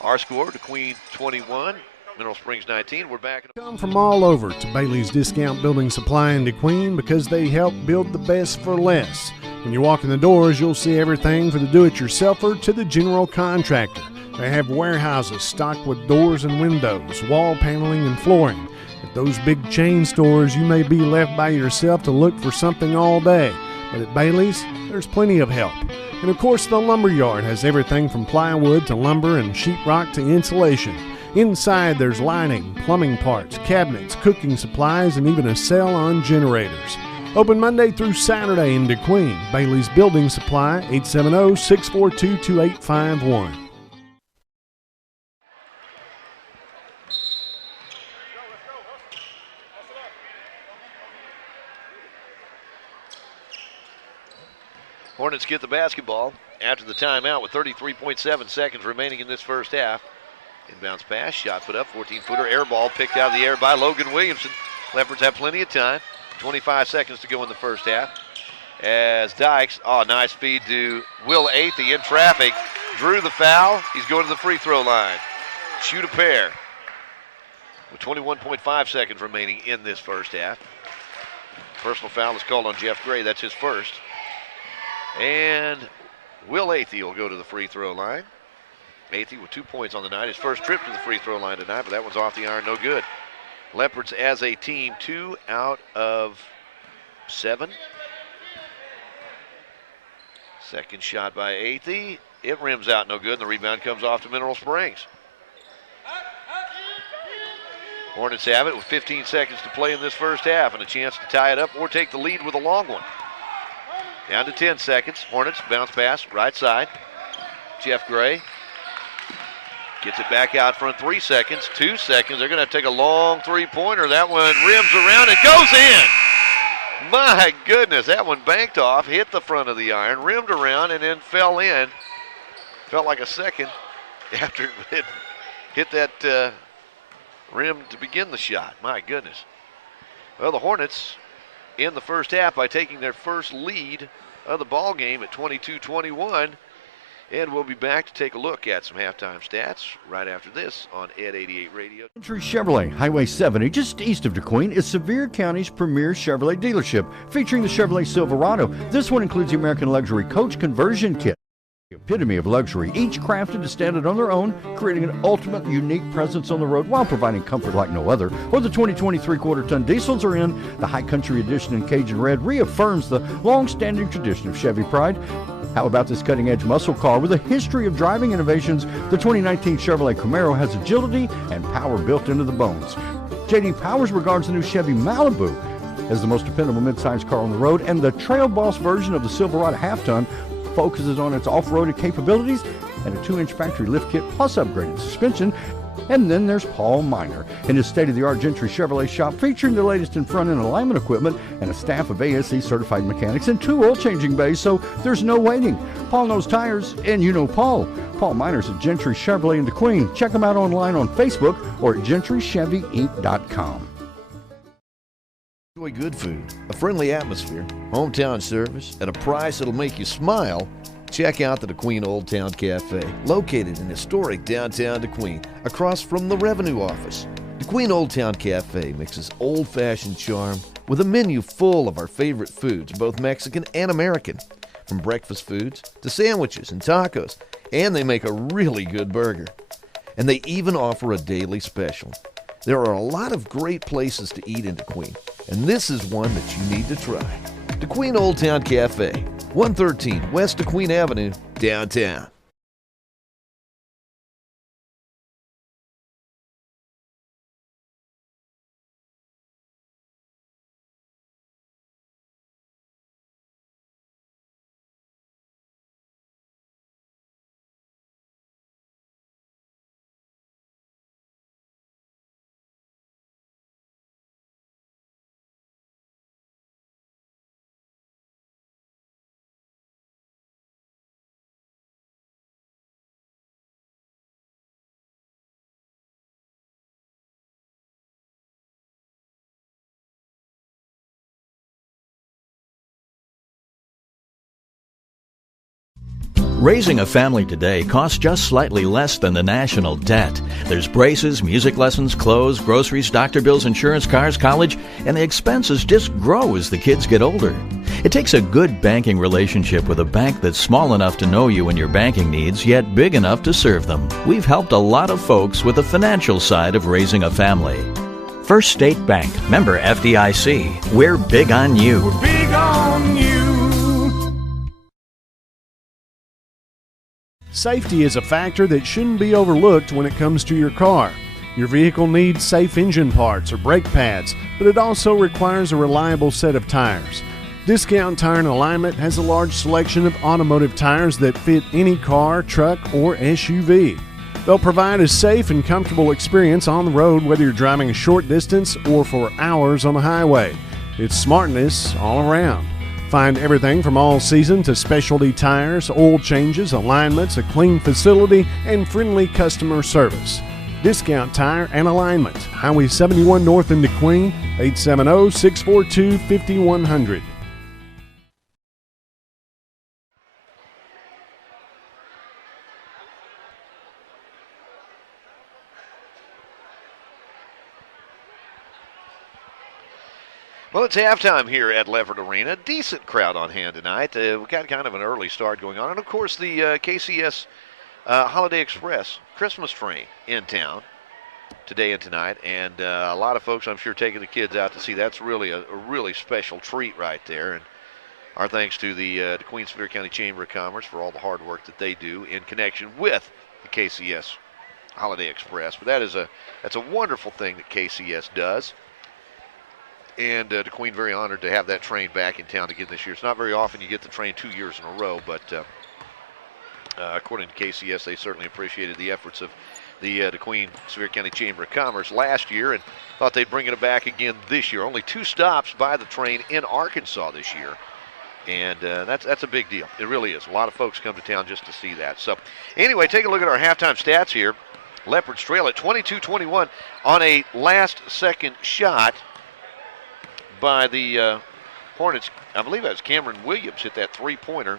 Our score, the Queen 21, Mineral Springs 19. We're back. Come from all over to Bailey's Discount Building Supply in DeQueen because they help build the best for less. When you walk in the doors, you'll see everything from the do-it-yourselfer to the general contractor. They have warehouses stocked with doors and windows, wall paneling and flooring. At those big chain stores, you may be left by yourself to look for something all day. But at Bailey's, there's plenty of help. And of course, the lumber yard has everything from plywood to lumber and sheetrock to insulation. Inside, there's lining, plumbing parts, cabinets, cooking supplies, and even a sale on generators. Open Monday through Saturday in DeQueen. Bailey's Building Supply, 870-642-2851. Hornets get the basketball after the timeout with 33.7 seconds remaining in this first half. Inbounds pass, shot put up, 14-footer, air ball picked out of the air by Logan Williamson. Leopards have plenty of time. 25 seconds to go in the first half. As Dykes, nice feed to Will Athey in traffic. Drew the foul. He's going to the free throw line. Shoot a pair. With 21.5 seconds remaining in this first half. Personal foul is called on Jeff Gray. That's his first. And Will Athey will go to the free throw line. Athey with 2 points on the night. His first trip to the free throw line tonight, but that one's off the iron, no good. Leopards as a team, 2 out of 7. Second shot by Athey. It rims out no good, and the rebound comes off to Mineral Springs. Hornets have it with 15 seconds to play in this first half and a chance to tie it up or take the lead with a long one. Down to 10 seconds. Hornets bounce pass, right side. Jeff Gray gets it back out front. 3 seconds, 2 seconds. They're going to take a long three-pointer. That one rims around and goes in. My goodness, that one banked off, hit the front of the iron, rimmed around, and then fell in. Felt like a second after it hit that rim to begin the shot. My goodness. Well, the Hornets in the first half by taking their first lead of the ball game at 22-21. And we'll be back to take a look at some halftime stats right after this on Ed 88 Radio. Gentry Chevrolet, Highway 70, just east of DeQueen, is Sevier County's premier Chevrolet dealership, featuring the Chevrolet Silverado. This one includes the American Luxury Coach Conversion Kit, the epitome of luxury, each crafted to stand out on their own, creating an ultimate unique presence on the road while providing comfort like no other. Or the 2023 quarter-ton diesels are in. The High Country Edition in Cajun Red reaffirms the long-standing tradition of Chevy pride. How about this cutting-edge muscle car with a history of driving innovations? The 2019 Chevrolet Camaro has agility and power built into the bones. J.D. Powers regards the new Chevy Malibu as the most dependable midsize car on the road, and the Trail Boss version of the Silverado half-ton focuses on its off-roaded capabilities and a 2-inch factory lift kit plus upgraded suspension. And then there's Paul Miner in his state-of-the-art Gentry Chevrolet shop, featuring the latest in front-end alignment equipment and a staff of ASE certified mechanics and 2 oil-changing bays, so there's no waiting. Paul knows tires, and you know Paul. Paul Miner's at Gentry Chevrolet in DeQueen. Check him out online on Facebook or at GentryChevyInc.com. Enjoy good food, a friendly atmosphere, hometown service, at a price that'll make you smile. check out the DeQueen Old Town Cafe, located in historic downtown DeQueen, across from the Revenue Office. DeQueen Old Town Cafe mixes old-fashioned charm with a menu full of our favorite foods, both Mexican and American, from breakfast foods to sandwiches and tacos, and they make a really good burger. And they even offer a daily special. There are a lot of great places to eat in DeQueen, and this is one that you need to try. DeQueen Old Town Cafe, 113 West DeQueen Avenue, downtown. Raising a family today costs just slightly less than the national debt. There's braces, music lessons, clothes, groceries, doctor bills, insurance, cars, college, and the expenses just grow as the kids get older. It takes a good banking relationship with a bank that's small enough to know you and your banking needs, yet big enough to serve them. We've helped a lot of folks with the financial side of raising a family. First State Bank, member FDIC. We're big on you. We're big on you. Safety is a factor that shouldn't be overlooked when it comes to your car. Your vehicle needs safe engine parts or brake pads, but it also requires a reliable set of tires. Discount Tire and Alignment has a large selection of automotive tires that fit any car, truck, or SUV. They'll provide a safe and comfortable experience on the road whether you're driving a short distance or for hours on the highway. It's smartness all around. Find everything from all-season to specialty tires, oil changes, alignments, a clean facility, and friendly customer service. Discount Tire and Alignment, Highway 71 North in DeQueen, 870-642-5100. Well, it's halftime here at Leopard Arena. Decent crowd on hand tonight. We've got kind of an early start going on. And, of course, the KCS Holiday Express Christmas train in town today and tonight. And a lot of folks, I'm sure, taking the kids out to see. That's really a really special treat right there. And our thanks to the DeQueen Sevier County Chamber of Commerce for all the hard work that they do in connection with the KCS Holiday Express. But that's a wonderful thing that KCS does. And DeQueen very honored to have that train back in town again this year. It's not very often you get the train 2 years in a row, but according to KCS, they certainly appreciated the efforts of the DeQueen Sevier County Chamber of Commerce last year and thought they'd bring it back again this year. Only 2 stops by the train in Arkansas this year, and that's a big deal. It really is. A lot of folks come to town just to see that. So anyway, take a look at our halftime stats here. Leopards trail at 22-21 on a last-second shot by the Hornets. I believe that was Cameron Williams hit that three-pointer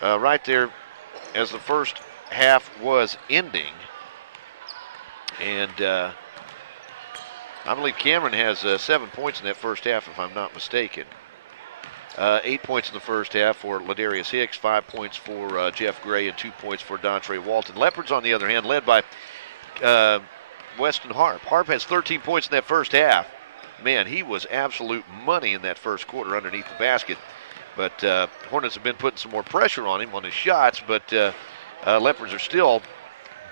right there as the first half was ending. And I believe Cameron has 7 points in that first half, if I'm not mistaken. 8 points in the first half for Ladarius Hicks, 5 points for Jeff Gray, and 2 points for Dontre Walton. Leopards, on the other hand, led by Weston Harp. Harp has 13 points in that first half. Man, he was absolute money in that first quarter underneath the basket. But Hornets have been putting some more pressure on him on his shots, but Leopards are still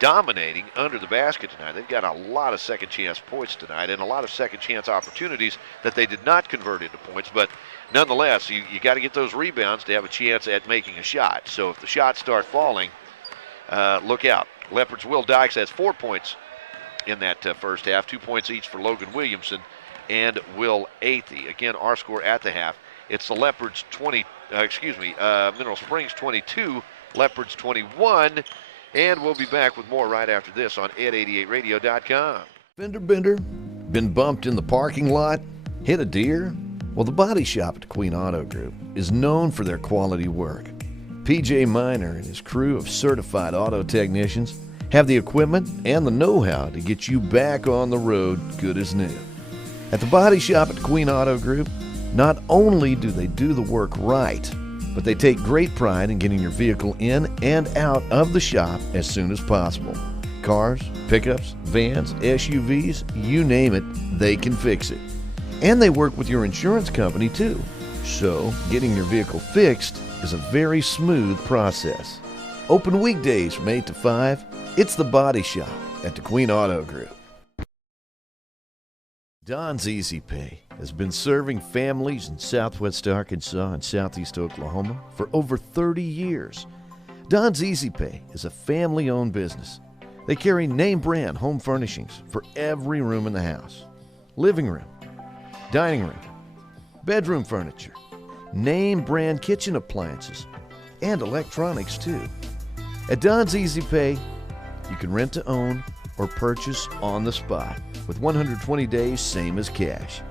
dominating under the basket tonight. They've got a lot of second chance points tonight and a lot of second chance opportunities that they did not convert into points. But nonetheless, you got to get those rebounds to have a chance at making a shot. So if the shots start falling, look out. Leopards' Will Dykes has 4 points in that first half, 2 points each for Logan Williamson and Will Athey. Again, our score at the half. It's the Leopards Mineral Springs 22, Leopards 21. And we'll be back with more right after this on ed88radio.com. Fender bender? Been bumped in the parking lot? Hit a deer? Well, the body shop at Queen Auto Group is known for their quality work. PJ Miner and his crew of certified auto technicians have the equipment and the know-how to get you back on the road good as new. At the body shop at Queen Auto Group, not only do they do the work right, but they take great pride in getting your vehicle in and out of the shop as soon as possible. Cars, pickups, vans, SUVs, you name it, they can fix it. And they work with your insurance company too. So, getting your vehicle fixed is a very smooth process. Open weekdays from 8 to 5. It's the Body Shop at the Queen Auto Group. Don's Easy Pay has been serving families in southwest Arkansas and southeast Oklahoma for over 30 years. Don's Easy Pay is a family-owned business. They carry name-brand home furnishings for every room in the house. Living room, dining room, bedroom furniture, name-brand kitchen appliances, and electronics too. At Don's Easy Pay, you can rent to own or purchase on the spot with 120 days, same as cash.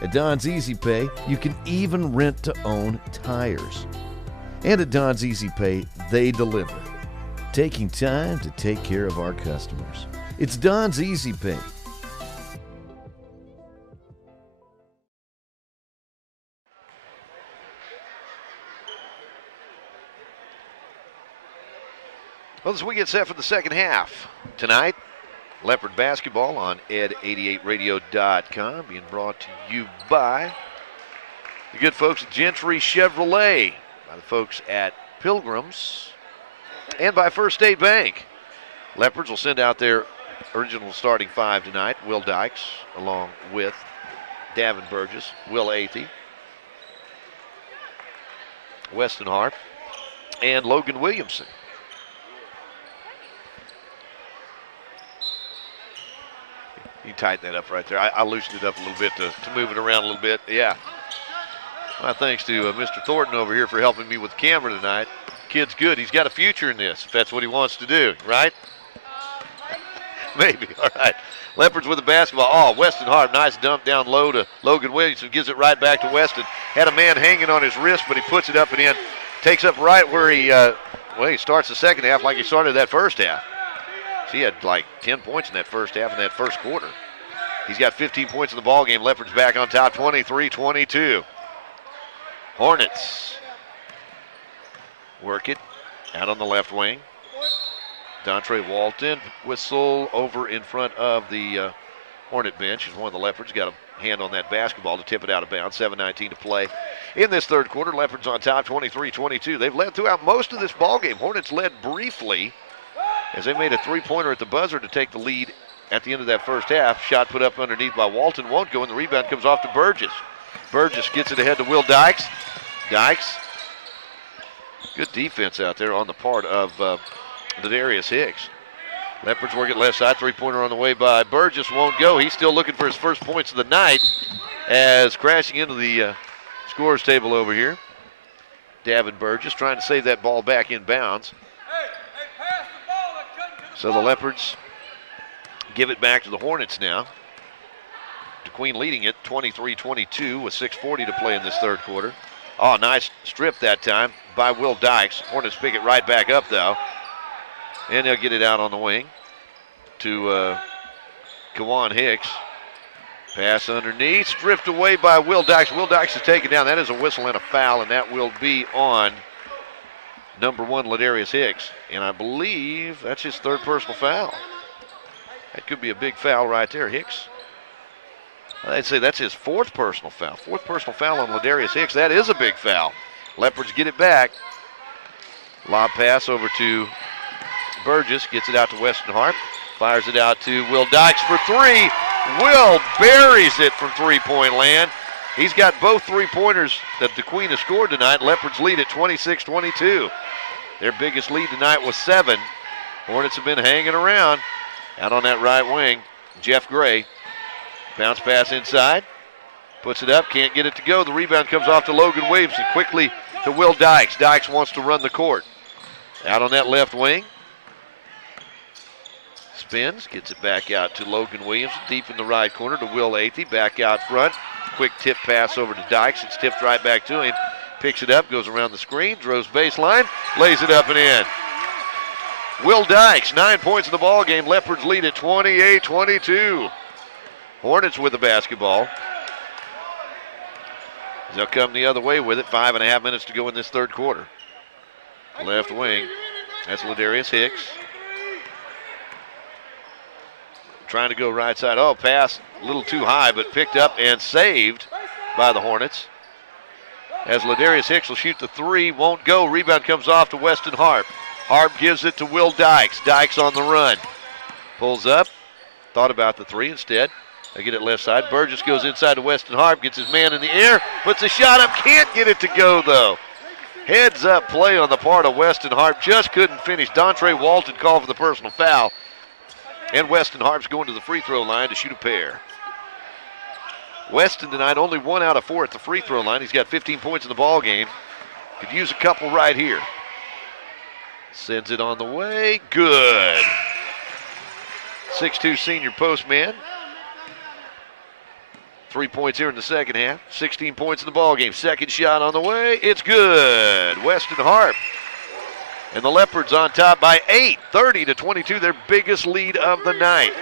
At Don's Easy Pay, you can even rent to own tires. And at Don's Easy Pay, they deliver, taking time to take care of our customers. It's Don's Easy Pay. Well, as we get set for the second half tonight, Leopard basketball on ed88radio.com, being brought to you by the good folks at Gentry Chevrolet, by the folks at Pilgrims, and by First State Bank. Leopards will send out their original starting five tonight. Will Dykes along with Davin Burgess, Will Athey, Weston Harp, and Logan Williamson. You tighten that up right there. I loosened it up a little bit to move it around a little bit. Yeah. Well, thanks to Mr. Thornton over here for helping me with the camera tonight. Kid's good. He's got a future in this, if that's what he wants to do, right? Maybe. All right. Leopards with the basketball. Oh, Weston Hart, nice dump down low to Logan Williamson. Gives it right back to Weston. Had a man hanging on his wrist, but he puts it up and in. Takes up right where he starts the second half like he started that first half. So he had like 10 points in that first half in that first quarter. He's got 15 points in the ball game. Leopards back on top, 23-22. Hornets work it out on the left wing. Dontre Walton whistle over in front of the Hornet bench. He's one of the Leopards. Got a hand on that basketball to tip it out of bounds. 7:19 to play in this third quarter. Leopards on top, 23-22. They've led throughout most of this ball game. Hornets led briefly as they made a three-pointer at the buzzer to take the lead at the end of that first half. Shot put up underneath by Walton won't go, and the rebound comes off to Burgess. Burgess gets it ahead to Will Dykes. Dykes, good defense out there on the part of Ladarius Hicks. Leopards work at left side. Three-pointer on the way by Burgess won't go. He's still looking for his first points of the night as crashing into the scorer's table over here. Davin Burgess trying to save that ball back in bounds. So the Leopards give it back to the Hornets now. DeQueen leading it 23-22 with 6:40 to play in this third quarter. Oh, nice strip that time by Will Dykes. Hornets pick it right back up though. And they'll get it out on the wing to Kawan Hicks. Pass underneath, stripped away by Will Dykes. Will Dykes is taken down. That is a whistle and a foul, and that will be on number one, Ladarius Hicks. And I believe that's his third personal foul. That could be a big foul right there. Hicks, I'd say that's his fourth personal foul. Fourth personal foul on Ladarius Hicks. That is a big foul. Leopards get it back. Lob pass over to Burgess. Gets it out to Weston Hart. Fires it out to Will Dykes for three. Will buries it from three-point land. He's got both three-pointers that DeQueen has scored tonight. Leopards lead at 26-22. Their biggest lead tonight was 7. Hornets have been hanging around. Out on that right wing, Jeff Gray. Bounce pass inside. Puts it up, can't get it to go. The rebound comes off to Logan Williamson. Quickly to Will Dykes. Dykes wants to run the court. Out on that left wing. Spins, gets it back out to Logan Williamson. Deep in the right corner to Will Athey. Back out front. Quick tip pass over to Dykes. It's tipped right back to him. picks it up, goes around the screen, throws baseline, lays it up and in. Will Dykes, 9 points in the ball game. Leopards lead at 28-22. Hornets with the basketball. They'll come the other way with it. 5.5 minutes to go in this third quarter. Left wing. That's Ladarius Hicks. Trying to go right side. Oh, pass a little too high, but picked up and saved by the Hornets. As Ladarius Hicks will shoot the three, won't go. Rebound comes off to Weston Harp. Harp gives it to Will Dykes. Dykes on the run. Pulls up. Thought about the three instead. They get it left side. Burgess goes inside to Weston Harp. Gets his man in the air. Puts a shot up. Can't get it to go, though. Heads up play on the part of Weston Harp. Just couldn't finish. Dontre Walton called for the personal foul. And Weston Harp's going to the free throw line to shoot a pair. Weston tonight only 1 out of 4 at the free throw line. He's got 15 points in the ball game. Could use a couple right here. Sends it on the way. Good. 6'2 senior postman. 3 points here in the second half. 16 points in the ball game. Second shot on the way. It's good. Weston Harp. And the Leopards on top by 8. 30-22. Their biggest lead of the night.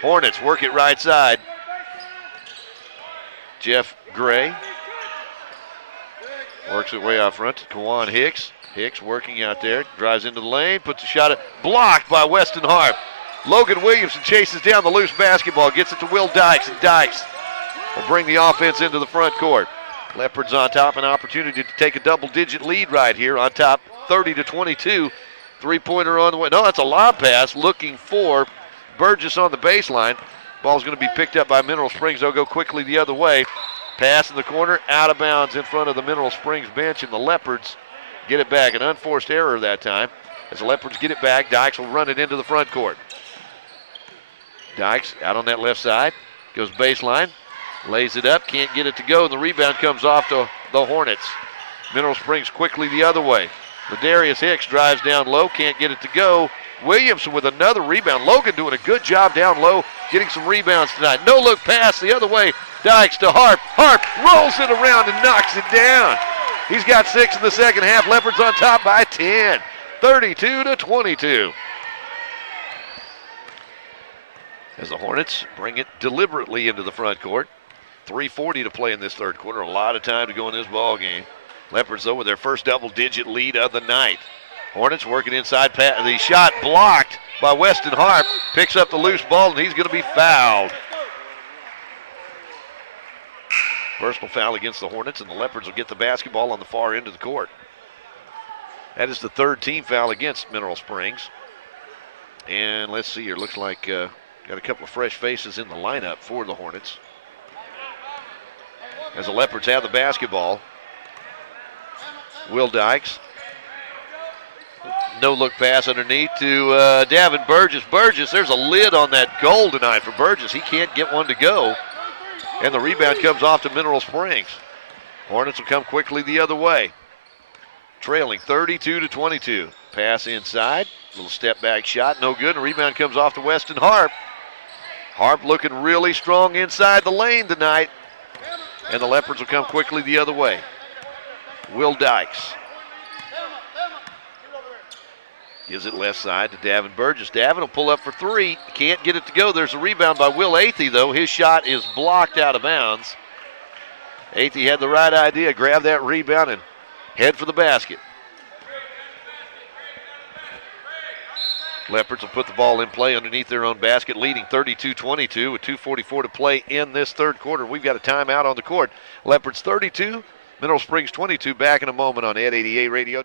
Hornets work it right side. Jeff Gray works it way out front to Kawan Hicks. Hicks working out there, drives into the lane, puts a shot at, blocked by Weston Harp. Logan Williamson chases down the loose basketball, gets it to Will Dykes, and Dykes will bring the offense into the front court. Leopards on top, an opportunity to take a double-digit lead right here on top, 30-22. Three-pointer on the way. No, that's a lob pass looking for Burgess on the baseline. Ball's going to be picked up by Mineral Springs. They'll go quickly the other way. Pass in the corner, out of bounds in front of the Mineral Springs bench, and the Leopards get it back. An unforced error that time. As the Leopards get it back, Dykes will run it into the front court. Dykes out on that left side, goes baseline, lays it up, can't get it to go, and the rebound comes off to the Hornets. Mineral Springs quickly the other way. Ladarius Hicks drives down low, can't get it to go. Williamson with another rebound. Logan doing a good job down low, getting some rebounds tonight. No look pass the other way. Dykes to Harp. Harp rolls it around and knocks it down. He's got 6 in the second half. Leopards on top by 10. 32-22. As the Hornets bring it deliberately into the front court. 3:40 to play in this third quarter. A lot of time to go in this ball game. Leopards, though, with their first double-digit lead of the night. Hornets working inside. The shot blocked by Weston Harp. Picks up the loose ball, and he's going to be fouled. Personal foul against the Hornets, and the Leopards will get the basketball on the far end of the court. That is the third team foul against Mineral Springs. And let's see here. Looks like got a couple of fresh faces in the lineup for the Hornets. As the Leopards have the basketball. Will Dykes. No look pass underneath to Davin Burgess. Burgess, there's a lid on that goal tonight for Burgess. He can't get one to go. And the rebound comes off to Mineral Springs. Hornets will come quickly the other way. Trailing 32-22. Pass inside. Little step back shot. No good. And rebound comes off to Weston Harp. Harp looking really strong inside the lane tonight. And the Leopards will come quickly the other way. Will Dykes. Gives it left side to Davin Burgess. Davin will pull up for three. Can't get it to go. There's a rebound by Will Athey, though. His shot is blocked out of bounds. Athey had the right idea. Grab that rebound and head for the basket. Leopards will put the ball in play underneath their own basket, leading 32-22 with 2:44 to play in this third quarter. We've got a timeout on the court. Leopards 32, Mineral Springs 22. Back in a moment on Ed 88 Radio.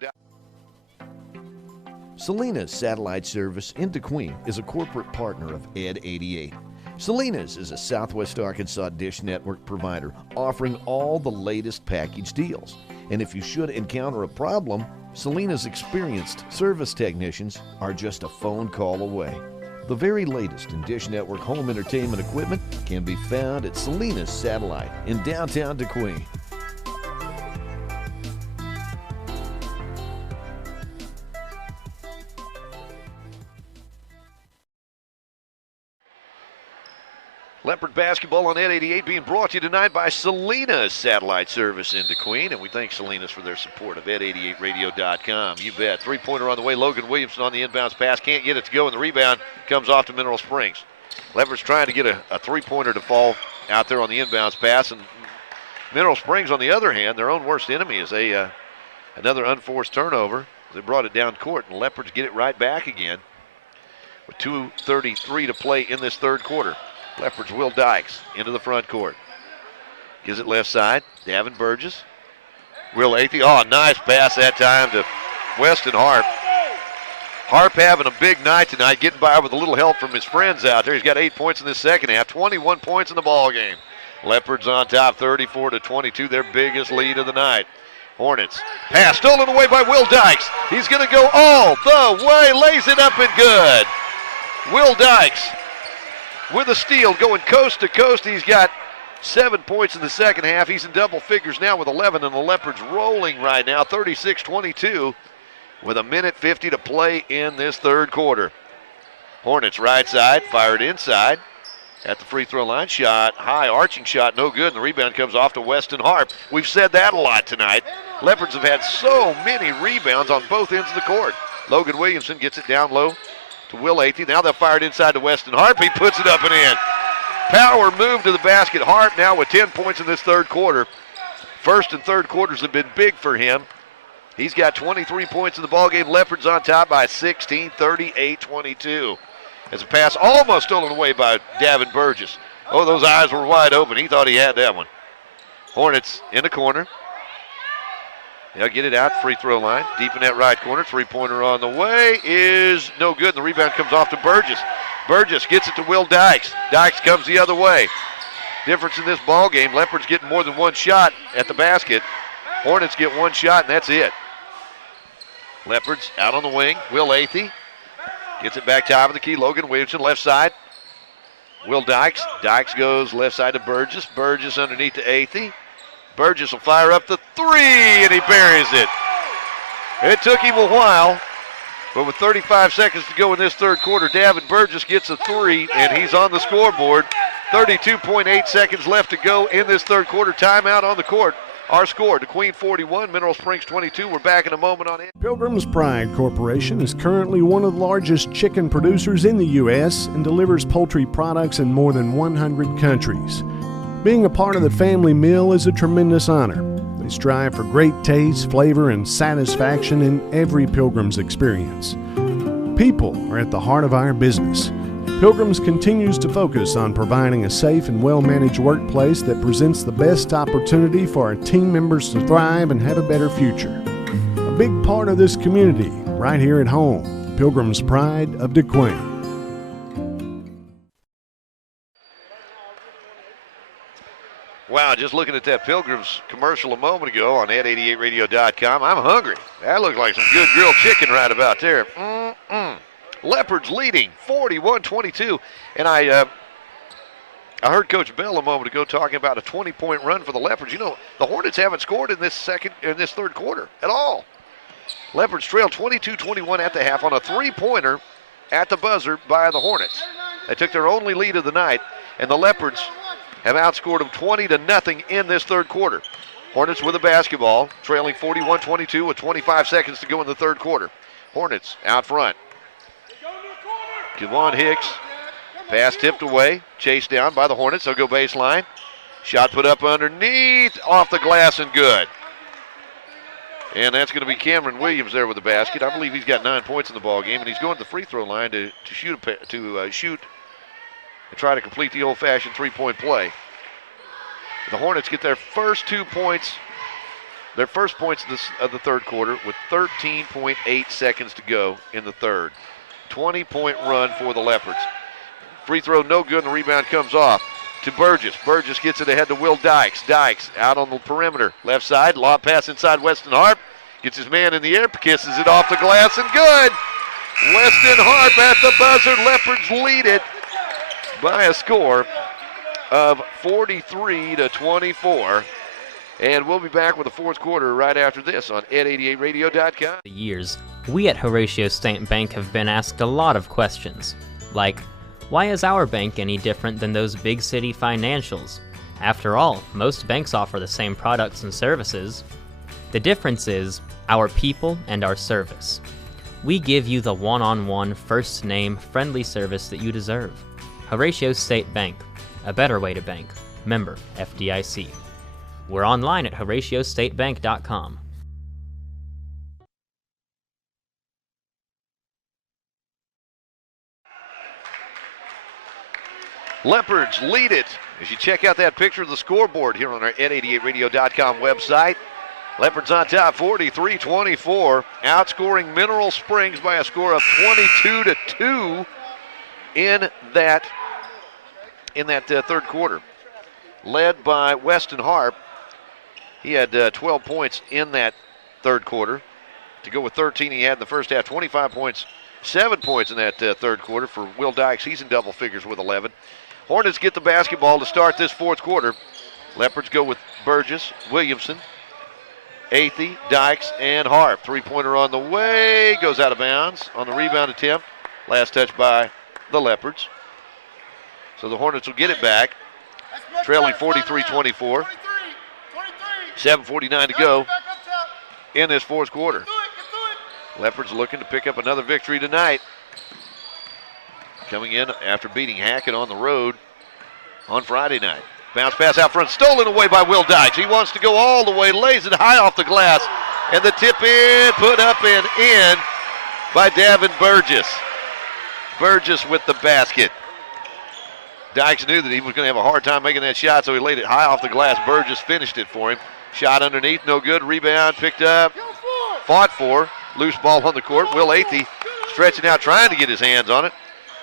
Salinas Satellite Service in DeQueen is a corporate partner of Ed 88. Salinas is a Southwest Arkansas dish network provider offering all the latest package deals. And if you should encounter a problem, Salinas' experienced service technicians are just a phone call away. The very latest in Dish Network home entertainment equipment can be found at Salinas Satellite in downtown DeQueen. Leopard basketball on Ed 88 being brought to you tonight by Selena's Satellite Service in DeQueen, and we thank Selena's for their support of Ed88Radio.com. You bet. Three-pointer on the way. Logan Williamson on the inbounds pass. Can't get it to go, and the rebound comes off to Mineral Springs. Leopards trying to get a three-pointer to fall out there on the inbounds pass, and Mineral Springs, on the other hand, their own worst enemy, is another unforced turnover. They brought it down court, and Leopards get it right back again with 2:33 to play in this third quarter. Leopards, Will Dykes into the front court. Gives it left side. Davin Burgess. Will Athey. Oh, nice pass that time to Weston Harp. Harp having a big night tonight, getting by with a little help from his friends out there. He's got 8 points in this second half, 21 points in the ball game. Leopards on top, 34-22, their biggest lead of the night. Hornets. Pass stolen away by Will Dykes. He's going to go all the way, lays it up and good. Will Dykes with a steal, going coast to coast. He's got 7 points in the second half. He's in double figures now with 11, and the Leopards rolling right now, 36-22, with 1:50 to play in this third quarter. Hornets right side, fired inside at the free throw line. Shot, high arching shot, no good, and the rebound comes off to Weston Harp. We've said that a lot tonight. Leopards have had so many rebounds on both ends of the court. Logan Williamson gets it down low to Will Athey. Now they'll fire it inside to Weston Harp. He puts it up and in. Power move to the basket. Harp now with 10 points in this third quarter. First and third quarters have been big for him. He's got 23 points in the ballgame. Leopards on top by 16, 38-22. As a pass almost stolen away by Davin Burgess. Oh, those eyes were wide open. He thought he had that one. Hornets in the corner. They'll get it out, free throw line, deep in that right corner. Three-pointer on the way is no good, and the rebound comes off to Burgess. Burgess gets it to Will Dykes. Dykes comes the other way. Difference in this ball game, Leopards getting more than one shot at the basket. Hornets get one shot, and that's it. Leopards out on the wing. Will Athey gets it back top of the key. Logan Williamson, left side. Will Dykes. Dykes goes left side to Burgess. Burgess underneath to Athey. Burgess will fire up the three, and he buries it. It took him a while, but with 35 seconds to go in this third quarter, Davin Burgess gets a three, and he's on the scoreboard. 32.8 seconds left to go in this third quarter. Timeout on the court. Our score, DeQueen 41, Mineral Springs 22. We're back in a moment on it. Pilgrim's Pride Corporation is currently one of the largest chicken producers in the U.S. and delivers poultry products in more than 100 countries. Being a part of the family meal is a tremendous honor. They strive for great taste, flavor, and satisfaction in every Pilgrim's experience. People are at the heart of our business. Pilgrim's continues to focus on providing a safe and well-managed workplace that presents the best opportunity for our team members to thrive and have a better future. A big part of this community, right here at home, Pilgrim's Pride of DeQueen. Wow, just looking at that Pilgrim's commercial a moment ago on Ed88Radio.com, I'm hungry. That looked like some good grilled chicken right about there. Leopards leading 41-22, and I heard Coach Bell a moment ago talking about a 20-point run for the Leopards. You know, the Hornets haven't scored in this third quarter at all. Leopards trail 22-21 at the half on a three-pointer at the buzzer by the Hornets. They took their only lead of the night, and the Leopards have outscored them 20-0 in this third quarter. Hornets with a basketball, trailing 41-22 with 25 seconds to go in the third quarter. Hornets out front. Kevon Hicks, pass tipped away, chased down by the Hornets. They'll go baseline. Shot put up underneath, off the glass and good. And that's going to be Cameron Williams there with the basket. I believe he's got 9 points in the ball game, and he's going to the free throw line to shoot and try to complete the old-fashioned three-point play. The Hornets get their first 2 points, their first points of the third quarter with 13.8 seconds to go in the third. 20-point run for the Leopards. Free throw no good, and the rebound comes off to Burgess. Burgess gets it ahead to Will Dykes. Dykes out on the perimeter. Left side, lob pass inside Weston Harp. Gets his man in the air, kisses it off the glass, and good! Weston Harp at the buzzer. Leopards lead it by a score of 43-24. And we'll be back with the fourth quarter right after this on Ed88Radio.com. For years, we at Horatio State Bank have been asked a lot of questions, like, Why is our bank any different than those big city financials? After all, most banks offer the same products and services. The difference is our people and our service. We give you the one-on-one, first-name, friendly service that you deserve. Horatio State Bank, a better way to bank. Member FDIC. We're online at HoratioStateBank.com. Leopards lead it. As you check out that picture of the scoreboard here on our N88radio.com website, Leopards on top 43-24, outscoring Mineral Springs by a score of 22-2 in that third quarter. Led by Weston Harp. He had 12 points in that third quarter. To go with 13 he had in the first half, 25 points, 7 points in that third quarter for Will Dykes. He's in double figures with 11. Hornets get the basketball to start this fourth quarter. Leopards go with Burgess, Williamson, Athey, Dykes, and Harp. Three-pointer on the way, goes out of bounds on the rebound attempt. Last touch by the Leopards. So the Hornets will get it back, trailing 43-24. 7:49 to go in this fourth quarter. Leopards looking to pick up another victory tonight. Coming in after beating Hackett on the road on Friday night. Bounce pass out front, stolen away by Will Dykes. He wants to go all the way, lays it high off the glass, and the tip in, put up and in by Davin Burgess. Burgess with the basket. Dykes knew that he was going to have a hard time making that shot, so he laid it high off the glass. Burgess finished it for him. Shot underneath, no good. Rebound picked up, fought for. Loose ball on the court. Will Athey stretching out, trying to get his hands on it.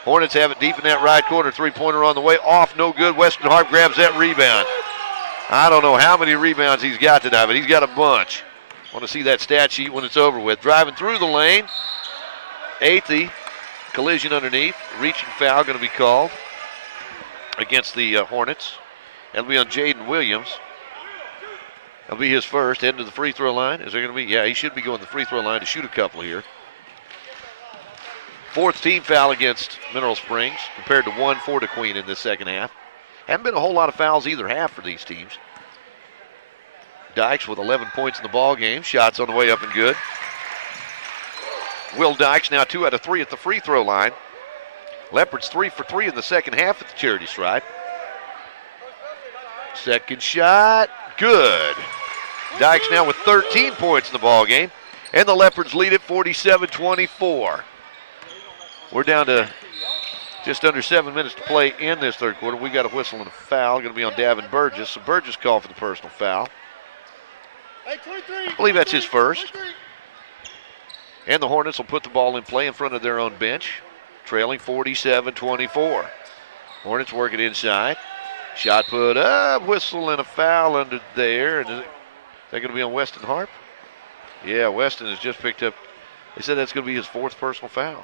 Hornets have it deep in that right corner. Three-pointer on the way. Off, no good. Weston Harp grabs that rebound. I don't know how many rebounds he's got tonight, but he's got a bunch. Want to see that stat sheet when it's over with. Driving through the lane. Athey, collision underneath. Reaching foul going to be called against the Hornets. That'll be on Jaden Williams. That'll be his first. Heading to the free throw line. Is there going to be? Yeah, he should be going to the free throw line to shoot a couple here. Fourth team foul against Mineral Springs, compared to 1 for DeQueen in this second half. Haven't been a whole lot of fouls either half for these teams. Dykes with 11 points in the ball game. Shots on the way up and good. Will Dykes now 2 out of 3 at the free throw line. Leopards 3 for 3 in the second half at the charity stripe. Second shot, good. Dykes now with 13 points in the ball game, and the Leopards lead it 47-24. We're down to just under 7 minutes to play in this third quarter. We got a whistle and a foul going to be on Davin Burgess. So Burgess called for the personal foul. I believe that's his first. And the Hornets will put the ball in play in front of their own bench, trailing 47-24. Hornets work it inside. Shot put up, whistle and a foul under there. And is that going to be on Weston Harp? Yeah, Weston has just picked up. They said that's going to be his fourth personal foul.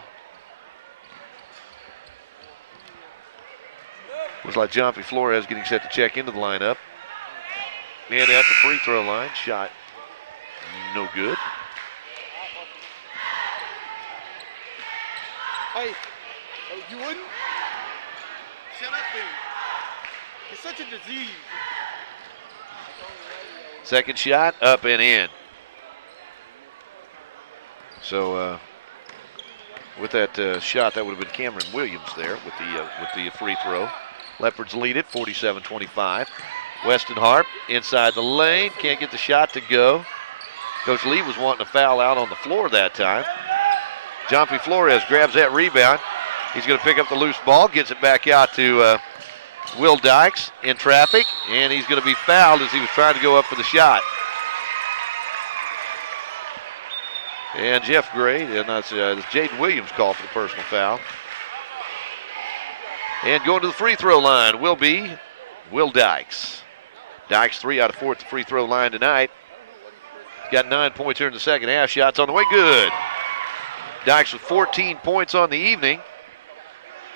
Looks like John P. Flores getting set to check into the lineup. And at the free throw line, shot no good. Hey, you wouldn't? Shut up then. It's such a disease. Second shot, up and in. So with that shot, that would have been Cameron Williams there with the free throw. Leopards lead it 47-25. Weston Harp inside the lane, can't get the shot to go. Coach Lee was wanting to foul out on the floor that time. John P. Flores grabs that rebound. He's going to pick up the loose ball, gets it back out to Will Dykes in traffic, and he's going to be fouled as he was trying to go up for the shot. And Jeff Gray, and that's Jaden Williams called for the personal foul. And going to the free throw line will be Will Dykes. Dykes 3 out of 4 at the free throw line tonight. He's got 9 points here in the second half. Shots on the way, good. Dykes with 14 points on the evening.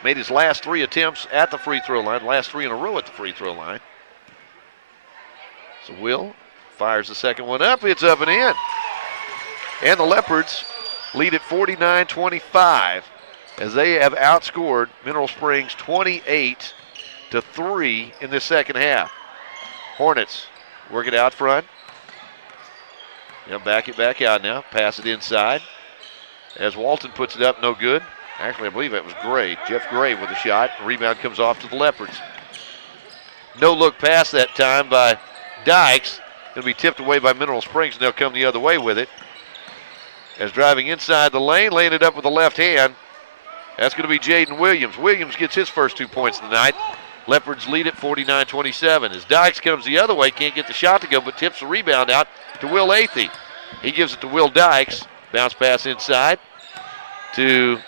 Made his last 3 attempts at the free throw line, last 3 in a row at the free throw line. So Will fires the second one up. It's up and in. And the Leopards lead at 49-25 as they have outscored Mineral Springs 28-3 in the second half. Hornets work it out front. Back it back out now. Pass it inside. As Walton puts it up, no good. Actually, I believe that was Gray. Jeff Gray with a shot. Rebound comes off to the Leopards. No look pass that time by Dykes. Going to be tipped away by Mineral Springs, and they'll come the other way with it. As driving inside the lane, laying it up with the left hand. That's going to be Jaden Williams. Williams gets his first 2 points of the night. Leopards lead at 49-27. As Dykes comes the other way, can't get the shot to go, but tips the rebound out to Will Athey. He gives it to Will Dykes. Bounce pass inside to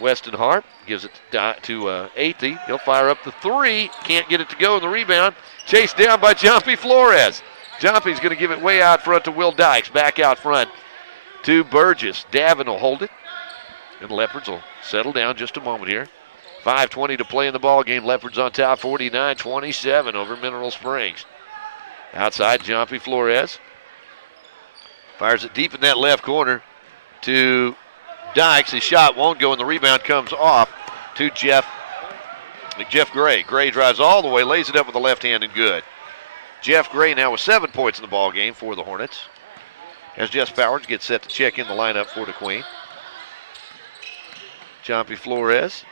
Weston Harp. Gives it to Athey. He'll fire up the three. Can't get it to go in the rebound. Chased down by Jompy Flores. Jompy's going to give it way out front to Will Dykes. Back out front to Burgess. Davin will hold it. And Leopards will settle down just a moment here. 5:20 to play in the ball game. Leopards on top, 49-27 over Mineral Springs. Outside, Jompy Flores. Fires it deep in that left corner to Dykes. His shot won't go, and the rebound comes off to Jeff Gray. Gray drives all the way, lays it up with the left hand, and good. Jeff Gray now with 7 points in the ball game for the Hornets. As Jess Powers gets set to check in the lineup for the Queen. Jompy Flores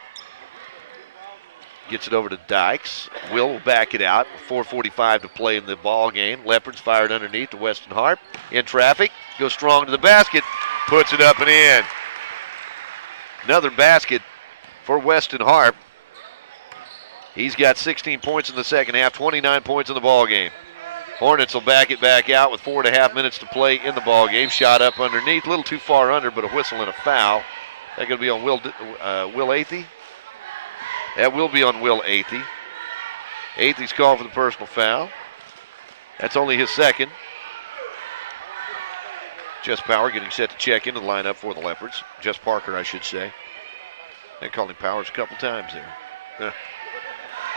gets it over to Dykes. Will back it out. 4:45 to play in the ball game. Leopards fired underneath to Weston Harp. In traffic, goes strong to the basket, puts it up and in. Another basket for Weston Harp. He's got 16 points in the second half, 29 points in the ball game. Hornets will back it back out with 4.5 minutes to play in the ball game. Shot up underneath, a little too far under, but a whistle and a foul. That's going to be on Will Athey. That will be on Will Athey. Athey's called for the personal foul. That's only his second. Jess Power getting set to check into the lineup for the Leopards. Jess Parker, I should say. They called him Powers a couple times there.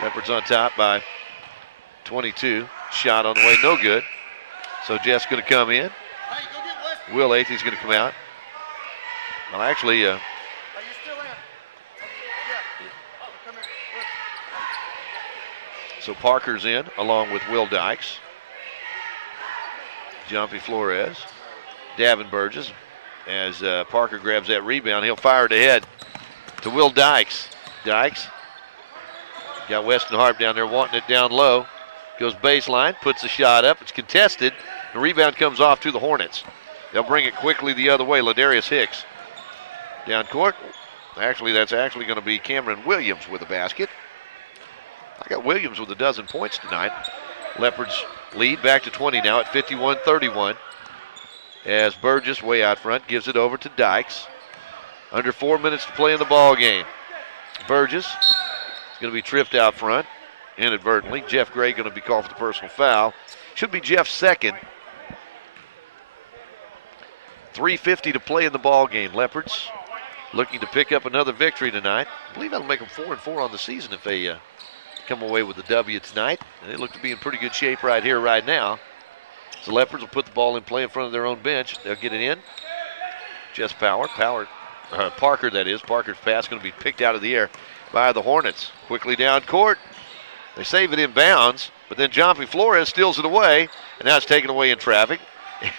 Leopards on top by 22. Shot on the way, no good. So Jess going to come in. Will Athey's going to come out. Well, actually, so Parker's in along with Will Dykes. Jompy Flores. Davin Burgess. As Parker grabs that rebound, he'll fire it ahead to Will Dykes. Dykes got Weston Harp down there wanting it down low. Goes baseline, puts the shot up. It's contested. The rebound comes off to the Hornets. They'll bring it quickly the other way. Ladarius Hicks down court. Actually, that's actually going to be Cameron Williams with a basket. I got Williams with a dozen points tonight. Leopards lead back to 20 now at 51-31. As Burgess, way out front, gives it over to Dykes. Under 4 minutes to play in the ball game. Burgess is going to be tripped out front inadvertently. Jeff Gray going to be called for the personal foul. Should be Jeff's second. 3:50 to play in the ball game. Leopards looking to pick up another victory tonight. I believe that'll make them 4-4 on the season if they come away with the W tonight. And they look to be in pretty good shape right here, right now. So Leopards will put the ball in play in front of their own bench. They'll get it in. Jess Parker, that is. Parker's pass going to be picked out of the air by the Hornets. Quickly down court. They save it in bounds, but then Jompy Flores steals it away, and now it's taken away in traffic.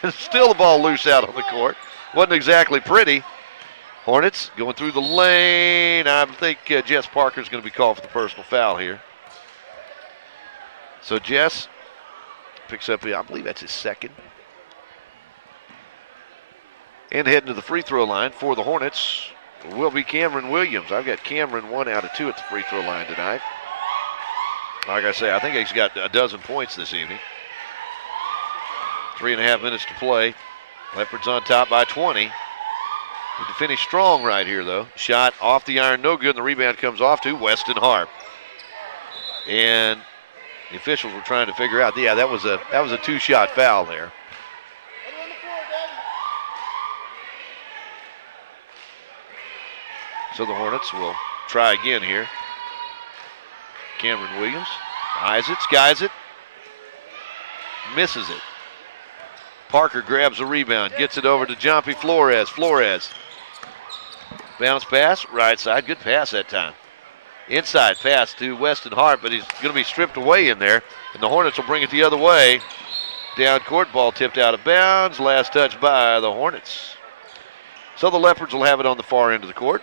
And still the ball loose out on the court. Wasn't exactly pretty. Hornets going through the lane. I think Jess Parker's going to be called for the personal foul here. So Jess picks up, I believe that's his second. And heading to the free throw line for the Hornets will be Cameron Williams. I've got Cameron 1 out of 2 at the free throw line tonight. Like I say, I think he's got a dozen points this evening. 3.5 minutes to play. Leopards on top by 20. Need to finish strong right here, though. Shot off the iron, no good, and the rebound comes off to Weston Harp. And the officials were trying to figure out, yeah, that was a two-shot foul there. So the Hornets will try again here. Cameron Williams eyes it, skies it, misses it. Parker grabs the rebound, gets it over to Jompy Flores. Flores Bounce pass, right side. Good pass that time. Inside pass to Weston Hart, but he's going to be stripped away in there. And the Hornets will bring it the other way. Down court, ball tipped out of bounds. Last touch by the Hornets. So the Leopards will have it on the far end of the court.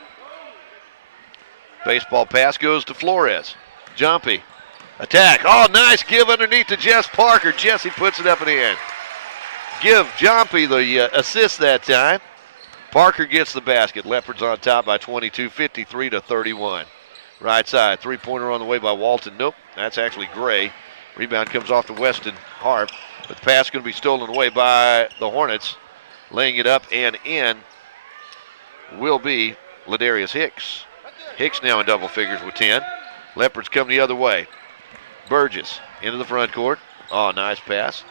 Baseball pass goes to Flores. Jumpy. Attack. Oh, nice give underneath to Jess Parker. Jesse puts it up and in. Give Jumpy the assist that time. Parker gets the basket. Leopards on top by 22, 53-31. Right side, three-pointer on the way by Walton. Nope, that's actually Gray. Rebound comes off to Weston Harp, but the pass going to be stolen away by the Hornets. Laying it up and in will be Ladarius Hicks. Hicks now in double figures with 10. Leopards come the other way. Burgess into the front court. Oh, nice pass.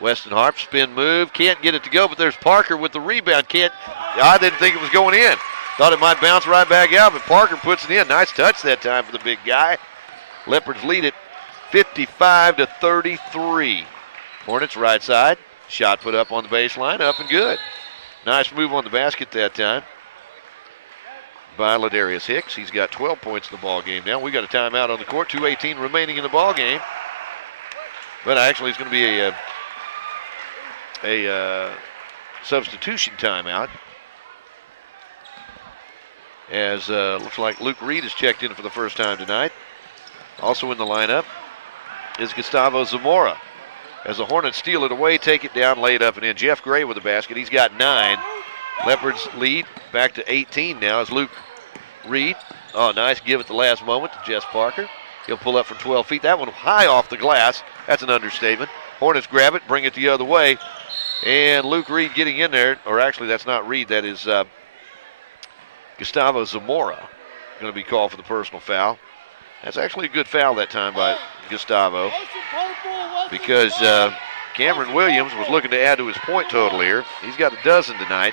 Weston Harp, spin move, can't get it to go, but there's Parker with the rebound. I didn't think it was going in. Thought it might bounce right back out, but Parker puts it in. Nice touch that time for the big guy. Leopards lead it 55-33. Hornets right side. Shot put up on the baseline, up and good. Nice move on the basket that time by Ladarius Hicks. He's got 12 points in the ball game now. We got a timeout on the court, 2:18 remaining in the ball game. But actually it's going to be a substitution timeout. As looks like Luke Reed has checked in for the first time tonight. Also in the lineup is Gustavo Zamora. As the Hornets steal it away, take it down, lay it up and in. Jeff Gray with the basket. He's got 9. Leopards lead back to 18 now as Luke Reed. Oh, nice give at the last moment to Jess Parker. He'll pull up from 12 feet. That one high off the glass. That's an understatement. Hornets grab it, bring it the other way. And Luke Reed getting in there. Or actually, that's not Reed. That is Gustavo Zamora going to be called for the personal foul. That's actually a good foul that time by Gustavo because Cameron Williams was looking to add to his point total here. He's got a dozen tonight.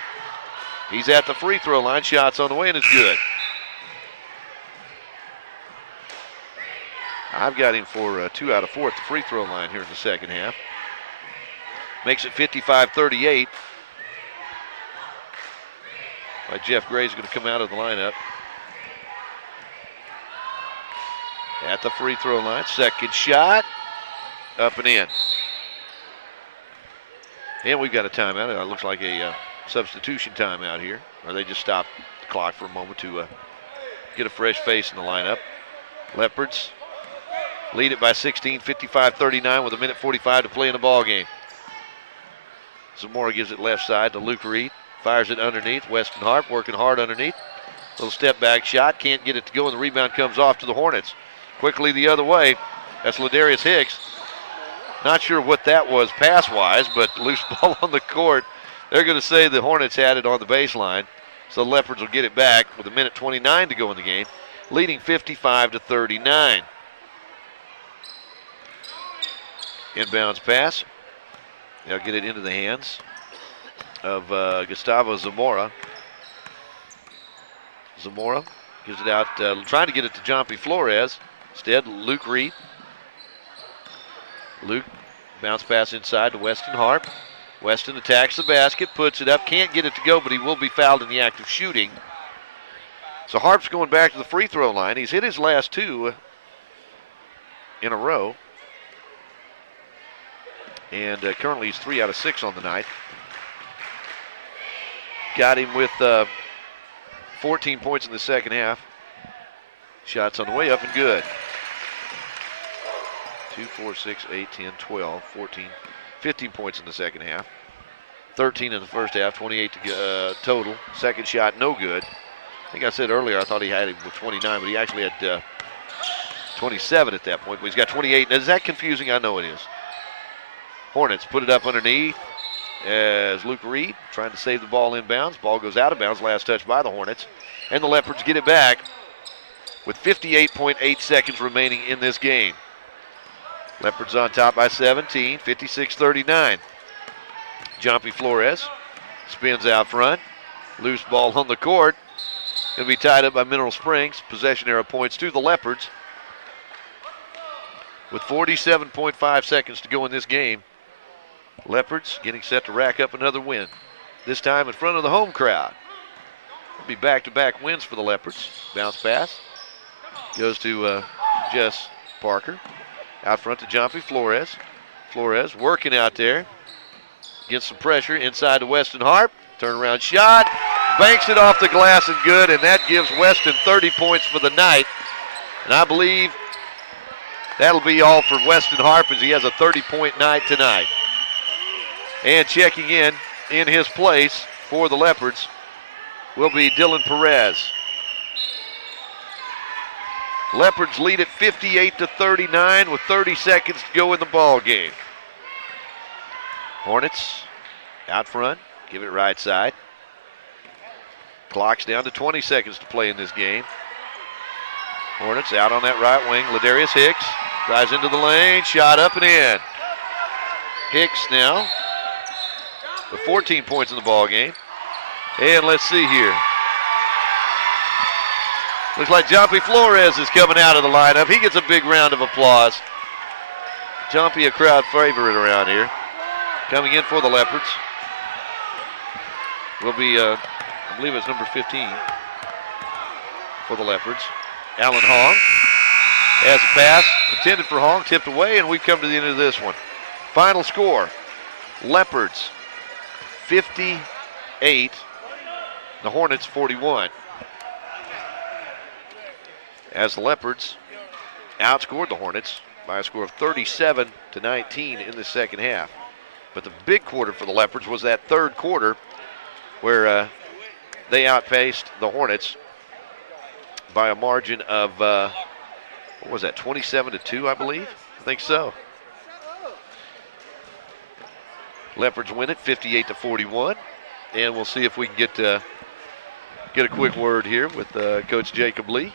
He's at the free throw line. Shots on the way, and it's good. I've got him for 2 out of 4 at the free throw line here in the second half. Makes it 55-38. Jeff Gray's going to come out of the lineup. At the free throw line, second shot, up and in. And we've got a timeout. It looks like a substitution timeout here, or they just stopped the clock for a moment to get a fresh face in the lineup. Leopards lead it by 16, 55-39 with 1:45 to play in the ball game. Zamora gives it left side to Luke Reed. Fires it underneath. Weston Harp working hard underneath. Little step back shot. Can't get it to go, and the rebound comes off to the Hornets. Quickly the other way. That's Ladarius Hicks. Not sure what that was pass-wise, but loose ball on the court. They're going to say the Hornets had it on the baseline. So the Leopards will get it back with 1:29 to go in the game, leading 55-39. Inbounds pass. They'll get it into the hands of Gustavo Zamora. Zamora gives it out, trying to get it to Jumpy Flores. Instead, Luke Reed. Luke, bounce pass inside to Weston Harp. Weston attacks the basket, puts it up, can't get it to go, but he will be fouled in the act of shooting. So Harp's going back to the free throw line. He's hit his last 2 in a row. And currently he's 3 out of 6 on the night. Got him with 14 points in the second half. Shots on the way, up and good. 2, 4, 6, 8, 10, 12, 14, 15 points in the second half. 13 in the first half, 28 total. Second shot, no good. I think I said earlier I thought he had him with 29, but he actually had 27 at that point. But he's got 28. Now, is that confusing? I know it is. Hornets put it up underneath as Luke Reed trying to save the ball inbounds. Ball goes out of bounds, last touch by the Hornets. And the Leopards get it back with 58.8 seconds remaining in this game. Leopards on top by 17, 56-39. Jumpy Flores spins out front. Loose ball on the court. Going to be tied up by Mineral Springs. Possession arrow points to the Leopards. With 47.5 seconds to go in this game, Leopards getting set to rack up another win. This time in front of the home crowd. Be back-to-back wins for the Leopards. Bounce pass. Goes to Jess Parker. Out front to Jumpy Flores. Flores working out there. Gets some pressure inside to Weston Harp. Turnaround shot. Banks it off the glass and good, and that gives Weston 30 points for the night. And I believe that'll be all for Weston Harp as he has a 30-point night tonight. And checking in his place for the Leopards will be Dylan Perez. Leopards lead at 58-39 with 30 seconds to go in the ball game. Hornets out front, give it right side. Clock's down to 20 seconds to play in this game. Hornets out on that right wing. Ladarius Hicks drives into the lane, shot up and in. Hicks now with 14 points in the ball game. And let's see here. Looks like Jumpy Flores is coming out of the lineup. He gets a big round of applause. Jumpy, a crowd favorite around here. Coming in for the Leopards will be, I believe it's number 15 for the Leopards. Alan Hong has a pass intended for Hong, tipped away, and we've come to the end of this one. Final score, Leopards 58, the Hornets 41. As the Leopards outscored the Hornets by a score of 37-19 in the second half. But the big quarter for the Leopards was that third quarter where they outpaced the Hornets by a margin of, what was that, 27-2, I believe? I think so. Leopards win it 58-41, and we'll see if we can get a quick word here with Coach Jacob Lee.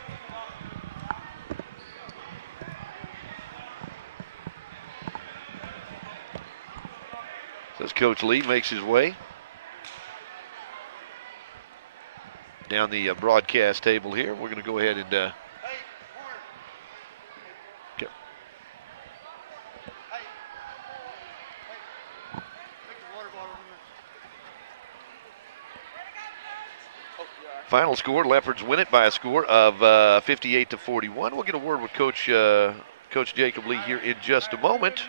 As Coach Lee makes his way down the broadcast table here, we're going to go ahead and final score, Leopards win it by a score of 58-41. We'll get a word with Coach Jacob Lee here in just a moment,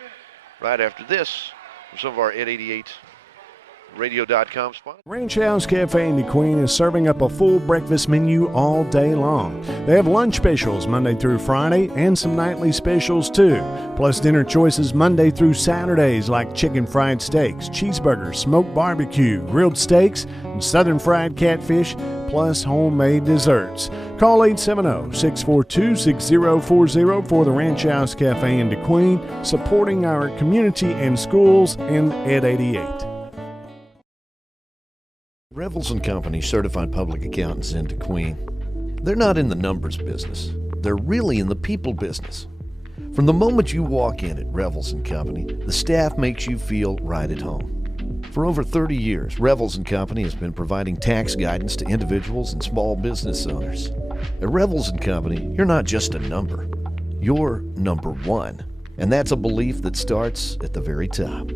right after this. Some of our 888radio.com sponsors. Ranch House Cafe in DeQueen is serving up a full breakfast menu all day long. They have lunch specials Monday through Friday and some nightly specials too. Plus dinner choices Monday through Saturdays like chicken fried steaks, cheeseburgers, smoked barbecue, grilled steaks, and southern fried catfish, plus homemade desserts. Call 870-642-6040 for the Ranch House Cafe in DeQueen, supporting our community and schools in Ed 88. Revels and Company certified public accountants in DeQueen. They're not in the numbers business. They're really in the people business. From the moment you walk in at Revels and Company, the staff makes you feel right at home. For over 30 years, Revels and Company has been providing tax guidance to individuals and small business owners. At Revels and Company, you're not just a number. You're number one. And that's a belief that starts at the very top.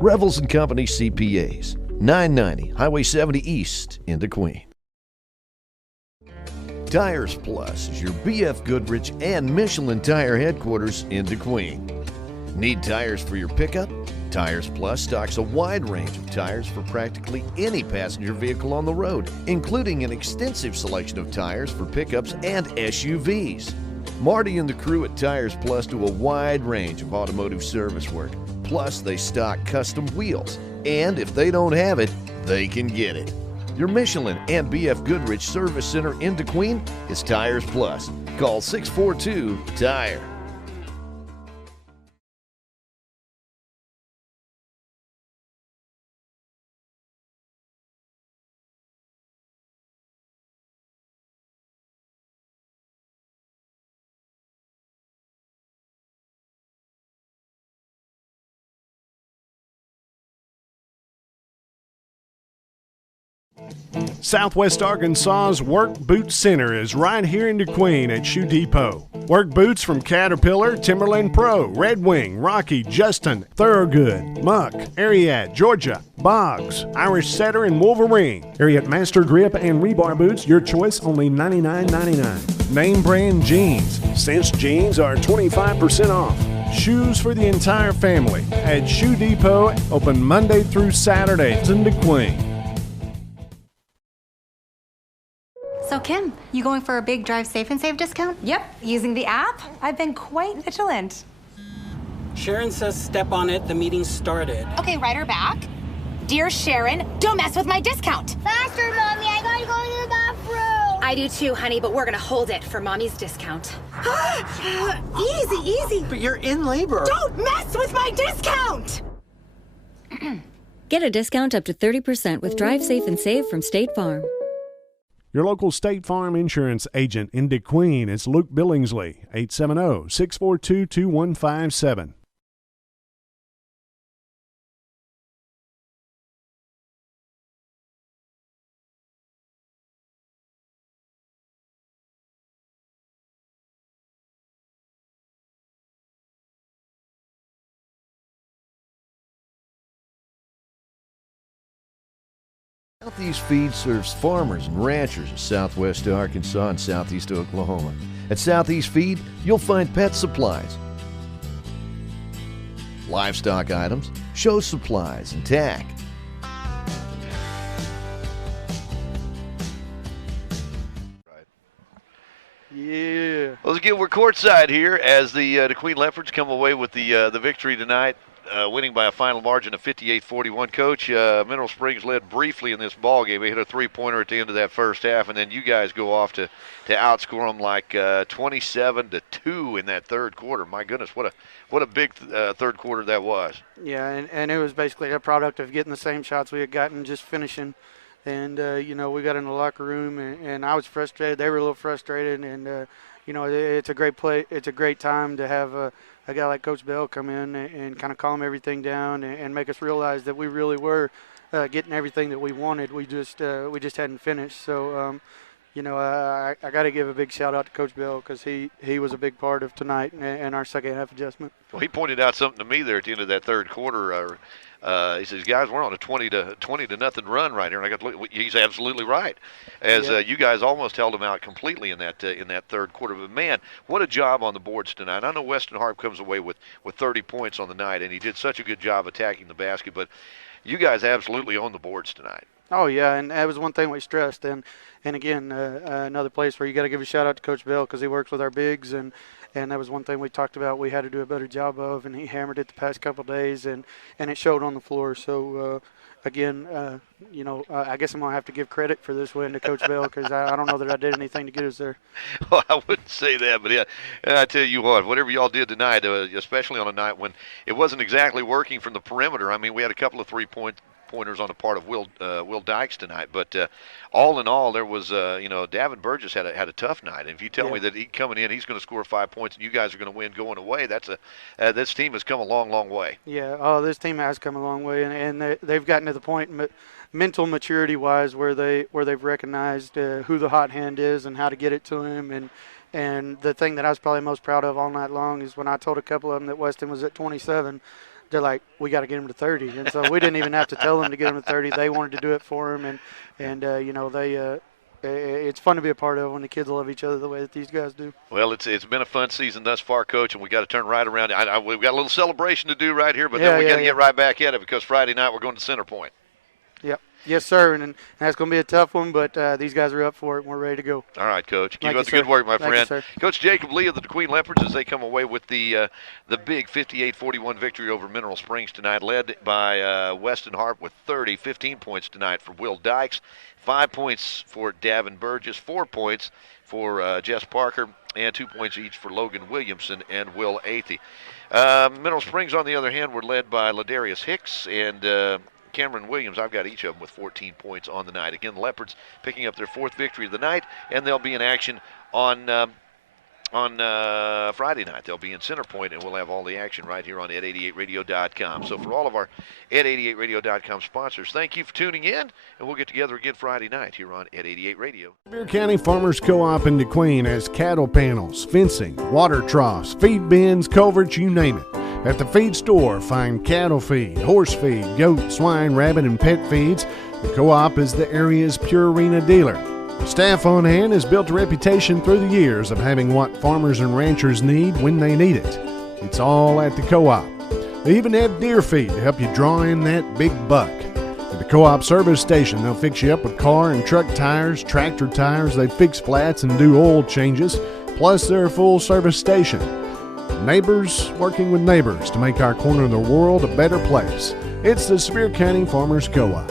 Revels and Company CPAs, 990 Highway 70 East in DeQueen. Tires Plus is your BF Goodrich and Michelin tire headquarters in DeQueen. Need tires for your pickup? Tires Plus stocks a wide range of tires for practically any passenger vehicle on the road, including an extensive selection of tires for pickups and SUVs. Marty and the crew at Tires Plus do a wide range of automotive service work. Plus, they stock custom wheels. And if they don't have it, they can get it. Your Michelin and BF Goodrich Service Center in DeQueen is Tires Plus. Call 642-TIRE. Southwest Arkansas's Work Boot Center is right here in DeQueen at Shoe Depot. Work boots from Caterpillar, Timberland Pro, Red Wing, Rocky, Justin, Thorogood, Muck, Ariat, Georgia, Boggs, Irish Setter, and Wolverine. Ariat Master Grip and Rebar boots, your choice, only $99.99. Name brand jeans. Cinch jeans are 25% off. Shoes for the entire family at Shoe Depot, open Monday through Saturdays in DeQueen. So, Kim, you going for a big Drive Safe and Save discount? Yep. Using the app? I've been quite vigilant. Sharon says step on it, the meeting started. Okay, write her back. Dear Sharon, don't mess with my discount. Faster, Mommy, I gotta go to the bathroom. I do too, honey, but we're gonna hold it for Mommy's discount. Easy, easy. But you're in labor. Don't mess with my discount! Get a discount up to 30% with Drive Safe and Save from State Farm. Your local State Farm insurance agent in DeQueen is Luke Billingsley, 870-642-2157. Southeast Feed serves farmers and ranchers in southwest Arkansas and southeast Oklahoma. At Southeast Feed, you'll find pet supplies, livestock items, show supplies, and tack. Yeah. Well, again, we're courtside here as the DeQueen Leopards come away with the victory tonight. Winning by a final margin of 58-41. Coach, Mineral Springs led briefly in this ball game. They hit a three-pointer at the end of that first half, and then you guys go off to outscore them like 27-2 in that third quarter. My goodness, what a big third quarter that was. Yeah, and it was basically a product of getting the same shots we had gotten, just finishing. And, we got in the locker room, and I was frustrated. They were a little frustrated, and, it's a great play. It's a great time to have a guy like Coach Bell come in and kind of calm everything down and make us realize that we really were getting everything that we wanted. We just hadn't finished. So, I got to give a big shout out to Coach Bell because he was a big part of tonight and our second half adjustment. Well, he pointed out something to me there at the end of that third quarter. He says, guys, we're on a 20-0 run right here, and I got to look. He's absolutely right, as you guys almost held them out completely in that third quarter. But man, what a job on the boards tonight! I know Weston Harp comes away with 30 points on the night, and he did such a good job attacking the basket. But you guys absolutely own the boards tonight. Oh yeah, and that was one thing we stressed, and again, another place where you got to give a shout out to Coach Bell because he works with our bigs and that was one thing we talked about we had to do a better job of, and he hammered it the past couple of days, and it showed on the floor. So, again, I guess I'm going to have to give credit for this win to Coach Bell because I don't know that I did anything to get us there. Well, I wouldn't say that, but yeah, I tell you what, whatever y'all did tonight, especially on a night when it wasn't exactly working from the perimeter. I mean, we had a couple of three-pointers on the part of Will Dykes tonight, but all in all, there was Davin Burgess had a tough night. And if you tell me that coming in, he's going to score 5 points, and you guys are going to win going away, that's this team has come a long, long way. Yeah, this team has come a long way, and they've gotten to the point mental maturity-wise where they've recognized who the hot hand is and how to get it to him. And the thing that I was probably most proud of all night long is when I told a couple of them that Weston was at 27. They're like, we got to get him to 30. And so we didn't even have to tell them to get him to 30. They wanted to do it for him. And it's fun to be a part of when the kids love each other the way that these guys do. Well, it's been a fun season thus far, Coach, and we got to turn right around. We've got a little celebration to do right here, but then we got to get right back at it because Friday night we're going to Center Point. Yep. Yes, sir, and that's going to be a tough one, but these guys are up for it, and we're ready to go. All right, Coach. Keep up the good work, my friend. You, Coach Jacob Lee of the DeQueen Leopards as they come away with the big 58-41 victory over Mineral Springs tonight, led by Weston Harp with 15 points tonight for Will Dykes, 5 points for Davin Burgess, 4 points for Jess Parker, and 2 points each for Logan Williamson and Will Athey. Mineral Springs, on the other hand, were led by Ladarius Hicks and Cameron Williams. I've got each of them with 14 points on the night. Again, the Leopards picking up their 4th victory of the night, and they'll be in action on on Friday night. They'll be in Center Point, and we'll have all the action right here on ed88radio.com. So for all of our ed88radio.com sponsors, thank you for tuning in, and we'll get together again Friday night here on Ed 88 Radio. Sevier County Farmers Co-op in DeQueen has cattle panels, fencing, water troughs, feed bins, culverts, you name it. At the feed store, find cattle feed, horse feed, goat, swine, rabbit, and pet feeds. The Co-op is the area's Purina dealer. The staff on hand has built a reputation through the years of having what farmers and ranchers need when they need it. It's all at the Co-op. They even have deer feed to help you draw in that big buck. At the Co-op service station, they'll fix you up with car and truck tires, tractor tires. They fix flats and do oil changes. Plus, they're a full service station. Neighbors working with neighbors to make our corner of the world a better place. It's the Sevier County Farmers Co-op.